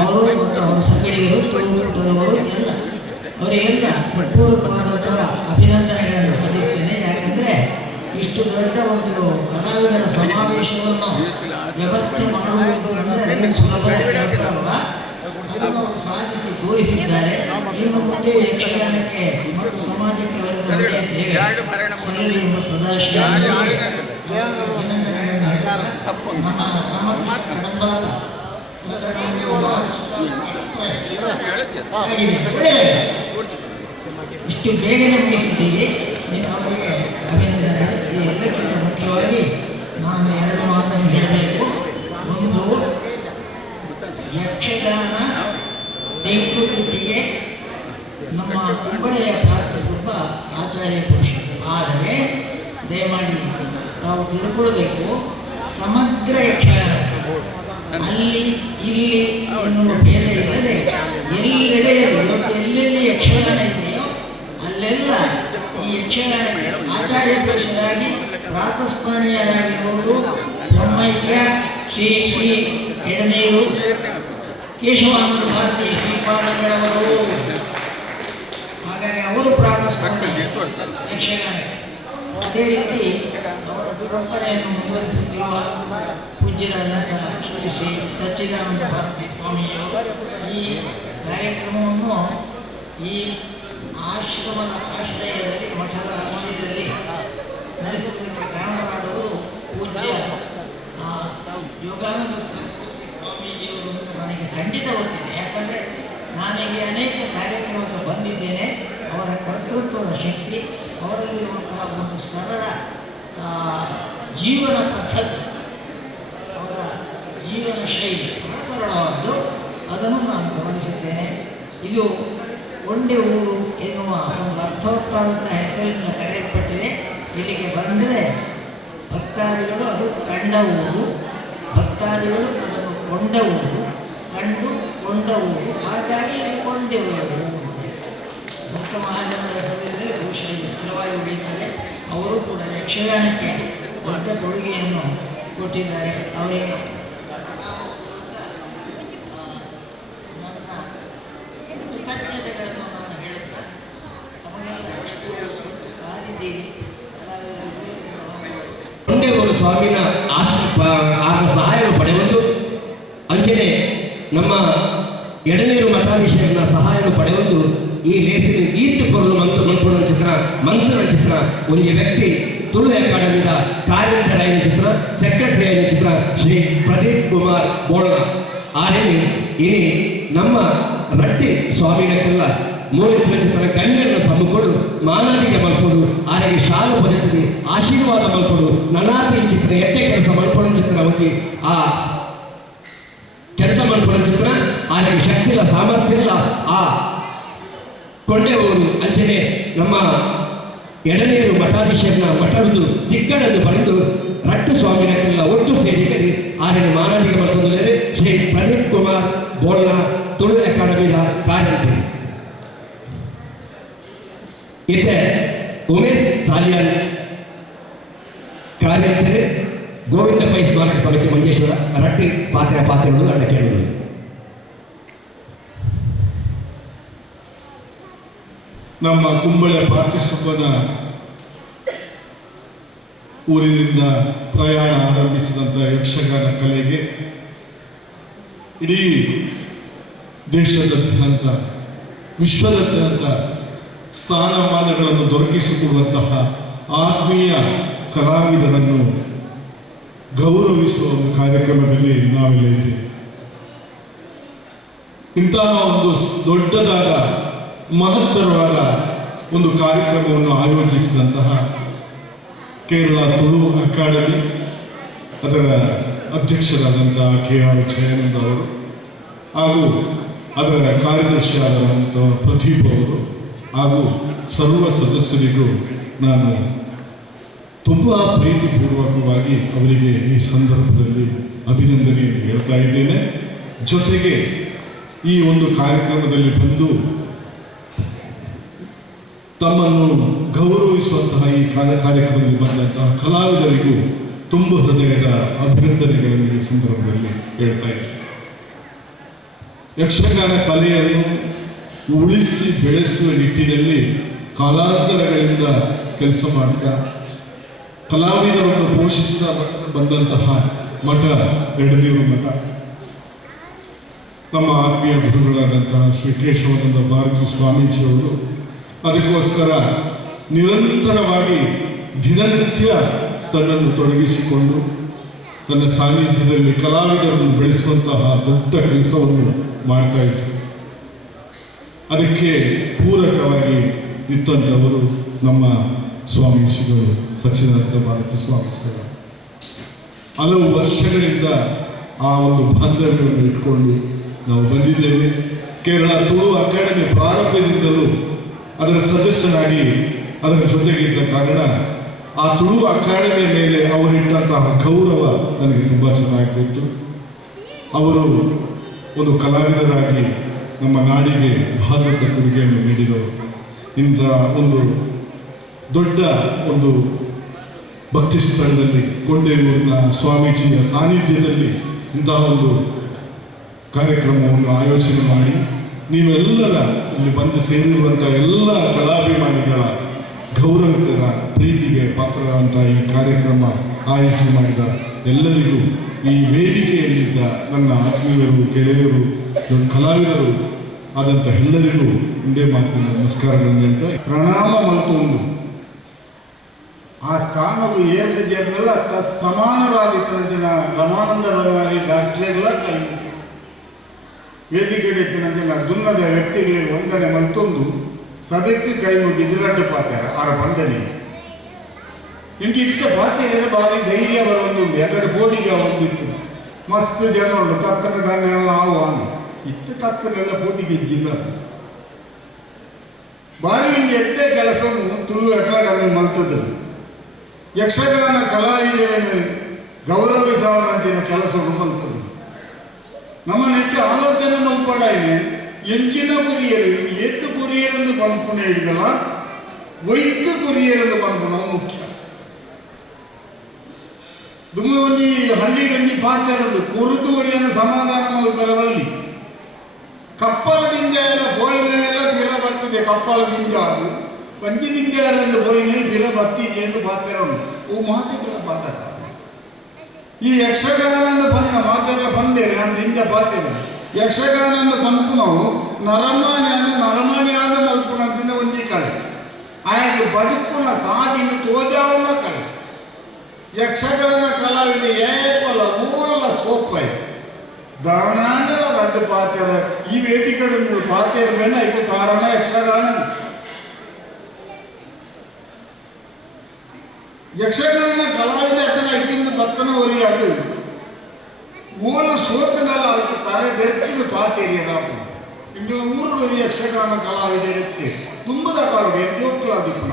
ಅವರು ಮತ್ತು ಅವರ ಸಂಗಡಿಗರು, ತುಳುಕೂಟದವರು ಎಲ್ಲ ಅವರಿಗೆಲ್ಲ ಪೂರ್ವಕವಾದಂತಹ ಅಭಿನಂದನೆಗಳನ್ನು ಸಲ್ಲಿಸ್ತೇನೆ. ಯಾಕಂದರೆ ಇಷ್ಟು ದೊಡ್ಡ ಒಂದು ಕಲಾವಿದರ ಸಮಾವೇಶವನ್ನು ವ್ಯವಸ್ಥೆ ಮಾಡುವುದು ಅಂದರೆ ಸುಲಭದ ಕೆಲಸ ಅಲ್ಲ. ಅದನ್ನು ಅವರು ಸಾಧಿಸಿ ತೋರಿಸಿದ್ದಾರೆ. ಇನ್ನು ಮುಂದೆ ಯಕ್ಷಗಾನಕ್ಕೆ ಮತ್ತು ಸಮಾಜಕ್ಕೆ ಅವರ ಸಲ್ಲಲಿ ಎಂಬ ಸದಾಶಯ ಇಷ್ಟು ಬೇಗನೆ ಮುಗಿಸಿದ್ದೀವಿ. ಅವರಿಗೆ ಅಭಿನಂದನೆ. ಎಲ್ಲಕ್ಕಿಂತ ಮುಖ್ಯವಾಗಿ ನಾನು ಎರಡು ಮಾತನ್ನು ಹೇಳಬೇಕು. ಒಂದು, ಯಕ್ಷಗಾನ ತೆಂಕುತಿಟ್ಟಿಗೆ ನಮ್ಮ ಕುಂಬಳೆಯ ಪ್ರಾರ್ಥಿಸುವ ಆಚಾರ್ಯ ಪುರುಷ. ಆದರೆ ದಯಮಾಡಿ ತಾವು ತಿಳ್ಕೊಳ್ಬೇಕು, ಸಮಗ್ರ ಯಕ್ಷಗಾನ ಅಲ್ಲಿ ಇಲ್ಲಿ ಎನ್ನುವ ಭೇದ ಇಲ್ಲದೆ ಎಲ್ಲೆಡೆ ಇವತ್ತು ಎಲ್ಲೆಲ್ಲಿ ಯಕ್ಷಗಾನ ಇದೆಯೋ ಅಲ್ಲೆಲ್ಲ ಈ ಯಕ್ಷಗಾನಕ್ಕೆ ಆಚಾರ್ಯ ಪುರುಷರಾಗಿ ಪ್ರಾತಸ್ಮರಣೀಯರಾಗಿರುವುದು ಬ್ರಹ್ಮೈಕ್ಯ ಶ್ರೀ ಶ್ರೀ ಎಡನೇರು ಕೇಶವಾನಂದ ಭಾರತಿ ಶ್ರೀಪಾದಗಳವರು. ಹಾಗಾಗಿ ಅವರು ಪ್ರಾತಸ್ಮರಣೀಯ ಯಕ್ಷಗಾನಕ್ಕೆ. ಅದೇ ರೀತಿ ಅವರ ಪರಂಪರೆಯನ್ನು ಮುಂದುವರಿಸುತ್ತಿರುವ ಪೂಜ್ಯರಾದಂತಹ ಶ್ರೀ ಶ್ರೀ ಸಚ್ಚಿದಾನಂದ ಭಾರತಿ ಸ್ವಾಮಿಯವರು ಈ ಕಾರ್ಯಕ್ರಮವನ್ನು ಈ ಆಶ್ರಮದ ಆಶ್ರಯದಲ್ಲಿ ಮಠದ ಆಶ್ರಯದಲ್ಲಿ ನಡೆಸುವುದಕ್ಕೆ ಕಾರಣರಾದವರು ಪೂಜ್ಯ ಯೋಗಾನಂದ ಸ್ವಾಮೀಜಿಯವರು ನನಗೆ ಖಂಡಿತ ಗೊತ್ತಿದೆ. ಯಾಕಂದರೆ ನಾನೀಗ ಅನೇಕ ಕಾರ್ಯಕ್ರಮಕ್ಕೆ ಬಂದಿದ್ದೇನೆ. ಅವರ ಕರ್ತೃತ್ವದ ಶಕ್ತಿ, ಅವರಲ್ಲಿರುವಂತಹ ಒಂದು ಸರಳ ಜೀವನ ಪದ್ಧತಿ, ಅವರ ಜೀವನ ಶೈಲಿ ಬಹಳ ಸರಳವಾದ್ದು. ಅದನ್ನು ನಾನು ಗಮನಿಸಿದ್ದೇನೆ. ಇದು ಒಂಡೆ ಊರು ಎನ್ನುವ ಒಂದು ಅರ್ಥವತ್ತಾದಂಥ ಹೆಸರಿನಿಂದ ಕರೆಯಲ್ಪಟ್ಟಿದೆ. ಇಲ್ಲಿಗೆ ಬಂದರೆ ಭಕ್ತಾದಿಗಳು ಅದು ಕಂಡ ಊರು, ಭಕ್ತಾದಿಗಳು ಅದನ್ನು ಕೊಂಡ ಊರು, ಕಂಡು ಕೊಂಡ ಊರು. ಹಾಗಾಗಿ ಇಲ್ಲಿ ಕೊಂಡೆ ಊರು. ಭಕ್ತ ಮಹಾಜನರ ಹೆಸರಿನಲ್ಲಿ ಬಹುಶಃ ಸ್ಥಿರವಾಗಿ ಉಳಿಯುತ್ತದೆ. ಅವರು ಕೂಡ ಯಕ್ಷಗಾನಕ್ಕೆ ದೊಡ್ಡ ಕೊಡುಗೆಯನ್ನು ಕೊಟ್ಟಿದ್ದಾರೆ. ಅವರಿಗೆ ನನ್ನ ಕೃತಜ್ಞತೆಗಳನ್ನು ನಾನು ಹೇಳುತ್ತಾ ತಮಗೆಲ್ಲ ಕಾದಿದ್ದೀರಿ. ಕೊಂಡೆವರು ಸ್ವಾಮಿನ ಸಹಾಯ ಪಡೆಯುವುದು ಅಂಚನೆ ನಮ್ಮ ಎಡನೀರು ಮಠಾಧೀಶರನ್ನ ಸಹಾಯ ಪಡೆಯುವುದು ಈ ಲೇಸಿನ ಈತ್ತು ಕೊರಲು ಮಂತ್ರ ಚಿತ್ರ ಮಂತ್ರ ಚಿತ್ರ ಒಂದು ವ್ಯಕ್ತಿ ತುಳು ಅಕಾಡೆಮಿದ ಕಾರ್ಯಂತರ ಚಿತ್ರ ಸೆಕ್ರೆಟರಿ ಆಯ್ನ ಚಿತ್ರ ಶ್ರೀ ಪ್ರದೀಪ್ ಕುಮಾರ್ ಬೋಳ್ನ ಆರೇನಿ ಇನಿ ನಮ್ಮ ರಡ್ಡಿ ಸ್ವಾಮಿನಕ್ಕೆಲ್ಲ ಮೂಲಿತರ ಚಿತ್ರ ಗಣ್ಯರನ್ನ ಸಮ್ಮುಕೊಡು ಮಾನಾದಿಗೆ ಮಲ್ಪಡು ಆರೆಗೆ ಶಾಲು ಬದುತ್ತದೆ ಆಶೀರ್ವಾದ ಮಲ್ಪಡು ನನಾತಿ ಚಿತ್ರ ಎಟ್ಟೆ ಕೆಲಸ ಮಲ್ಪಡ ಚಿತ್ರ ಹೋಗಿ ಆ ಕೆಲಸ ಮಲ್ಪಡ ಚಿತ್ರ ಆರೆಗೆ ಶಕ್ತಿ ಇಲ್ಲ ಸಾಮರ್ಥ್ಯ ಇಲ್ಲ ಆ ಕೊಂಡೆವರು ಅಂಚನೆ ನಮ್ಮ ಎಡನೇರು ಮಠಾಧೀಶರನ್ನ ಮಠದ್ದು ದಿಕ್ಕಡನ್ನು ಬರೆದು ರಟ್ಟು ಸ್ವಾಮಿನಕ್ಕೆಲ್ಲ ಒಟ್ಟು ಸೇರಿಕರಿ ಆರೆಗೆ ಮಾನಾದಿಗೆ ಮಲ್ಪೊಂದು ಶ್ರೀ ಪ್ರದೀಪ್ ಕುಮಾರ್ ಬೋಳ್ನ ತುಳು ಅಕಾಡೆಮಿಯ ಕಾರ್ಯಂತೆ ಇತ್ತೆ ಉಮೇಶ್ ಸಾಲಿಯಾನ್ ಕಾರ್ಯಂತೆ ಗೋವಿಂದ ಪೈ ಸ್ಮಾರಕ ಸಮಿತಿ ಮಂಜೇಶ್ವರ ರಟ್ಟಿ ಪಾತ್ರೆಗಳು ಅಡಕೆಗಳು ನಮ್ಮ ಕುಂಬಳೆ ಪಾರ್ಥಿಸುಬ್ಬನ ಊರಿನಿಂದ ಪ್ರಯಾಣ ಆರಂಭಿಸಿದಂಥ ಯಕ್ಷಗಾನ ಕಲೆಗೆ ಇಡೀ ದೇಶದಾದ್ಯಂತ ವಿಶ್ವದಾದ್ಯಂತ ಸ್ಥಾನಮಾನಗಳನ್ನು ದೊರಕಿಸಿಕೊಡುವಂತಹ ಆತ್ಮೀಯ ಕಲಾವಿದರನ್ನು ಗೌರವಿಸುವ ಒಂದು ಕಾರ್ಯಕ್ರಮದಲ್ಲಿ ನಾವೆಲ್ಲ ಇದ್ದೇವೆ. ಇಂತಹ ಒಂದು ದೊಡ್ಡದಾದ ಮಹತ್ತರವಾದ ಒಂದು ಕಾರ್ಯಕ್ರಮವನ್ನು ಆಯೋಜಿಸಿದಂತಹ ಕೇರಳ ತುಳು ಅಕಾಡೆಮಿ ಅದರ ಅಧ್ಯಕ್ಷರಾದಂತಹ KR ಜಯಾನಂದ ಅವರು ಹಾಗೂ ಅದರ ಕಾರ್ಯದರ್ಶಿಯಾದಂತಹ ಪ್ರದೀಪ್ ಅವರು ಹಾಗೂ ಸರ್ವ ಸದಸ್ಯರಿಗೂ ನಾನು ತುಂಬ ಪ್ರೀತಿಪೂರ್ವಕವಾಗಿ ಅವರಿಗೆ ಈ ಸಂದರ್ಭದಲ್ಲಿ ಅಭಿನಂದನೆಯನ್ನು ಹೇಳ್ತಾ ಇದ್ದೇನೆ. ಜೊತೆಗೆ ಈ ಒಂದು ಕಾರ್ಯಕ್ರಮದಲ್ಲಿ ಬಂದು ತಮ್ಮನ್ನು ಗೌರವಿಸುವಂತಹ ಈ ಕಾರ್ಯಕ್ರಮದಲ್ಲಿ ಬಂದಂತಹ ಕಲಾವಿದರಿಗೂ ತುಂಬ ಹೃದಯದ ಅಭಿನಂದನೆಗಳನ್ನು ಈ ಸಂದರ್ಭದಲ್ಲಿ ಹೇಳ್ತಾ ಇದ್ದೇನೆ. ಯಕ್ಷಗಾನ ಕಲೆಯನ್ನು ಉಳಿಸಿ ಬೆಳೆಸುವ ನಿಟ್ಟಿನಲ್ಲಿ ಕಾಲಾಂತರಗಳಿಂದ ಕೆಲಸ ಮಾಡ್ತಾ ಕಲಾವಿದರನ್ನು ಪೋಷಿಸ ಬಂದಂತಹ ಮಠ ಎಡನೀರು ಮಠ. ನಮ್ಮ ಆತ್ಮೀಯ ಗುರುಗಳಾದಂತಹ ಶ್ರೀ ಕೇಶವಾನಂದ ಭಾರತಿ ಸ್ವಾಮೀಜಿಯವರು ಅದಕ್ಕೋಸ್ಕರ ನಿರಂತರವಾಗಿ ದಿನನಿತ್ಯ ತನ್ನನ್ನು ತೊಡಗಿಸಿಕೊಂಡು ತನ್ನ ಸಾನ್ನಿಧ್ಯದಲ್ಲಿ ಕಲಾವಿದರನ್ನು ಬೆಳೆಸುವಂತಹ ದೊಡ್ಡ ಕೆಲಸವನ್ನು ಮಾಡ್ತಾ ಇದ್ರು. ಅದಕ್ಕೆ ಪೂರಕವಾಗಿ ನಿಂತಂಥವರು ನಮ್ಮ ಸ್ವಾಮೀಜಿಗಳು ಸಚ್ಚಿದಾನಂದ ಭಾರತಿ ಸ್ವಾಮೀಜಿಗಳು. ಹಲವು ವರ್ಷಗಳಿಂದ ಆ ಒಂದು ಬಾಂಧವ್ಯವನ್ನು ಇಟ್ಕೊಂಡು ನಾವು ಬಂದಿದ್ದೇವೆ. ಕೇರಳ ತುಳು ಅಕಾಡೆಮಿ ಪ್ರಾರಂಭದಿಂದಲೂ ಅದರ ಸದಸ್ಯನಾಗಿ ಅದರ ಜೊತೆಗಿದ್ದ ಕಾರಣ ಆ ತುಳು ಅಕಾಡೆಮಿಯ ಮೇಲೆ ಅವರಿಟ್ಟಂತಹ ಗೌರವ ನನಗೆ ತುಂಬ ಚೆನ್ನಾಗಿ ಗೊತ್ತು. ಅವರು ಒಂದು ಕಲಾವಿದರಾಗಿ ನಮ್ಮ ನಾಡಿಗೆ ಬಹಳ ದೊಡ್ಡ ಕೊಡುಗೆಯನ್ನು ನೀಡಿದರು. ಇಂಥ ಒಂದು ದೊಡ್ಡ ಒಂದು ಭಕ್ತಿ ಸ್ಥಳದಲ್ಲಿ ಕೊಂಡೇರೂರಿನ ಸ್ವಾಮೀಜಿಯ ಸಾನ್ನಿಧ್ಯದಲ್ಲಿ ಇಂತಹ ಒಂದು ಕಾರ್ಯಕ್ರಮವನ್ನು ಆಯೋಜನೆ ಮಾಡಿ ನೀವೆಲ್ಲರ ಇಲ್ಲಿ ಬಂದು ಸೇರಿರುವಂಥ ಎಲ್ಲ ಕಲಾಭಿಮಾನಿಗಳ ಗೌರವಿತರ ಪ್ರೀತಿಗೆ ಪಾತ್ರರಾದಂಥ ಈ ಕಾರ್ಯಕ್ರಮ ಆಯೋಜನೆ ಮಾಡಿದ ಎಲ್ಲರಿಗೂ ಈ ವೇದಿಕೆಯಲ್ಲಿದ್ದ ನನ್ನ ಆತ್ಮೀಯರು ಗೆಳೆಯರು ಕಲಾವಿದರು ಆದಂಥ ಎಲ್ಲರಿಗೂ ಒಂದೇ ಮಾತಿನ ನಮಸ್ಕಾರಗಳನ್ನು ಅಂತ ಪ್ರಣಾಮ ಮಲ್ತೊಂದು ಆ ಸ್ಥಾನವು ಏರಿದ ಜನರೆಲ್ಲ ಸಮಾನರಾದಿತ್ತಿನ ರಮಾನಂದ ಬರವಾರಿ ಡಾಕ್ಟರ್ಗಳ ಕೈ ವೇದಿಕೆಡೆತ್ತಿನ ದುನ್ನದ ವ್ಯಕ್ತಿಗಳಿಗೆ ವಂದನೆ ಮಲ್ತೊಂದು ಸಭೆಗೆ ಕೈ ಮುಗಿದಿರಟ್ಟು ಪಾತಾರ ಆರ ಬಂಡನೆ ಇಂಗೆ ಇತ್ತ ಪಾತಿರ ಬಾರಿ ಧೈರ್ಯ ಬರೋದು ಎರಡು ಕೋಟಿಗೆ ಒಂದಿತ್ತು ಮಸ್ತ್ ಜನ ಉಂಟು ತಕ್ಕನ ಧಾನ್ಯ ಎಲ್ಲ ಆಹ್ವಾನ ಇತ್ತು ತಕ್ಕನೆಲ್ಲ ಕೋಟಿಗೆ ಇದ್ದಿಲ್ಲ ಬಾರಿ ಹಿಂಗೆ ಎಟ್ಟೆ ಕೆಲಸವನ್ನು ತುಳು ಅಕಾಡೆಮಿ ಮಲ್ತದ್ರು. ಯಕ್ಷಗಾನ ಕಲಾವಿದರನ್ನು ಗೌರವಿಸುವಂತಿನ ಕೆಲಸ ಮಲ್ತದ್ದು ನಮ್ಮ ನೆಟ್ಟು ಆಲೋಚನೆ ಮಲ್ಪಡಾಯಿನೆ ಎಂಚಿನ ಕುರಿಯರು ಎತ್ತು ಕುರಿಯರೆಂದು ಪಂಪುಣ ಹಿಡಿದಲ್ಲ ವೈದ್ಯ ಕುರಿಯರೆಂದು ಪಂಪುಣ ಮುಖ್ಯ. ದುಮ್ಮಿ ಒಂಜಿ ಹಳ್ಳಿಗೊಂಜಿ ಪಾತ್ರುಂಡು ಕುರುದುವರಿಯನ್ನು ಸಮಾಧಾನ ಮಲ್ಪರವಲ್ಲಿ ಕಪ್ಪಲದಿಂದ ಬೋಯಿನೆಲ್ಲ ಬಿರ ಬರ್ತದೆ. ಕಪ್ಪಲದಿಂದ ಅದು ಪಂಚದಿಂದ ಯಾರೆಂದು ಬೋಯಿನೆ ಬಿರ ಬತ್ತಿದೆ ಎಂದು ಪಾತ್ರ ಉಂಟು. ಓ ಮಾತೆಗಳ ಪಾತ್ರ ಈ ಯಕ್ಷಗಾನದ ಬಣ್ಣ ಮಾತೆಲ್ಲ ಬಂದೇನೆ ನಮ್ದಿಂದ ಪಾತ್ರೆ ಯಕ್ಷಗಾನದ ಪಂಪು ನಾವು ನರಮಣಿಯಾದ ಮಲ್ಪುಣದಿಂದ ಒಂಜಿ ಕಳೆ ಆಯ್ಕೆ ಬದುಕುನ ಸಾಧಿನ ತೋಜಾವನ್ನ ಕಳೆ ಯಕ್ಷಗಾನ ಕಲಾವಿದ ಏಪಲ ಊರಲ್ಲ ಸೋಪಾಯಿ ದಾನಾಂಡಲ ಅಡ್ಡು ಪಾತ್ರ ಈ ವೇದಿಕೆ ಪಾತ್ರ ಬೇಡ ಇದಕ್ಕೆ ಕಾರಣ ಯಕ್ಷಗಾನ. ಯಕ್ಷಗಾನ ಕಲಾವಿದ ಅದನ್ನ ಇಲ್ಲಿಂದ ಭಕ್ತನ ಒರಿಯಾದು ಮೂಲ ಸೋತನಲ್ಲ ಅದಕ್ಕೆ ತರೆ ದೆರ್ಕಿದ ಪಾತೇರಿಯರಾಪು ಇಂಗಳ ಊರುಡರಿ ಯಕ್ಷಗಾನ ಕಲಾವಿದ ಇರುತ್ತೆ ತುಂಬದ ಕಾಲುಡೆ ಎದ್ದೋಕ್ಲಾದಿಪ್ಪನ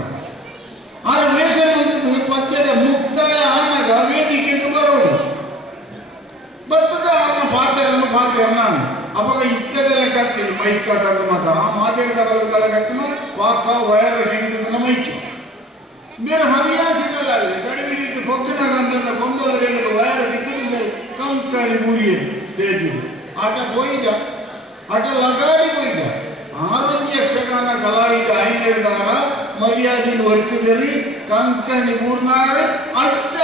ಆರ ವೇಷ ಅಂತದ್ದು ಪದ್ಯದ ಮುಕ್ತಾಯ ಆನಾಗ ವೇದಿಕೆಗೆ ಬರೋದು ಬತ್ತದ ಅವನ ಪಾತ್ರ ನಾನು ಅವಾಗ ಇದ್ದದೆಲ್ಲ ಕತ್ತಿ ಮೈಕದ ಮತ ಆ ಮಾತಾಡಿದಲ್ಲ ಕತ್ತಿನ ವಾಕ ವಯರ್ ಹೆಂಗದನ ಮೈಕು ಬೇರೆ ಹವ್ಯಾಸಗಳ ಗಡಿಬಿಟ್ಟು ಪೊಗ್ಗಿನಾಗ ಅಂತ ಕೊಂದವರೆಲ್ಲ ವಯರ ದಿಕ್ಕದಿಂದ ಕಂಕಣಿ ಮುರಿಯದು ಸ್ಟೇಜ್ ಆಟ ಪೋಯ್ದ ಆಟ ಲಗಾಡಿ ಪೋಯ್ದ ಆರೋಗ್ಯ ಯಕ್ಷಗಾನ ಕಲಾವಿದ ಐನೆಡ್ದಾರ ಮರ್ಯಾದೆಯನ್ನು ವರ್ತಿದಲ್ಲಿ ಕಂಕಣಿ ಮೂರ್ನಾರ ಅರ್ಥ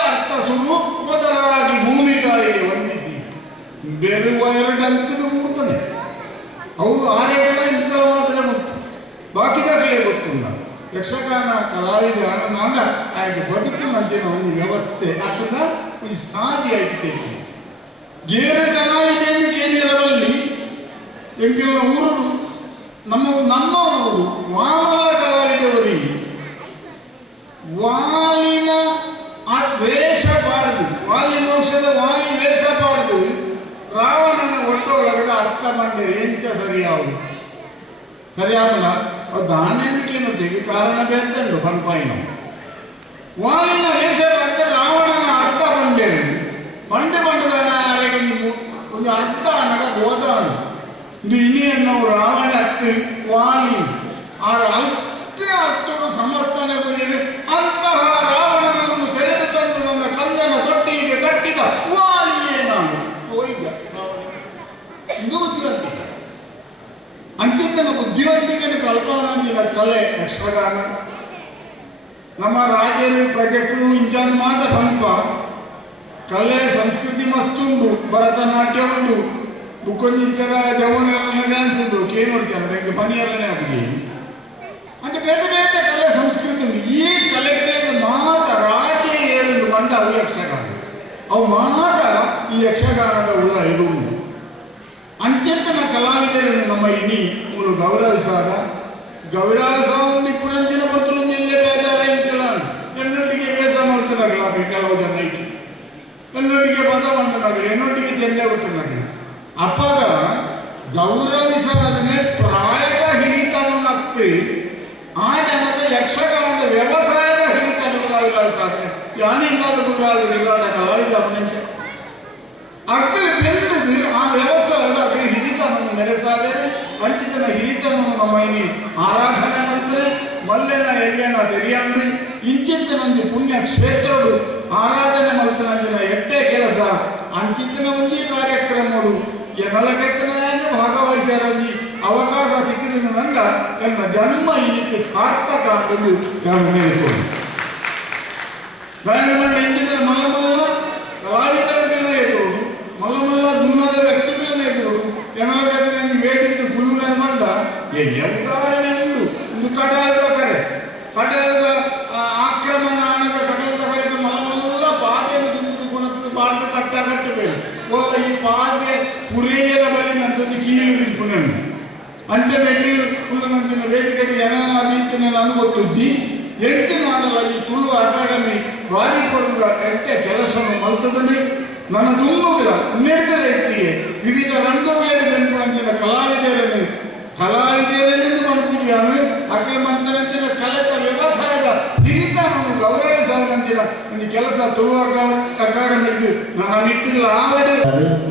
ಸುರು ಮೊದಲಾಗಿ ಭೂಮಿಗಾಯಿಗೆ ವಂದಿಸಿ ಬೇರೆ ವಯರ ಡಂಕದ ಮೂರ್ತಾನೆ ಅವು ಆರೆಗಳ ಇಂಕಳ ಮಾತ್ರ ಮುತ್ತು ಬಾಕಿದಾಗಲೇ ಗೊತ್ತಿಲ್ಲ ಯಕ್ಷಗಾನ ಕಲಾವಿದ ಆನಂದ ಆಯ್ಕೆ ಬದುಕು ನಂಚಿನ ಒಂದು ವ್ಯವಸ್ಥೆ ಅದನ್ನ ಈ ಸಾಧ್ಯ ಆಗಿರ್ತೈತಿ ಗೇರ ಕಲಾವಿದೆಯನ್ನು ಕೇಳಿರಬಲ್ಲಿ ಎಂಕೆಲ್ಲ ಊರು ನಮ್ಮ ಊರು ವಾಮಲ್ಲ ಕಲಾವಿದವರಿಗೆ ವಾಲಿನ ವೇಷ ಪಾಡ್ದು ವಾಲಿ ಮೋಕ್ಷದ ವಾಲಿ ವೇಷ ಪಾಡ್ದು ರಾವಣನ ಒಟ್ಟೊಳಗದ ಅರ್ಥ ಮಂಡರಿ ಎಂಚ ಸರಿಯಾವನ ದಾಣ್ಯಕ್ಕೆ ಕಾರಣ ಬೇತಂಡು ಪಂಪಾಯಿನ ವಾಲಿನ ವೇಷ ಮಾಡಿದ್ರೆ ರಾವಣನ ಅರ್ಥ ಬಂಡೇರಿ ಪಂಡದ ಒಂದು ಅರ್ಥ ಅನ್ನಗ ಬೋಧಾನು ಇದು ಇನ್ನೇನು ರಾವಣ ಅರ್ಥ ವಾಲಿ ಆ ಅರ್ಥ ಅರ್ಥನು ಸಮರ್ಥನೆ ಬರೀರಿ ಅಂತಹ ರಾವಣನನ್ನು ಸೆಳೆದು ತಂದು ನನ್ನ ಕಂದನ ತೊಟ್ಟಿಗೆ ಕಟ್ಟಿದ ವಾಲಿಯೇ ನಾನು ಹೋಯ್ದ ಇದು ಬುದ್ಧಿವಂತಿಕೆ ಅಂಚಿತನ ಬುದ್ಧಿವಂತಿಕೆಯನ್ನು ಕಲ್ಪನಂದಿನ ಕಲೆ ಯಕ್ಷಗಾನ ನಮ್ಮ ರಾಜರು ಪ್ರಜೆಗಳು ಇಂಚಾಂದು ಮಾತ ಪಂಪ ಕಲೆ ಸಂಸ್ಕೃತಿ ಮಸ್ತುಂಡು ಭರತನಾಟ್ಯ ಉಂಡು ಬುಕ್ಕೊಂದಿತ್ತದ ಜವನೆಲ್ಲ ಡ್ಯಾನ್ಸ್ ಉಂಡು ಕೇನು ನೋಡ್ತಾರೆ ಬೆಂಗೆ ಪನಿಯಲ್ಲೇ ಆಗಿ అంటే ಬೇರೆ ಕಲೆ ಸಂಸ್ಕೃತಿ ಉಂಟು ಈ ಕಲೆಗಳಿಗೆ ಮಾತ ರಾಜೇ ಏರೆಂದು ಬಂದ ಅವು ಯಕ್ಷಗಾನ ಅವು ಮಾತ ಈ ಯಕ್ಷಗಾನದ ಉಳ್ಳ ಇದು ಅಂಚೆತ್ತನ ಕಲಾವಿದರನ್ನು ನಮ್ಮ ಇಡೀ ಮೂಲ ಗೌರವಿಸಾದ ಒಂದು ಇಪ್ಪುಡಂಚಿನ ಬರ್ತರು ಇಲ್ಲೇ ಬೇದಾರ ಇಂಕಲಾನು ಎನ್ನೊಟ್ಟಿಗೆ ವೇಷ ಮಾಡ್ತಾರಾಗಲ್ಲ ಕೆಲವು ಜನ ಇಟ್ಟು ಎನ್ನೊಟ್ಟಿಗೆ ಪದ ಮಂಡನಾಗಲಿ ಎನ್ನೊಟ್ಟಿಗೆ ಜೆಂಡೆ ಬಿಟ್ಟನಾಗಲಿ ಅಪ್ಪಾಗ ಗೌರವಿಸಾದನೆ ಪ್ರಾಯದ ಹಿರಿತನು ನಕ್ತಿ ಆ ಜನದ ಯಕ್ಷಗಾನದ ವ್ಯವಸಾಯದ ಹಿರಿತನು ಗೌರವಿಸಾದನೆ ಯಾನಿಲ್ಲಾದ ಗುರುವಾದ ನಿರಾಟ ಕಲಾವಿದ ಅವನಿಂಚ ಅಕ್ಕಲಿ ಬೆಂದದು ಆ ವ್ಯವಸಾಯದ ಅಕ್ಕಲಿ ಹಿರಿತನನ್ನು ಮೆರೆಸಾದರೆ ಅಂಚಿತನ ಹಿರಿತನನ್ನು ನಮ್ಮ ಇನಿ ಆರಾಧನೆ ಮಾಡ್ತಾರೆ ಮಲ್ಲೆನ ಎಲ್ಲೆನ ತೆರಿಯಂದು ಇಂಚಿತ್ತನಂದಿ ಪುಣ್ಯ ಕ್ಷೇತ್ರಡು ಆರಾಧನೆ ಮಾಡ್ತಾನಂದಿನ ಎಟ್ಟೆ ಕೆಲಸ ಅಂಚಿತ್ತನ ಒಂದೇ ಕಾರ್ಯಕ್ರಮಗಳು ನಲಕೆತ್ತನಾಗ ಭಾಗವಹಿಸ್ಯಾರಂದಿ ಅವಕಾಶ ಸಿಕ್ಕಿದ ನಂಗ ನನ್ನ ಜನ್ಮ ಇದಕ್ಕೆ ಸಾರ್ಥಕ ಎಂದು ನಾನು ಹೇಳ್ತೇನೆ ಇಂಚಿತನ ಮಲ್ಲ ಕಲಾವಿದರನ್ನೆಲ್ಲ ಎದುರು ಮಲ್ಲ ದುನ್ನದ ವ್ಯಕ್ತಿಗಳನ್ನ ಎದುರು ಎನ್ನಲಗದಿನ ವೇದಿಕೆ ಗುಳ್ಳುನ ಮಂಡ ಎಲ್ಲ ಉದಾಹರಣೆ ಉಂಟು ಒಂದು ಕಡಲದ ಆಕ್ರಮಣ ಹಣದ ಕಡಲದ ಕರೆಗೆ ಮಲ್ಲ ಪಾದೆಯನ್ನು ತುಂಬುದು ಗುಣದ ಪಾದ ಕಟ್ಟ ಬೇರೆ ಒಲ್ಲ ಈ ಪಾದೆ ಪುರೇಯರ ಬಳಿ ನಂತದ್ದು ಕೀಳು ಪುನಃ ಅಂಚ ಬೆಂಗಳೂರು ಪುಲ್ಲನಂಚಿನ ವೇದಿಕೆಗೆ ಜನನ ರೀತಿಯ ನಾನು ಗೊತ್ತುಜ್ಜಿ ಎಂಟು ನಾಡಲ ಈ ತುಳು ಅಕಾಡೆಮಿ ಭಾರಿ ಕೊಡುವ ಎಟ್ಟೆ ಕೆಲಸವನ್ನು ಮಲ್ತದನೆ ನನ್ನ ತುಂಬುಗಳ ನೆಡೆದಲ ಹೆಚ್ಚಿಗೆ ವಿವಿಧ ರಂಗಗಳಲ್ಲಿ ಬೆನ್ಪುಳಂಚಿನ ಕಲಾವಿದರೆಂದು ಮಾಡ್ಬಿಟ್ಟಿಯಾನು ಅಕ್ಕಳ ಮಂತನಂಚಿನ ಕಲೆತ ವ್ಯವಸಾಯದ ಹಿರಿತನನ್ನು ಗೌರವಿಸದಂಚಿನ ಒಂದು ಕೆಲಸ ತುಳು ಅಕಾಡೆಮಿ ನನ್ನ ನಿಟ್ಟಿಗಳ ಆವಡೆ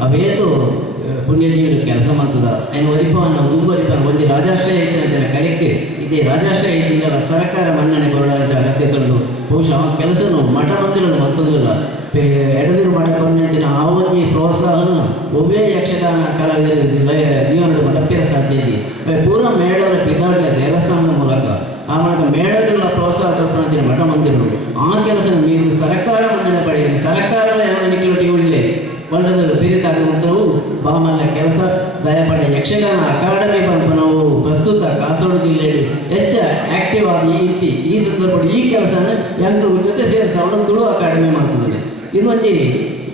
ಅವೇದು ಪುಣ್ಯಜೀವಿಗಳು ಕೆಲಸ ಮಾಡ್ತದ ఆయన ವರಿಪವನ ಮುಂದುವರಿಪನ ಒಂದು ರಾಜಾಶ್ರಯ ಐತಿನ ಕಲೆಕ್ಕೆ ಇದೇ ರಾಜಾಶ್ರಯ ಐತಿನ ಸರ್ಕಾರ ಮನ್ನಣೆ ಕೊಡೋದ ಅಗತ್ಯತೆಗಳು ಬಹುಶಃ ಕೆಲಸನು ಮಠ ಮಂದಿರನ್ನು ಮತ್ತೊಂದಿಲ್ಲ ಎಡದಿರು ಮಠ ಬಂದಿನ ಆ ಒಂದು ಪ್ರೋತ್ಸಾಹನ ಒಬ್ಬೇ ಯಕ್ಷಗಾನ ಕಲಾವಿದರ ಜೀವನದ ತಪ್ಪಿರ ಸಾಧ್ಯ ಇದೆ ಪೂರ್ವ ಮೇಳದ ಪಿದಾಡಿನ ದೇವಸ್ಥಾನದ ಮೂಲಕ ಆ ಮೂಲಕ ಮೇಳಗಳ ಪ್ರೋತ್ಸಾಹ ಕಲ್ಪನೆ ಮಠ ಮಂದಿರರು ಆ ಕೆಲಸ ಮೀರಿ ಸರ್ಕಾರ ಮನ್ನಣೆ ಪಡೆಯಿರಿ ಸರ್ಕಾರದ ನಿಖಲೊಟ್ಟಿಗೆ ಒಳ್ಳೆ ಕೊಂಡದ ಪೀರಿತಾಗುವಂಥವು ಬಾಮಲ್ಲ ಕೆಲಸ ದಯಪಟ್ಟ ಯಕ್ಷಗಾನ ಅಕಾಡೆಮಿ ಬಂದು ನಾವು ಪ್ರಸ್ತುತ ಕಾಸರಗೋಡು ಜಿಲ್ಲೆಯಲ್ಲಿ ಹೆಚ್ಚು ಆಕ್ಟಿವ್ ಆಗಿ ಇತ್ತಿ ಈ ಸಂದರ್ಭದಲ್ಲಿ ಈ ಕೆಲಸನ ಎಲ್ಲರೂ ಜೊತೆ ಸೇರಿಸಿ ಅವಳು ತುಳು ಅಕಾಡೆಮಿ ಮಾಡ್ತಿದ್ದಾರೆ ಇನ್ನೊಂದು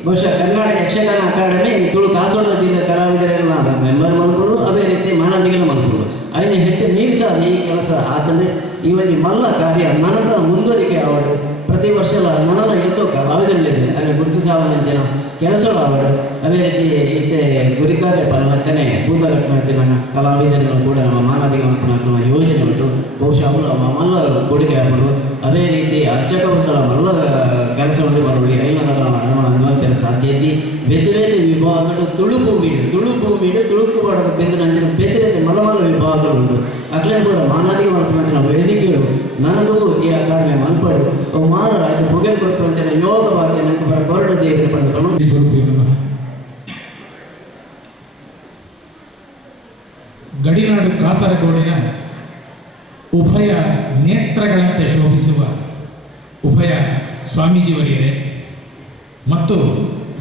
ಬಹುಶಃ ಕರ್ನಾಟಕ ಯಕ್ಷಗಾನ ಅಕಾಡೆಮಿ ತುಳು ಕಾಸರಗೋಡು ಜಿಲ್ಲೆ ಕಲಾವಿದರೆಲ್ಲ ಮೆಂಬರ್ ಮಲ್ಪಡು ಅದೇ ರೀತಿ ಮಾನದಿಗೆಲ್ಲ ಮಲ್ಪಡು അതിന് ಹೆಚ್ಚು ಮೀರಿಸ ಈ ಕೆಲಸ ಆತಂದ್ರೆ ಇವನಿ ಮಲ್ಲ ಕಾರ್ಯ ನನದ ಮುಂದುವರಿಕೆ ಆವಡು ಪ್ರತಿ ವರ್ಷ ನನಲ ಎತ್ತೋ ಕಲಾವಿದರಲ್ಲಿದೆ ಅದೇ ಗುರುತಿಸಾವನ ಜನ ಕೆಲಸಗಳು ಆವಡು ಅದೇ ರೀತಿ ಈತೆ ಗುರಿಕಾರ್ಯ ಪಲ್ಲಕ್ಕನೆ ಭೂತಘಟನ ಕಲಾವಿದರನ್ನು ಕೂಡ ನಮ್ಮ ಮಾನದಿಗೆ ಮಲ್ಪನ ಯೋಜನೆ ಉಂಟು ಬಹುಶಃ ಅವಳು ಮಲ್ಲ ಕೊಡುಗೆ ಆಗೋದು ಅದೇ ರೀತಿ ಅರ್ಚಕ ವೃತ್ತಲ ಮಲ್ಲ ಕೆಲಸವನ್ನು ಬರಲಿ ಐನದರ ಅನುಮತಿಯ ಸಾಧ್ಯತೆ ಬೇತೆ ಬೇತೆ ವಿಭಾಗಗಳು ತುಳುಕು ಮೀಡು ತುಳುಕು ಮಾಡದ ಬೆಂದು ನಂಜಿನ ಬೇತೆ ಬೇತೆ ಮಲಮಲ್ಲ ವಿಭಾಗಗಳುಂಟು ಅಕ್ಲೇಪುರ ಮಾನದಿಗೆ ಮಲ್ಪನ ವೇದಿಕೆಗಳು ನನಗೂ ಈ ಅಕಾಡೆಮಿ ಮಲ್ಪಡು ಮಾರ ಅದು ಬುಗೆ ಕೊಡುವಂತೆ ಯೋಗವಾಗಿ ನನಗೆ ಹೊರಡ ದೇವರ ಪಡೆದುಕೊಂಡು ಗಡಿನಾಡು ಕಾಸರಗೋಡಿನ ಉಭಯ ನೇತ್ರಗಳಂತೆ ಶೋಭಿಸುವ ಉಭಯ ಸ್ವಾಮೀಜಿಯವರಿಯರೇ ಮತ್ತು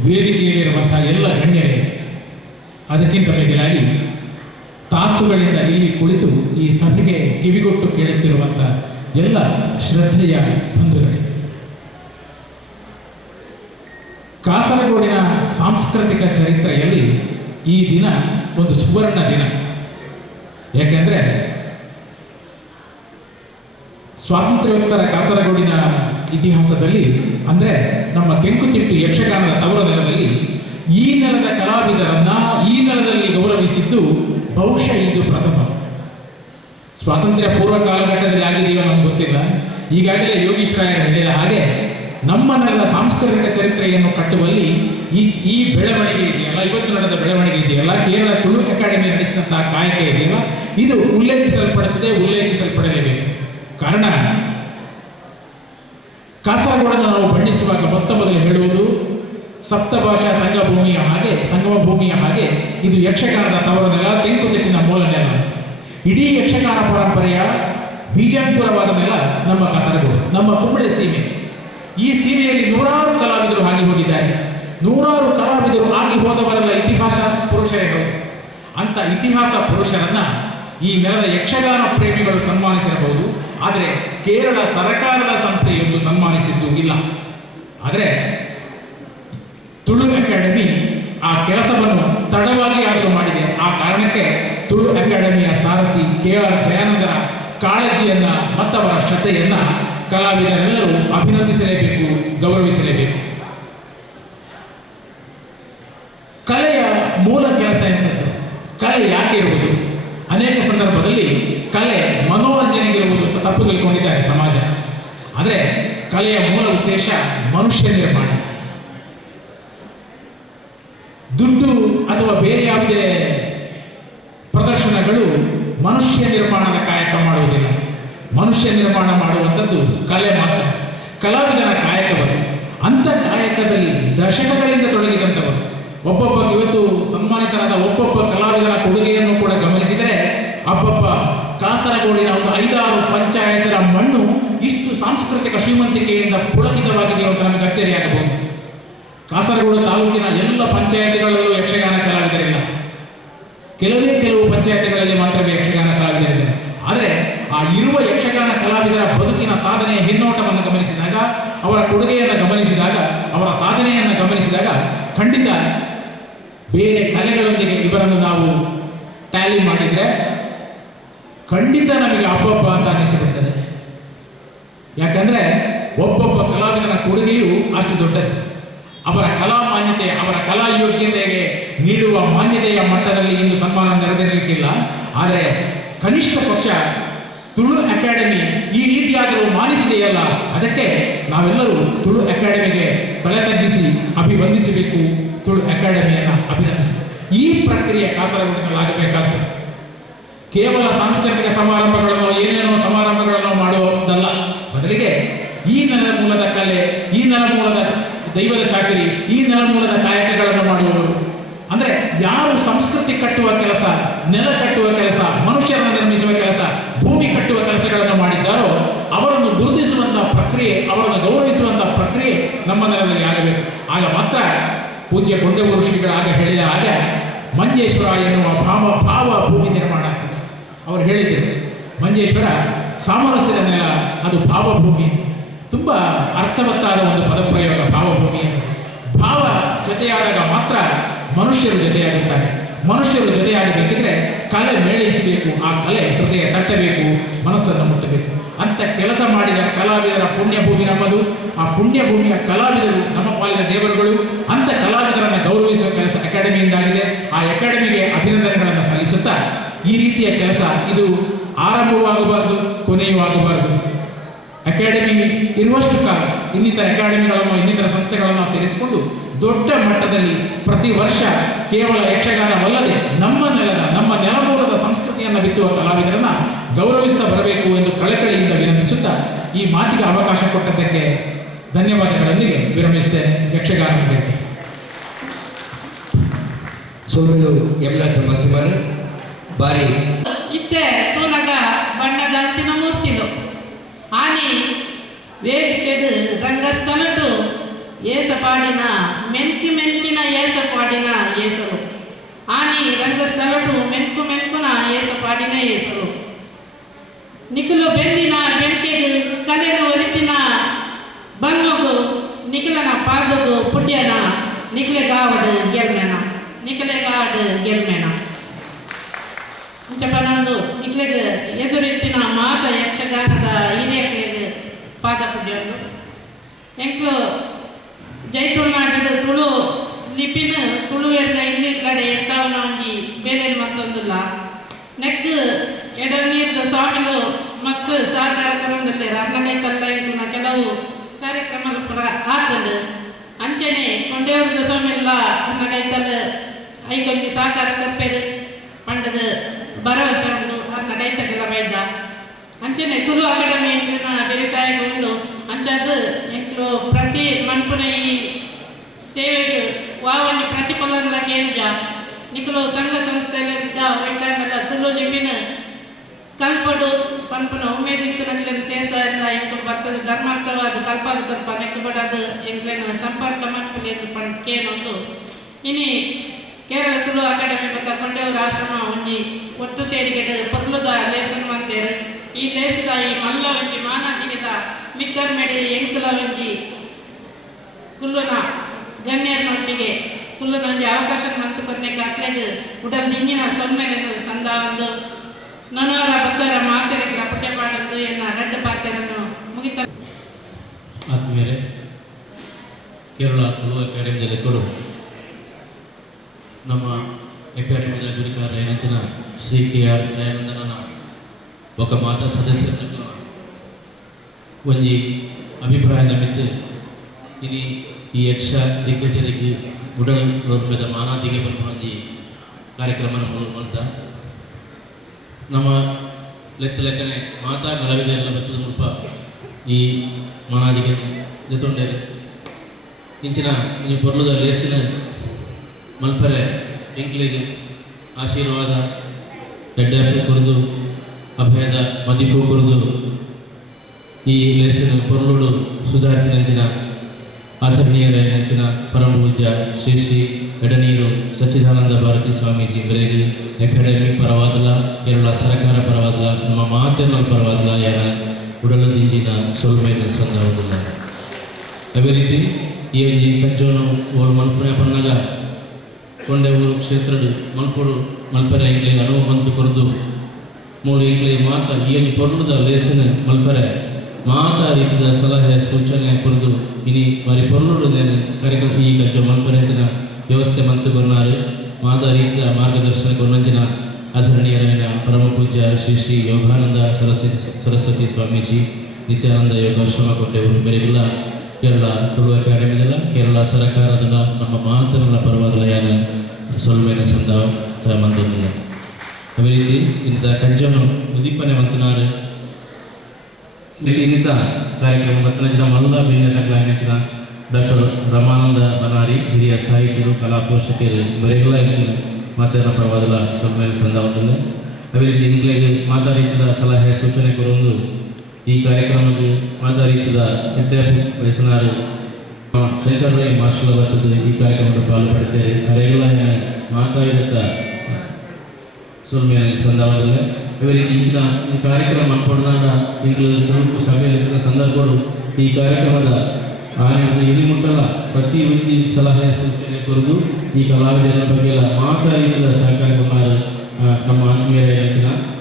ವೇದಿಕೆಯಲ್ಲಿರುವಂತಹ ಎಲ್ಲ ಗಣ್ಯರೇ, ಅದಕ್ಕಿಂತ ಮಿಗಿಲಾಗಿ ತಾಸುಗಳಿಂದ ಇಲ್ಲಿ ಕುಳಿತು ಈ ಸಭೆಗೆ ಕಿವಿಗೊಟ್ಟು ಕೇಳುತ್ತಿರುವಂಥ ಎಲ್ಲ ಶ್ರದ್ಧೆಯ ಬಂಧುಗಳೇ, ಕಾಸರಗೋಡಿನ ಸಾಂಸ್ಕೃತಿಕ ಚರಿತ್ರೆಯಲ್ಲಿ ಈ ದಿನ ಒಂದು ಸುವರ್ಣ ದಿನ. ಯಾಕೆಂದರೆ ಸ್ವಾತಂತ್ರ್ಯೋತ್ತರ ಕಾಸರಗೋಡಿನ ಇತಿಹಾಸದಲ್ಲಿ ಅಂದರೆ ನಮ್ಮ ತೆಂಕುತಿಟ್ಟು ಯಕ್ಷಗಾನದ ತವರ ನೆಲದಲ್ಲಿ ಈ ನೆಲದ ಕಲಾವಿದರನ್ನ ಈ ನೆಲದಲ್ಲಿ ಗೌರವಿಸಿದ್ದು ಬಹುಶಃ ಇದು ಪ್ರಥಮ. ಸ್ವಾತಂತ್ರ್ಯ ಪೂರ್ವ ಕಾಲಘಟ್ಟದಲ್ಲಿ ಆಗಿದೆಯೋ ನಮ್ಗೆ ಗೊತ್ತಿಲ್ಲ. ಈಗಾಗಲೇ ಯೋಗೀಶ್ವರಾಯರು ಹೇಳಿದ ಹಾಗೆ ನಮ್ಮ ನೆಲದ ಸಾಂಸ್ಕೃತಿಕ ಚರಿತ್ರೆಯನ್ನು ಕಟ್ಟುವಲ್ಲಿ ಈ ಬೆಳವಣಿಗೆ ಇದೆಯಲ್ಲ, ಇವತ್ತು ನಡೆದ ಬೆಳವಣಿಗೆ ಇದೆಯಲ್ಲ, ಕೇರಳ ತುಳು ಅಕಾಡೆಮಿ ನಡೆಸಿದಂತಹ ಕಾಯಕ ಇದೆಯಲ್ಲ, ಇದು ಉಲ್ಲೇಖಿಸಲ್ಪಡಲೇಬೇಕು. ಕಾರಣ ಕಾಸರಗೋಡನ್ನು ನಾವು ಬಣ್ಣಿಸುವಾಗ ಮೊತ್ತ ಮೊದಲು ಹೇಳುವುದು ಸಪ್ತಭಾಷಾ ಸಂಗಮ ಭೂಮಿಯ ಹಾಗೆ ಇದು ಯಕ್ಷಗಾನದ ತವರ ನೆಲ, ತೆಂಕುತಿಟ್ಟಿನ ಮೂಲ ನೆಲ. ಇಡೀ ಯಕ್ಷಗಾನ ಪರಂಪರೆಯ ಬೀಜಾಂಕುರವಾದ ನೆಲ ನಮ್ಮ ಕಾಸರಗೋಡು, ನಮ್ಮ ಕುಂಬಳೆ ಸೀಮೆ. ಈ ಸೀಮೆಯಲ್ಲಿ ನೂರಾರು ಕಲಾವಿದರು ಆಗಿ ಹೋಗಿದ್ದಾರೆ. ನೂರಾರು ಕಲಾವಿದರು ಆಗಿ ಹೋದವರೆಲ್ಲ ಇತಿಹಾಸ ಪುರುಷರೇ. ಅಂತ ಇತಿಹಾಸ ಪುರುಷರನ್ನ ಈ ನೆಲದ ಯಕ್ಷಗಾನ ಪ್ರೇಮಿಗಳು ಸನ್ಮಾನಿಸಿರಬಹುದು, ಆದರೆ ಕೇರಳ ಸರ್ಕಾರದ ಸಂಸ್ಥೆಯೊಂದು ಸನ್ಮಾನಿಸಿದ್ದು ಇಲ್ಲ. ಆದರೆ ತುಳು ಅಕಾಡೆಮಿ ಆ ಕೆಲಸವನ್ನು ತಡವಾಗಿ ಆದರೂ ಮಾಡಿದೆ. ಆ ಕಾರಣಕ್ಕೆ ತುಳು ಅಕಾಡೆಮಿಯ ಸಾರಥಿ KR ಜಯಾನಂದರ ಕಾಳಜಿಯನ್ನ ಮತ್ತವರ ಶ್ರದ್ಧೆಯನ್ನ ಕಲಾವಿದರೆಲ್ಲರೂ ಅಭಿನಂದಿಸಲೇಬೇಕು, ಗೌರವಿಸಲೇಬೇಕು. ಕಲೆಯ ಮೂಲ ಕೆಲಸ ಎಂಥದ್ದು? ಕಲೆ ಯಾಕೆ ಇರುವುದು? ಅನೇಕ ಸಂದರ್ಭದಲ್ಲಿ ಕಲೆ ಮನೋರಂಜನೆಗಿರುವುದು ಅಂತ ತಪ್ಪು ತಿಳ್ಕೊಂಡಿದ್ದಾರೆ ಸಮಾಜ. ಆದರೆ ಕಲೆಯ ಮೂಲ ಉದ್ದೇಶ ಮನುಷ್ಯ ನಿರ್ಮಾಣ. ದುಡ್ಡು ಅಥವಾ ಬೇರೆ ಯಾವುದೇ ಪ್ರದರ್ಶನಗಳು ಮನುಷ್ಯ ನಿರ್ಮಾಣದ ಕಾಯಕ ಮಾಡುವುದಿಲ್ಲ. ಮನುಷ್ಯ ನಿರ್ಮಾಣ ಮಾಡುವಂಥದ್ದು ಕಲೆ ಮಾತ್ರ, ಕಲಾವಿದನ ಕಾಯಕವದು. ಅಂಥ ಕಾಯಕದಲ್ಲಿ ದಶಕಗಳಿಂದ ತೊಡಗಿದಂಥವರು ಇವತ್ತು ಸನ್ಮಾನಿತರಾದ ಒಬ್ಬೊಬ್ಬ ಕಲಾವಿದರ ಕೊಡುಗೆಯನ್ನು ಕೂಡ ಗಮನಿಸಿದರೆ ಅಬ್ಬಬ್ಬ, ಕಾಸರಗೋಡಿನ ಒಂದು 5-6 ಪಂಚಾಯತರ ಮಣ್ಣು ಇಷ್ಟು ಸಾಂಸ್ಕೃತಿಕ ಶ್ರೀಮಂತಿಕೆಯಿಂದ ಪುಳಕಿತವಾಗಿದೆ ಅಂತ ನಮಗೆ ಅಚ್ಚರಿಯಾಗಬಹುದು. ಕಾಸರಗೋಡು ತಾಲೂಕಿನ ಎಲ್ಲ ಪಂಚಾಯತಿಗಳಲ್ಲೂ ಯಕ್ಷಗಾನ ಕಲಾವಿದರಿಲ್ಲ. ಕೆಲವು ಪಂಚಾಯತಿಗಳಲ್ಲಿ ಮಾತ್ರವೇ ಯಕ್ಷಗಾನ ಕಲಾವಿದರಿದ್ದಾರೆ. ಆದರೆ ಆ ಇರುವ ಯಕ್ಷಗಾನ ಕಲಾವಿದರ ಬದುಕಿನ ಸಾಧನೆಯ ಹಿನ್ನೋಟವನ್ನು ಗಮನಿಸಿದಾಗ, ಅವರ ಕೊಡುಗೆಯನ್ನು ಗಮನಿಸಿದಾಗ, ಅವರ ಸಾಧನೆಯನ್ನು ಗಮನಿಸಿದಾಗ ಖಂಡಿತ ಬೇರೆ ಕಲೆಗಳೊಂದಿಗೆ ಇವರನ್ನು ನಾವು ಟ್ಯಾಲಿ ಮಾಡಿದರೆ ಖಂಡಿತ ನಮಗೆ ಅಬ್ಬಬ್ಬ ಅಂತ ಅನಿಸಿಬಿಡ್ತದೆ. ಯಾಕಂದ್ರೆ ಒಬ್ಬೊಬ್ಬ ಕಲಾವಿದನ ಕೊಡುಗೆಯು ಅಷ್ಟು ದೊಡ್ಡದು. ಅವರ ಕಲಾ ಮಾನ್ಯತೆ, ಅವರ ಕಲಾ ಯೋಗ್ಯತೆಗೆ ನೀಡುವ ಮಾನ್ಯತೆಯ ಮಟ್ಟದಲ್ಲಿ ಇಂದು ಸನ್ಮಾನ ನಡೆದಿರಲಿಕ್ಕಿಲ್ಲ. ಆದರೆ ಕನಿಷ್ಠ ಪಕ್ಷ ತುಳು ಅಕಾಡೆಮಿ ಈ ರೀತಿಯಾದರೂ ಮಾನಿಸಿದೆಯಲ್ಲ, ಅದಕ್ಕೆ ನಾವೆಲ್ಲರೂ ತುಳು ಅಕಾಡೆಮಿಗೆ ತಲೆ ತಗ್ಗಿಸಿ ಅಭಿವಂದಿಸಬೇಕು, ತುಳು ಅಕಾಡೆಮಿಯನ್ನು ಅಭಿನಂದಿಸಬೇಕು. ಈ ಪ್ರಕ್ರಿಯೆ ಕಾಸರಗೋಡಿನಲ್ಲಾಗಬೇಕಾದ್ದು ಕೇವಲ ಸಾಂಸ್ಕೃತಿಕ ಸಮಾರಂಭಗಳನ್ನು, ಏನೇನೋ ಸಮಾರಂಭಗಳನ್ನು ಮಾಡುವುದಲ್ಲ. ಬದಲಿಗೆ ಈ ನೆಲ ಮೂಲದ ಕಲೆ, ಈ ನೆಲ ಮೂಲದ ದೈವದ ಚಾಕರಿ, ಈ ನೆಲ ಮೂಲದ ಕಾಯಕಗಳನ್ನು ಮಾಡುವವರು, ಅಂದರೆ ಯಾರು ಸಂಸ್ಕೃತಿ ಕಟ್ಟುವ ಕೆಲಸ, ನೆಲ ಕಟ್ಟುವ ಕೆಲಸ, ಮನುಷ್ಯರನ್ನು ನಿರ್ಮಿಸುವ ಕೆಲಸ, ಭೂಮಿ ಕಟ್ಟುವ ಕೆಲಸಗಳನ್ನು ಮಾಡಿದ್ದಾರೋ ಅವರನ್ನು ಗುರುತಿಸುವಂತಹ ಪ್ರಕ್ರಿಯೆ, ಅವರನ್ನು ಗೌರವಿಸುವಂತಹ ಪ್ರಕ್ರಿಯೆ ನಮ್ಮ ನೆಲದಲ್ಲಿ ಆಗಬೇಕು. ಆಗ ಮಾತ್ರ ಪೂಜ್ಯ ಕೊಂಡೇವೂರು ಶ್ರೀಗಳಾಗ ಹೇಳಿದ ಹಾಗೆ ಮಂಜೇಶ್ವರ ಎನ್ನುವ ಭಾವ ಭೂಮಿ ನಿರ್ಮಾಣ ಆಗ್ತದೆ. ಅವರು ಹೇಳಿದರು, ಮಂಜೇಶ್ವರ ಸಾಮರಸ್ಯದ ನೆಲ, ಅದು ಭಾವಭೂಮಿ. ತುಂಬ ಅರ್ಥವತ್ತಾದ ಒಂದು ಪದಪ್ರಯೋಗ ಭಾವಭೂಮಿ. ಭಾವ ಜೊತೆಯಾದಾಗ ಮಾತ್ರ ಮನುಷ್ಯರು ಜೊತೆಯಾಗುತ್ತಾರೆ. ಮನುಷ್ಯರು ಜೊತೆಯಾಗಬೇಕಿದ್ರೆ ಕಲೆ ಮೇಳೈಸಬೇಕು, ಆ ಕಲೆ ಹೃದಯ ತಟ್ಟಬೇಕು, ಮನಸ್ಸನ್ನು ಮುಟ್ಟಬೇಕು. ಅಂತ ಕೆಲಸ ಮಾಡಿದ ಕಲಾವಿದರ ಪುಣ್ಯಭೂಮಿ ನಮ್ಮದು. ಆ ಪುಣ್ಯಭೂಮಿಯ ಕಲಾವಿದರು ನಮ್ಮ ಪಾಲಿನ ದೇವರುಗಳು. ಅಂತ ಕಲಾವಿದರನ್ನು ಗೌರವಿಸುವ ಕೆಲಸ ಅಕಾಡೆಮಿಯಿಂದಾಗಿದೆ. ಆ ಅಕಾಡೆಮಿಗೆ ಅಭಿನಂದನೆಗಳನ್ನು ಸಲ್ಲಿಸುತ್ತಾ, ಈ ರೀತಿಯ ಕೆಲಸ ಇದು ಆರಂಭವೂ ಆಗಬಾರದು, ಕೊನೆಯೂ ಆಗಬಾರದು. ಅಕಾಡೆಮಿ ಇರುವಷ್ಟು ಕಾಲ ಇನ್ನಿತರ ಅಕಾಡೆಮಿಗಳನ್ನು, ಇನ್ನಿತರ ಸಂಸ್ಥೆಗಳನ್ನು ಸೇರಿಸಿಕೊಂಡು ದೊಡ್ಡ ಮಟ್ಟದಲ್ಲಿ ಪ್ರತಿ ವರ್ಷ ಕೇವಲ ಯಕ್ಷಗಾನವಲ್ಲದೆ ನಮ್ಮ ನೆಲದ, ನಮ್ಮ ನೆಲಮೂಲದ ಸಂಸ್ಕೃತಿಯನ್ನು ಬಿತ್ತುವ ಕಲಾವಿದರನ್ನ ಗೌರವಿಸ್ತಾ ಬರಬೇಕು ಎಂದು ಕಳಕಳಿಯಿಂದ ವಿನಂತಿಸುತ್ತಾ ಈ ಮಾತಿಗೆ ಅವಕಾಶ ಕೊಟ್ಟದ್ದಕ್ಕೆ ಧನ್ಯವಾದಗಳೊಂದಿಗೆ ವಿರಮಿಸ್ತೇನೆ. ಯಕ್ಷಗಾನ ಬಗ್ಗೆ ಸೋಮೇಲು ಯಮುನಾ ಚಮತ್ಮಾರೆ ಬಾರಿ ಇತ್ತೆ ತೂನಗ ಬಣ್ಣದ ಅಂತಿನ ಮೂರ್ತಿಲು ಆನಿ ವೇದಿಕೆಡು ರಂಗಸ್ಥಳಟು ಏಸಪಾಡಿನ ಮೆನ್ಕಿನ ಏಸಪಾಡಿನ ಏಸರು ಆನಿ ರಂಗಸ್ಥಳಟು ಮೆನ್ಕುನ ಏಸಪಾಡಿನ ಏಸರು ನಿಖಿಲು ಬೆನ್ನಿನ ಬೆಂಕೆಗೆ ಕಲೆನು ಒರಿತಿನ ಬಂಗು ನಿಖಿಲನ ಪಾದಗು ಪುಡ್ಯನ ನಿಖಿಲೆಗಾವಡು ಗೆಲ್ಮೆನ ಮುಂಚೆಪನಂದು ನಿಖಿಲೆಗೆ ಎದುರಿಟ್ಟಿನ ಮಾತ ಯಕ್ಷಗಾನದ ಹಿರಿಯಕ್ಕೆ ಪಾದ ಪುಡ್ಯಂದು ಎಂಕ್ಲು ಜೈತುಳ್ನಾಡು ತುಳು ಲಿಪಿನ ತುಳುವೆರ್ನ ಇಲ್ಲಿಲ್ಲಡೆ ಎತ್ತವನ ಒಂಜಿ ಬೇಲೆನ್ ಮತ್ತೊಂದುಲ್ಲ ನೆಕ್ ಎಡ ನೀರ್ದ ಸ್ವಾಮಿಲು ಮತ್ತು ಸಹಕಾರ ಕೊರಂದಲ್ಲೇರ ಅರ್ನಗೈತಲ್ಲ ಇಂದಿನ ಕೆಲವು ಕಾರ್ಯಕ್ರಮ ಪುರ ಆತಂಡು ಅಂಚನೆ ಕೊಂಡೇವ್ರದ ಸ್ವಾಮಿಲ್ಲ ಅರ್ನಗೈತಲ್ ಐಕೊಂಜಿ ಸಹಕಾರ ಕೊಪ್ಪೇರು ಪಂಡದ ಭರವಸೆ ಉಂಡು ಅರ್ನಗೈತಡೆಲ್ಲ ಬೈದ ಅಂಚನೆ ತುಳು ಅಕಾಡೆಮಿ ಎಂಕ್ಲಿನ ಬೆರಿಸಾಯಗ ಉಂಡು ಅಂಚದು ಎಂಕ್ಲು ಪ್ರತಿ ಮನ್ಪುನ ಈ ಸೇವೆಗೆ ವಾವಲ್ಲಿ ಪ್ರತಿಫಲನ ಕೇಂದ್ರ ನಿಖಲು ಸಂಘ ಸಂಸ್ಥೆಗಳಿಂದ ಒಟ್ಟಂಗಲ್ಲ ತುಳು ಲಿಪಿನ ಕಲ್ಪಡು ಪನ್ಪುನ ಉಮೇದಿತ್ತನಗ್ಲಿನ ಸೇಸ ಎಲ್ಲ ಎಂಕ್ಲು ಬರ್ತದ ಧರ್ಮಾರ್ಥವಾದ ಕಲ್ಪಾದ ಕಲ್ಪ ನೆಕ್ಕಬಡದು ಎಂಕ್ಲಿನ ಸಂಪರ್ಕ ಮನ್ಪುಲೆಂದು ಪಂಡ್ ಕೇನೊಂದು ಇನಿ ಕೇರಳ ತುಳು ಅಕಾಡೆಮಿ ಬಗ್ಗೆ ಕೊಂಡೇವ್ರ ಆಶ್ರಮ ಒಂಜಿ ಒಟ್ಟು ಸೇರಿಗೆಡು ಪೊರ್ಲುದ ಲೇಸನ್ ಮಂತೇರು ಈ ಲೇಸಿದ ಈ ಮಲ್ಲ ಒಂಜಿ ಮಾನಾದಿಗೆದ ಮಿಕ್ಕರ್ ಮೆಡಿ ಎಂಕಲ ಒಂಜಿ ಕುಲ್ಲುನ ಗಣ್ಯರನೊಟ್ಟಿಗೆ ಕುಲ್ಲುನ ಒಂಜಿ ಅವಕಾಶ ಮಂತು ಕೊನೆಗೆ ಅಕ್ಲೆಗೆ ಉಡಲ್ ದಿಂಗಿನ ಸೊನ್ಮೆಲೆಂದು ಸಂದ ಒಂದು ನನವರ ಬಕ್ಕರ ಮಾತೆರೆಗಳ ಪುಟ್ಟೆ ಮಾಡಂದು ಎನ್ನ ರಡ್ಡ ಪಾತ್ರೆಯನ್ನು ಮುಗಿತ. ಆದ್ಮೇಲೆ ಕೇರಳ ತುಳು ಅಕಾಡೆಮಿಯಲ್ಲಿ ಕೊಡು ನಮ್ಮ ಅಕಾಡೆಮಿದ ಗುರಿಕಾರ ಏನಂತಿನ ಶ್ರೀ KR ದಯಾನಂದನ ఒక ಮಾತಾ ಸದಸ್ಯರ ಒಂಜಿ ಅಭಿಪ್ರಾಯದ ಮಿತ್ತು ಇನಿ ಈ ಯಕ್ಷ ದಿಗ್ಗಜರಿಗೆ ಉಡಲ್ ನೋರ್ಮೆದ ಮಾನಾದಿಗೆ ಬಂದು ಕಾರ್ಯಕ್ರಮ ಅಂತ ನಮ್ಮ ಲೆಕ್ಕನೆ ಮಾತಾ ಕಲಾವಿದರೆಲ್ಲ ಬತ್ತದ ಮುಲ್ಪ ಈ ಮಾನಾದಿಗೆ ಜೊತೊಂಡೇರು ಇಂಚಿನ ಈ ಪೊರ್ಲುದ ಲೇಸಿನ ಮಲ್ಪರೆ ಎಂಕ್ಲಿಗೆ ಆಶೀರ್ವಾದ ಗಡ್ಡೆ ಕುರಿದು ಅಭಯದ ಮದಿಪು ಕುರಿದು ಈ ಲೇಸಿನ ಪೊರ್ಲುಡು ಸುಧಾರಿಸಿನಂಚಿನ ಆಧರಣೀಯರಾಯನಂಚಿನ ಪರಮ ಪೂಜ್ಯ ಶ್ರೀ ಶ್ರೀ ಎಡನೀರು ಸಚ್ಚಿದಾನಂದ ಭಾರತಿ ಸ್ವಾಮೀಜಿ ಮೇರೆಗೆ ಅಕಾಡೆಮಿ ಪರವಾದಲ ಕೇರಳ ಸರ್ಕಾರ ಪರವಾದಲ ನಮ್ಮ ಮಾತೆಲ್ಲ ಪರವಾದಲ ಯಾರ ಉಡಲ ದಿಂಜಿನ ಸೊಲ್ಮೇಲೆ ಸಂದರ್ಭದಿಲ್ಲ. ಅದೇ ರೀತಿ ಈ ಕಜ್ಜೋನು ಓಳು ಮಲ್ಪುನೆ ಪನ್ನಾಗ ಕೊಂಡೆ ಊರು ಕ್ಷೇತ್ರಡು ಮಲ್ಪುಡು ಮಲ್ಪರೆ ಇಂಗ್ಲಿ ಅನುವು ಬಂತು ಕೊರದು ಮೂರು ಇಂಗ್ಲಿ ಮಾತ ಏನು ಪೊರ್ಲುದ ಲೇಸಿನ ಮಲ್ಪರೆ ಮಾತಾ ರೀತಿಯ ಸಲಹೆ ಸೂಚನೆ ಕುರಿದು ಇನಿ ವಾರಿ ಪೊರ್ಲುಡುದೇನು ಕಾರ್ಯಕ್ರಮ ಈ ಕಜ್ಜೋ ಮಲ್ಪರೆಂಚಿನ ವ್ಯವಸ್ಥೆ ಮಂತು ಕೊನ್ನಾರು ಮಾತಾ ರೀತಿಯ ಮಾರ್ಗದರ್ಶನ ಕೊನ್ನಂಚಿನ ಆಧರಣೀಯರಾಯನ ಪರಮ ಪೂಜ್ಯ ಶ್ರೀ ಶ್ರೀ ಯೋಗಾನಂದ ಸರಸ್ವತಿ ಸ್ವಾಮೀಜಿ ನಿತ್ಯಾನಂದ ಯೋಗಾಶ್ರಮ ಕೊಟ್ಟೆವರು ಬೇರೆಲ್ಲ ಕೇರಳ ತುಳು ಅಕಾಡೆಮಿದಲ್ಲ ಕೇರಳ ಸರಕಾರದಲ್ಲ ನಮ್ಮ ಮಾತನೆಲ್ಲ ಪರವಾದಲ್ಲ ಯಾನ ಸೊಲ್ಮೇನ ಸಂದ ಮಂದಿಲ್ಲ. ಅದೇ ರೀತಿ ಇಂಥ ಕಜ್ಜನು ಉದೀಪನೆ ಮಂತನಾರು ಇನ್ನಿತ ಕಾರ್ಯಕ್ರಮ ಮತ್ತನ ಮಲ್ಲ ಭಿನ್ನತನ ಡಾಕ್ಟರ್ ರಮಾನಂದ ಬನಾರಿ ಹಿರಿಯ ಸಾಹಿತ್ಯರು ಕಲಾ ಪೋಷಕರು ಬರೆಗಳ ಮಾತಾಡ ಪರವಾದಲ್ಲ ಸೊಲ್ಮೇನ ಸಂದವಲ್ಲ. ಅದೇ ರೀತಿ ಇಂಗ್ಲಿಗೆ ಮಾತಾಡಿದ ಸಲಹೆ ಸೂಚನೆ ಕೊರೊಂದು ಈ ಕಾರ್ಯಕ್ರಮಕ್ಕೆ ಮಾತಾಡಿದ ವಯಸ್ಸನಾರು ಶಂಕರ್ ರೈ ಮಾಸ್ಟರ್ ಬರ್ತದೆ ಈ ಕಾರ್ಯಕ್ರಮದ ಪಾಲ್ಪಡ್ತಾರೆ ಅರೆಲ್ಲ ಮಾತಾಡಿದ ಸೊಲ್ಮೇನ ಸಂದವಲ್ಲ. ಇವರಿಗೆ ಇಂಚಿನ ಈ ಕಾರ್ಯಕ್ರಮ ಮಾಡ್ಕೊಂಡಾಗ ಈಗಲೂ ಸ್ವಲ್ಪ ಸಭೆಯಲ್ಲಿ ಸಂದರ್ಭಗಳು ಈ ಕಾರ್ಯಕ್ರಮದ ఆయన ಇಳಿಮುಟ್ಟಲ ಪ್ರತಿ ವ್ಯಕ್ತಿ ಸಲಹೆ ಸೂಚನೆ ಕೊರದು ಈ ಕಲಾವಿದರ ಬಗ್ಗೆ ಮಾತಾಡಿದ ಸಹಕಾರ ಕುಮಾರ್ ನಮ್ಮ ಆತ್ಮೀಯರ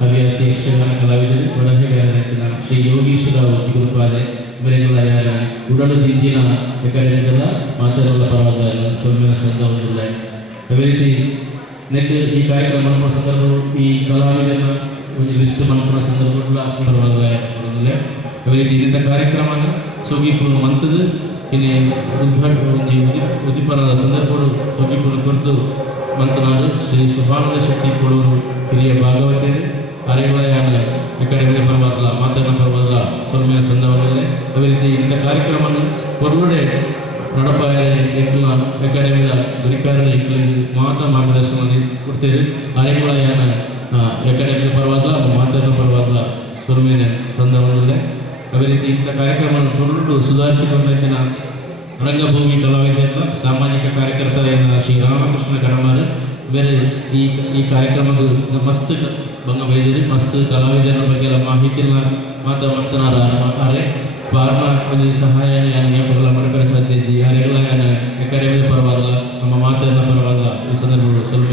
ಹವ್ಯಾಸಿ ಯಕ್ಷಗಾನ ಕಲಾವಿದರು ಬರಹಗಾರರ ಶ್ರೀ ಯೋಗೀಶ್ವರ ಗುರುಪಾದೆ ಇವರೆಲ್ಲ ಯಾರ ಉಡಲು ದಿಂಜಿನ ಎಕಡೆಗಳ ಮಾತಾಡಲ ಪರವಾದ ಸೊಮ್ಮಿನ ಸಂದರ್ಭದಲ್ಲಿ ಅದೇ ರೀತಿ ನೆಕ್ ಈ ಕಾರ್ಯಕ್ರಮ ಮಾಡುವ ಸಂದರ್ಭ ಈ ಕಲಾವಿದರ ಒಂದು ಲಿಸ್ಟ್ ಮಾಡ್ಕೊಳ್ಳೋ ಸಂದರ್ಭಗಳ ಪರವಾದ ಅದೇ ರೀತಿ ಇಂಥ ಕಾರ್ಯಕ್ರಮ ಸೋಗಿಪುರ ಮಂತದ್ದು ಇನ್ನು ಉದಿಪರದ ಸಂದರ್ಭಗಳು ಸೋಗಿಪುರ ಕುರಿತು ಮಂತನಾಡು ಶ್ರೀ ಶುಭಾನಂದ ಶೆಟ್ಟಿ ಕೊಡೂರು ಹಿರಿಯ ಭಾಗವತರು ಅರೆಗಳ ಯಾನ ಅಕಾಡೆಮಿಯ ಪರವಾದಲ್ಲ ಮಾತನ್ನ ಪರವಾದಲ್ಲ ಸೊಮ್ಮೆಯ ಸಂದರ್ಭದಲ್ಲಿ ಅದೇ ರೀತಿ ಇಂಥ ಕಾರ್ಯಕ್ರಮವನ್ನು ಹೊರಗಡೆ ನಡಪಾಯ ಅಕಾಡೆಮಿಯ ಅಧಿಕಾರಿಗಳ ಮಾತಾ ಮಾರ್ಗದರ್ಶನ ಕೊಡ್ತೇವೆ ಅರೆಗಳ ಯಾನ ಅಕಾಡೆಮಿಯ ಪರವಾದಲ್ಲ ಮಾತನ್ನ ಪರವಾದಲ್ಲ ಸೊಮ್ಮೆಯ ಸಂದರ್ಭದಲ್ಲಿ ಅದೇ ರೀತಿ ಇಂಥ ಕಾರ್ಯಕ್ರಮವನ್ನು ಹೊರಟು ಸುಧಾರಿಸಿಕೊಂಡ ರಂಗಭೂಮಿ ಕಲಾವಿದರ ಸಾಮಾಜಿಕ ಕಾರ್ಯಕರ್ತರ ಶ್ರೀ ರಾಮಕೃಷ್ಣ ಕಡಮಾರು ಬೇರೆ ಈ ಕಾರ್ಯಕ್ರಮದ ಮಸ್ತ್ ಭಂಗ ಬೈದಿರಿ ಮಸ್ತ್ ಕಲಾವಿದರ ಬಗ್ಗೆ ಮಾಹಿತಿನ ಮಾತನಾಡ ಅರೆ ಪಾರ್ನ ಒಂದು ಸಹಾಯ ನೇಮಗಳ ಮರಕರ ಸಾಧ್ಯತೆ ಯಾರೆಲ್ಲ ಅಕಾಡೆಮಿಯ ಪರವಾದಲ್ಲ ನಮ್ಮ ಮಾತನ್ನ ಪರವಾದಲ್ಲ ಈ ಸಂದರ್ಭಗಳು ಸ್ವಲ್ಪ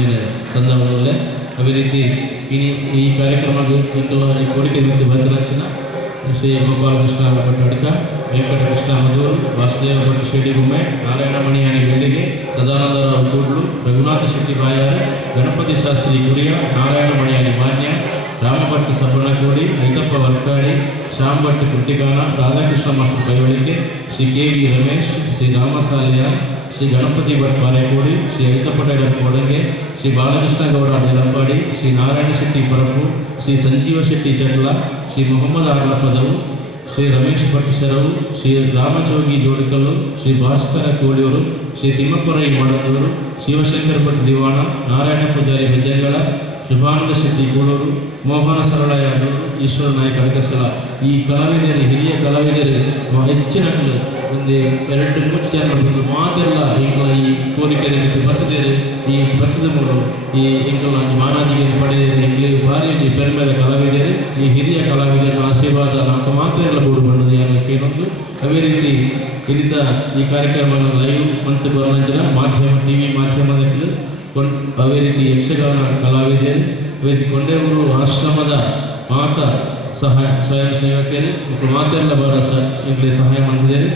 ಸಂದರ್ಭದಲ್ಲೇ ಅದೇ ರೀತಿ ಈ ಕಾರ್ಯಕ್ರಮದ ಕೋರಿಕೆ ವ್ಯಕ್ತಿ ಭದ್ರಚನ ಶ್ರೀ ಗೋಪಾಲಕೃಷ್ಣ ಭಟ್ ಅಡ್ಕ ವೆಂಕಟಕೃಷ್ಣ ಮಧೂರು ವಾಸುದೇವ ಭಟ್ ಶೆಟ್ಟಿ ಗುಮ್ಮೆ ನಾರಾಯಣ ಮಣಿಯಾನಿ ಬೆಳ್ಳಿಗೆ ಸದಾನಂದರಾವ್ ಕೂಡ್ಲು ರಘುನಾಥ ಶೆಟ್ಟಿ ಬಾಯಾರ ಗಣಪತಿ ಶಾಸ್ತ್ರಿ ಗುರಿಯ ನಾರಾಯಣ ಮಣಿಯಾನಿ ಮಾನ್ಯ Ramabhat Sabbanakodi Aithappa Varkadi Shyam Bhat Kuttigana Radhakrishna master Kaivalike Shri K V Ramesh Shri ರಾಮಸಾಲೆಯ ಶ್ರೀ ಗಣಪತಿ ಭಟ್ ಪಾರೇಕೋಡಿ ಶ್ರೀ ಐತಪ್ಪ ಟೈಲರ್ ಕೋಡಂಗೆ ಶ್ರೀ ಬಾಲಕೃಷ್ಣ ಗೌಡ ದೇಲಂಪಾಡಿ ಶ್ರೀ ನಾರಾಯಣ ಶೆಟ್ಟಿ ಪರಪು ಶ್ರೀ ಸಂಜೀವ ಶೆಟ್ಟಿ ಚಟ್ಲ ಶ್ರೀ ಮೊಹಮ್ಮದ್ ಆರ್ಲಪದವು ಶ್ರೀ ರಮೇಶ್ ಭಟ್ ಶರವು ಶ್ರೀ ರಾಮಚೋಗಿ ಜೋಡಿಕಲ್ಲು ಶ್ರೀ ಭಾಸ್ಕರ ಕೋಳಿಯವರು ಶ್ರೀ ತಿಮ್ಮಪ್ಪರೈ ಮಾಡದವರು ಶಿವಶಂಕರ್ ಭಟ್ ದಿವಾಣ ನಾರಾಯಣ ಪೂಜಾರಿ ಬೆಜ್ಜಂಗಳ ಶುಭಾನಂದ ಶೆಟ್ಟಿ ಕೂಳೂರು ಮೋಹನ ಸರಳಯ್ಯನವರು ಈಶ್ವರ ನಾಯಕ ಅಡಕಸಲ ಈ ಕಲಾವಿದರು ಹಿರಿಯ ಕಲಾವಿದರು ಹೆಚ್ಚಿನ ಒಂದು 2-3 ಜನ ಮಾತೆಲ್ಲ ಎಂಗಳ ಈ ಕೋರಿಕೆ ಬರ್ತದೇರು ಈ ಭತ್ತದ ಮೂರು ಈ ಎಂಗಳ ಮಾನಾದಿಗೆ ಪಡೆದರೆ ಎಂಗ್ಲಿ ಭಾರಿ ಪೆರ್ಮೆದ ಕಲಾವಿದರು ಈ ಹಿರಿಯ ಕಲಾವಿದರ ಆಶೀರ್ವಾದ ನಾಲ್ಕು ಮಾತೆಲ್ಲ ಬೋಡು ಬಂದದ್ದು ಏನೊಂದು ಅದೇ ರೀತಿ ಇಲ್ಲಿದ್ದ ಈ ಕಾರ್ಯಕ್ರಮವನ್ನು ಲೈವ್ ಮತ್ತು ಬರೋಣ ಮಾಧ್ಯಮ ಟಿವಿ ಮಾಧ್ಯಮದಲ್ಲಿ ಅದೇ ರೀತಿ ಯಕ್ಷಗಾನ ಕಲಾವಿದರು ಅದೇ ರೀತಿ ಕೊಂಡೇವರು ಆಶ್ರಮದ ಮಾತಾ ಸ್ವಯಂ ಸೇವಕರು ಮಾತೆಲ್ಲ ಬರೋ ಸಹಾಯ ಮಾಡ್ತಿದ್ದಾರೆ.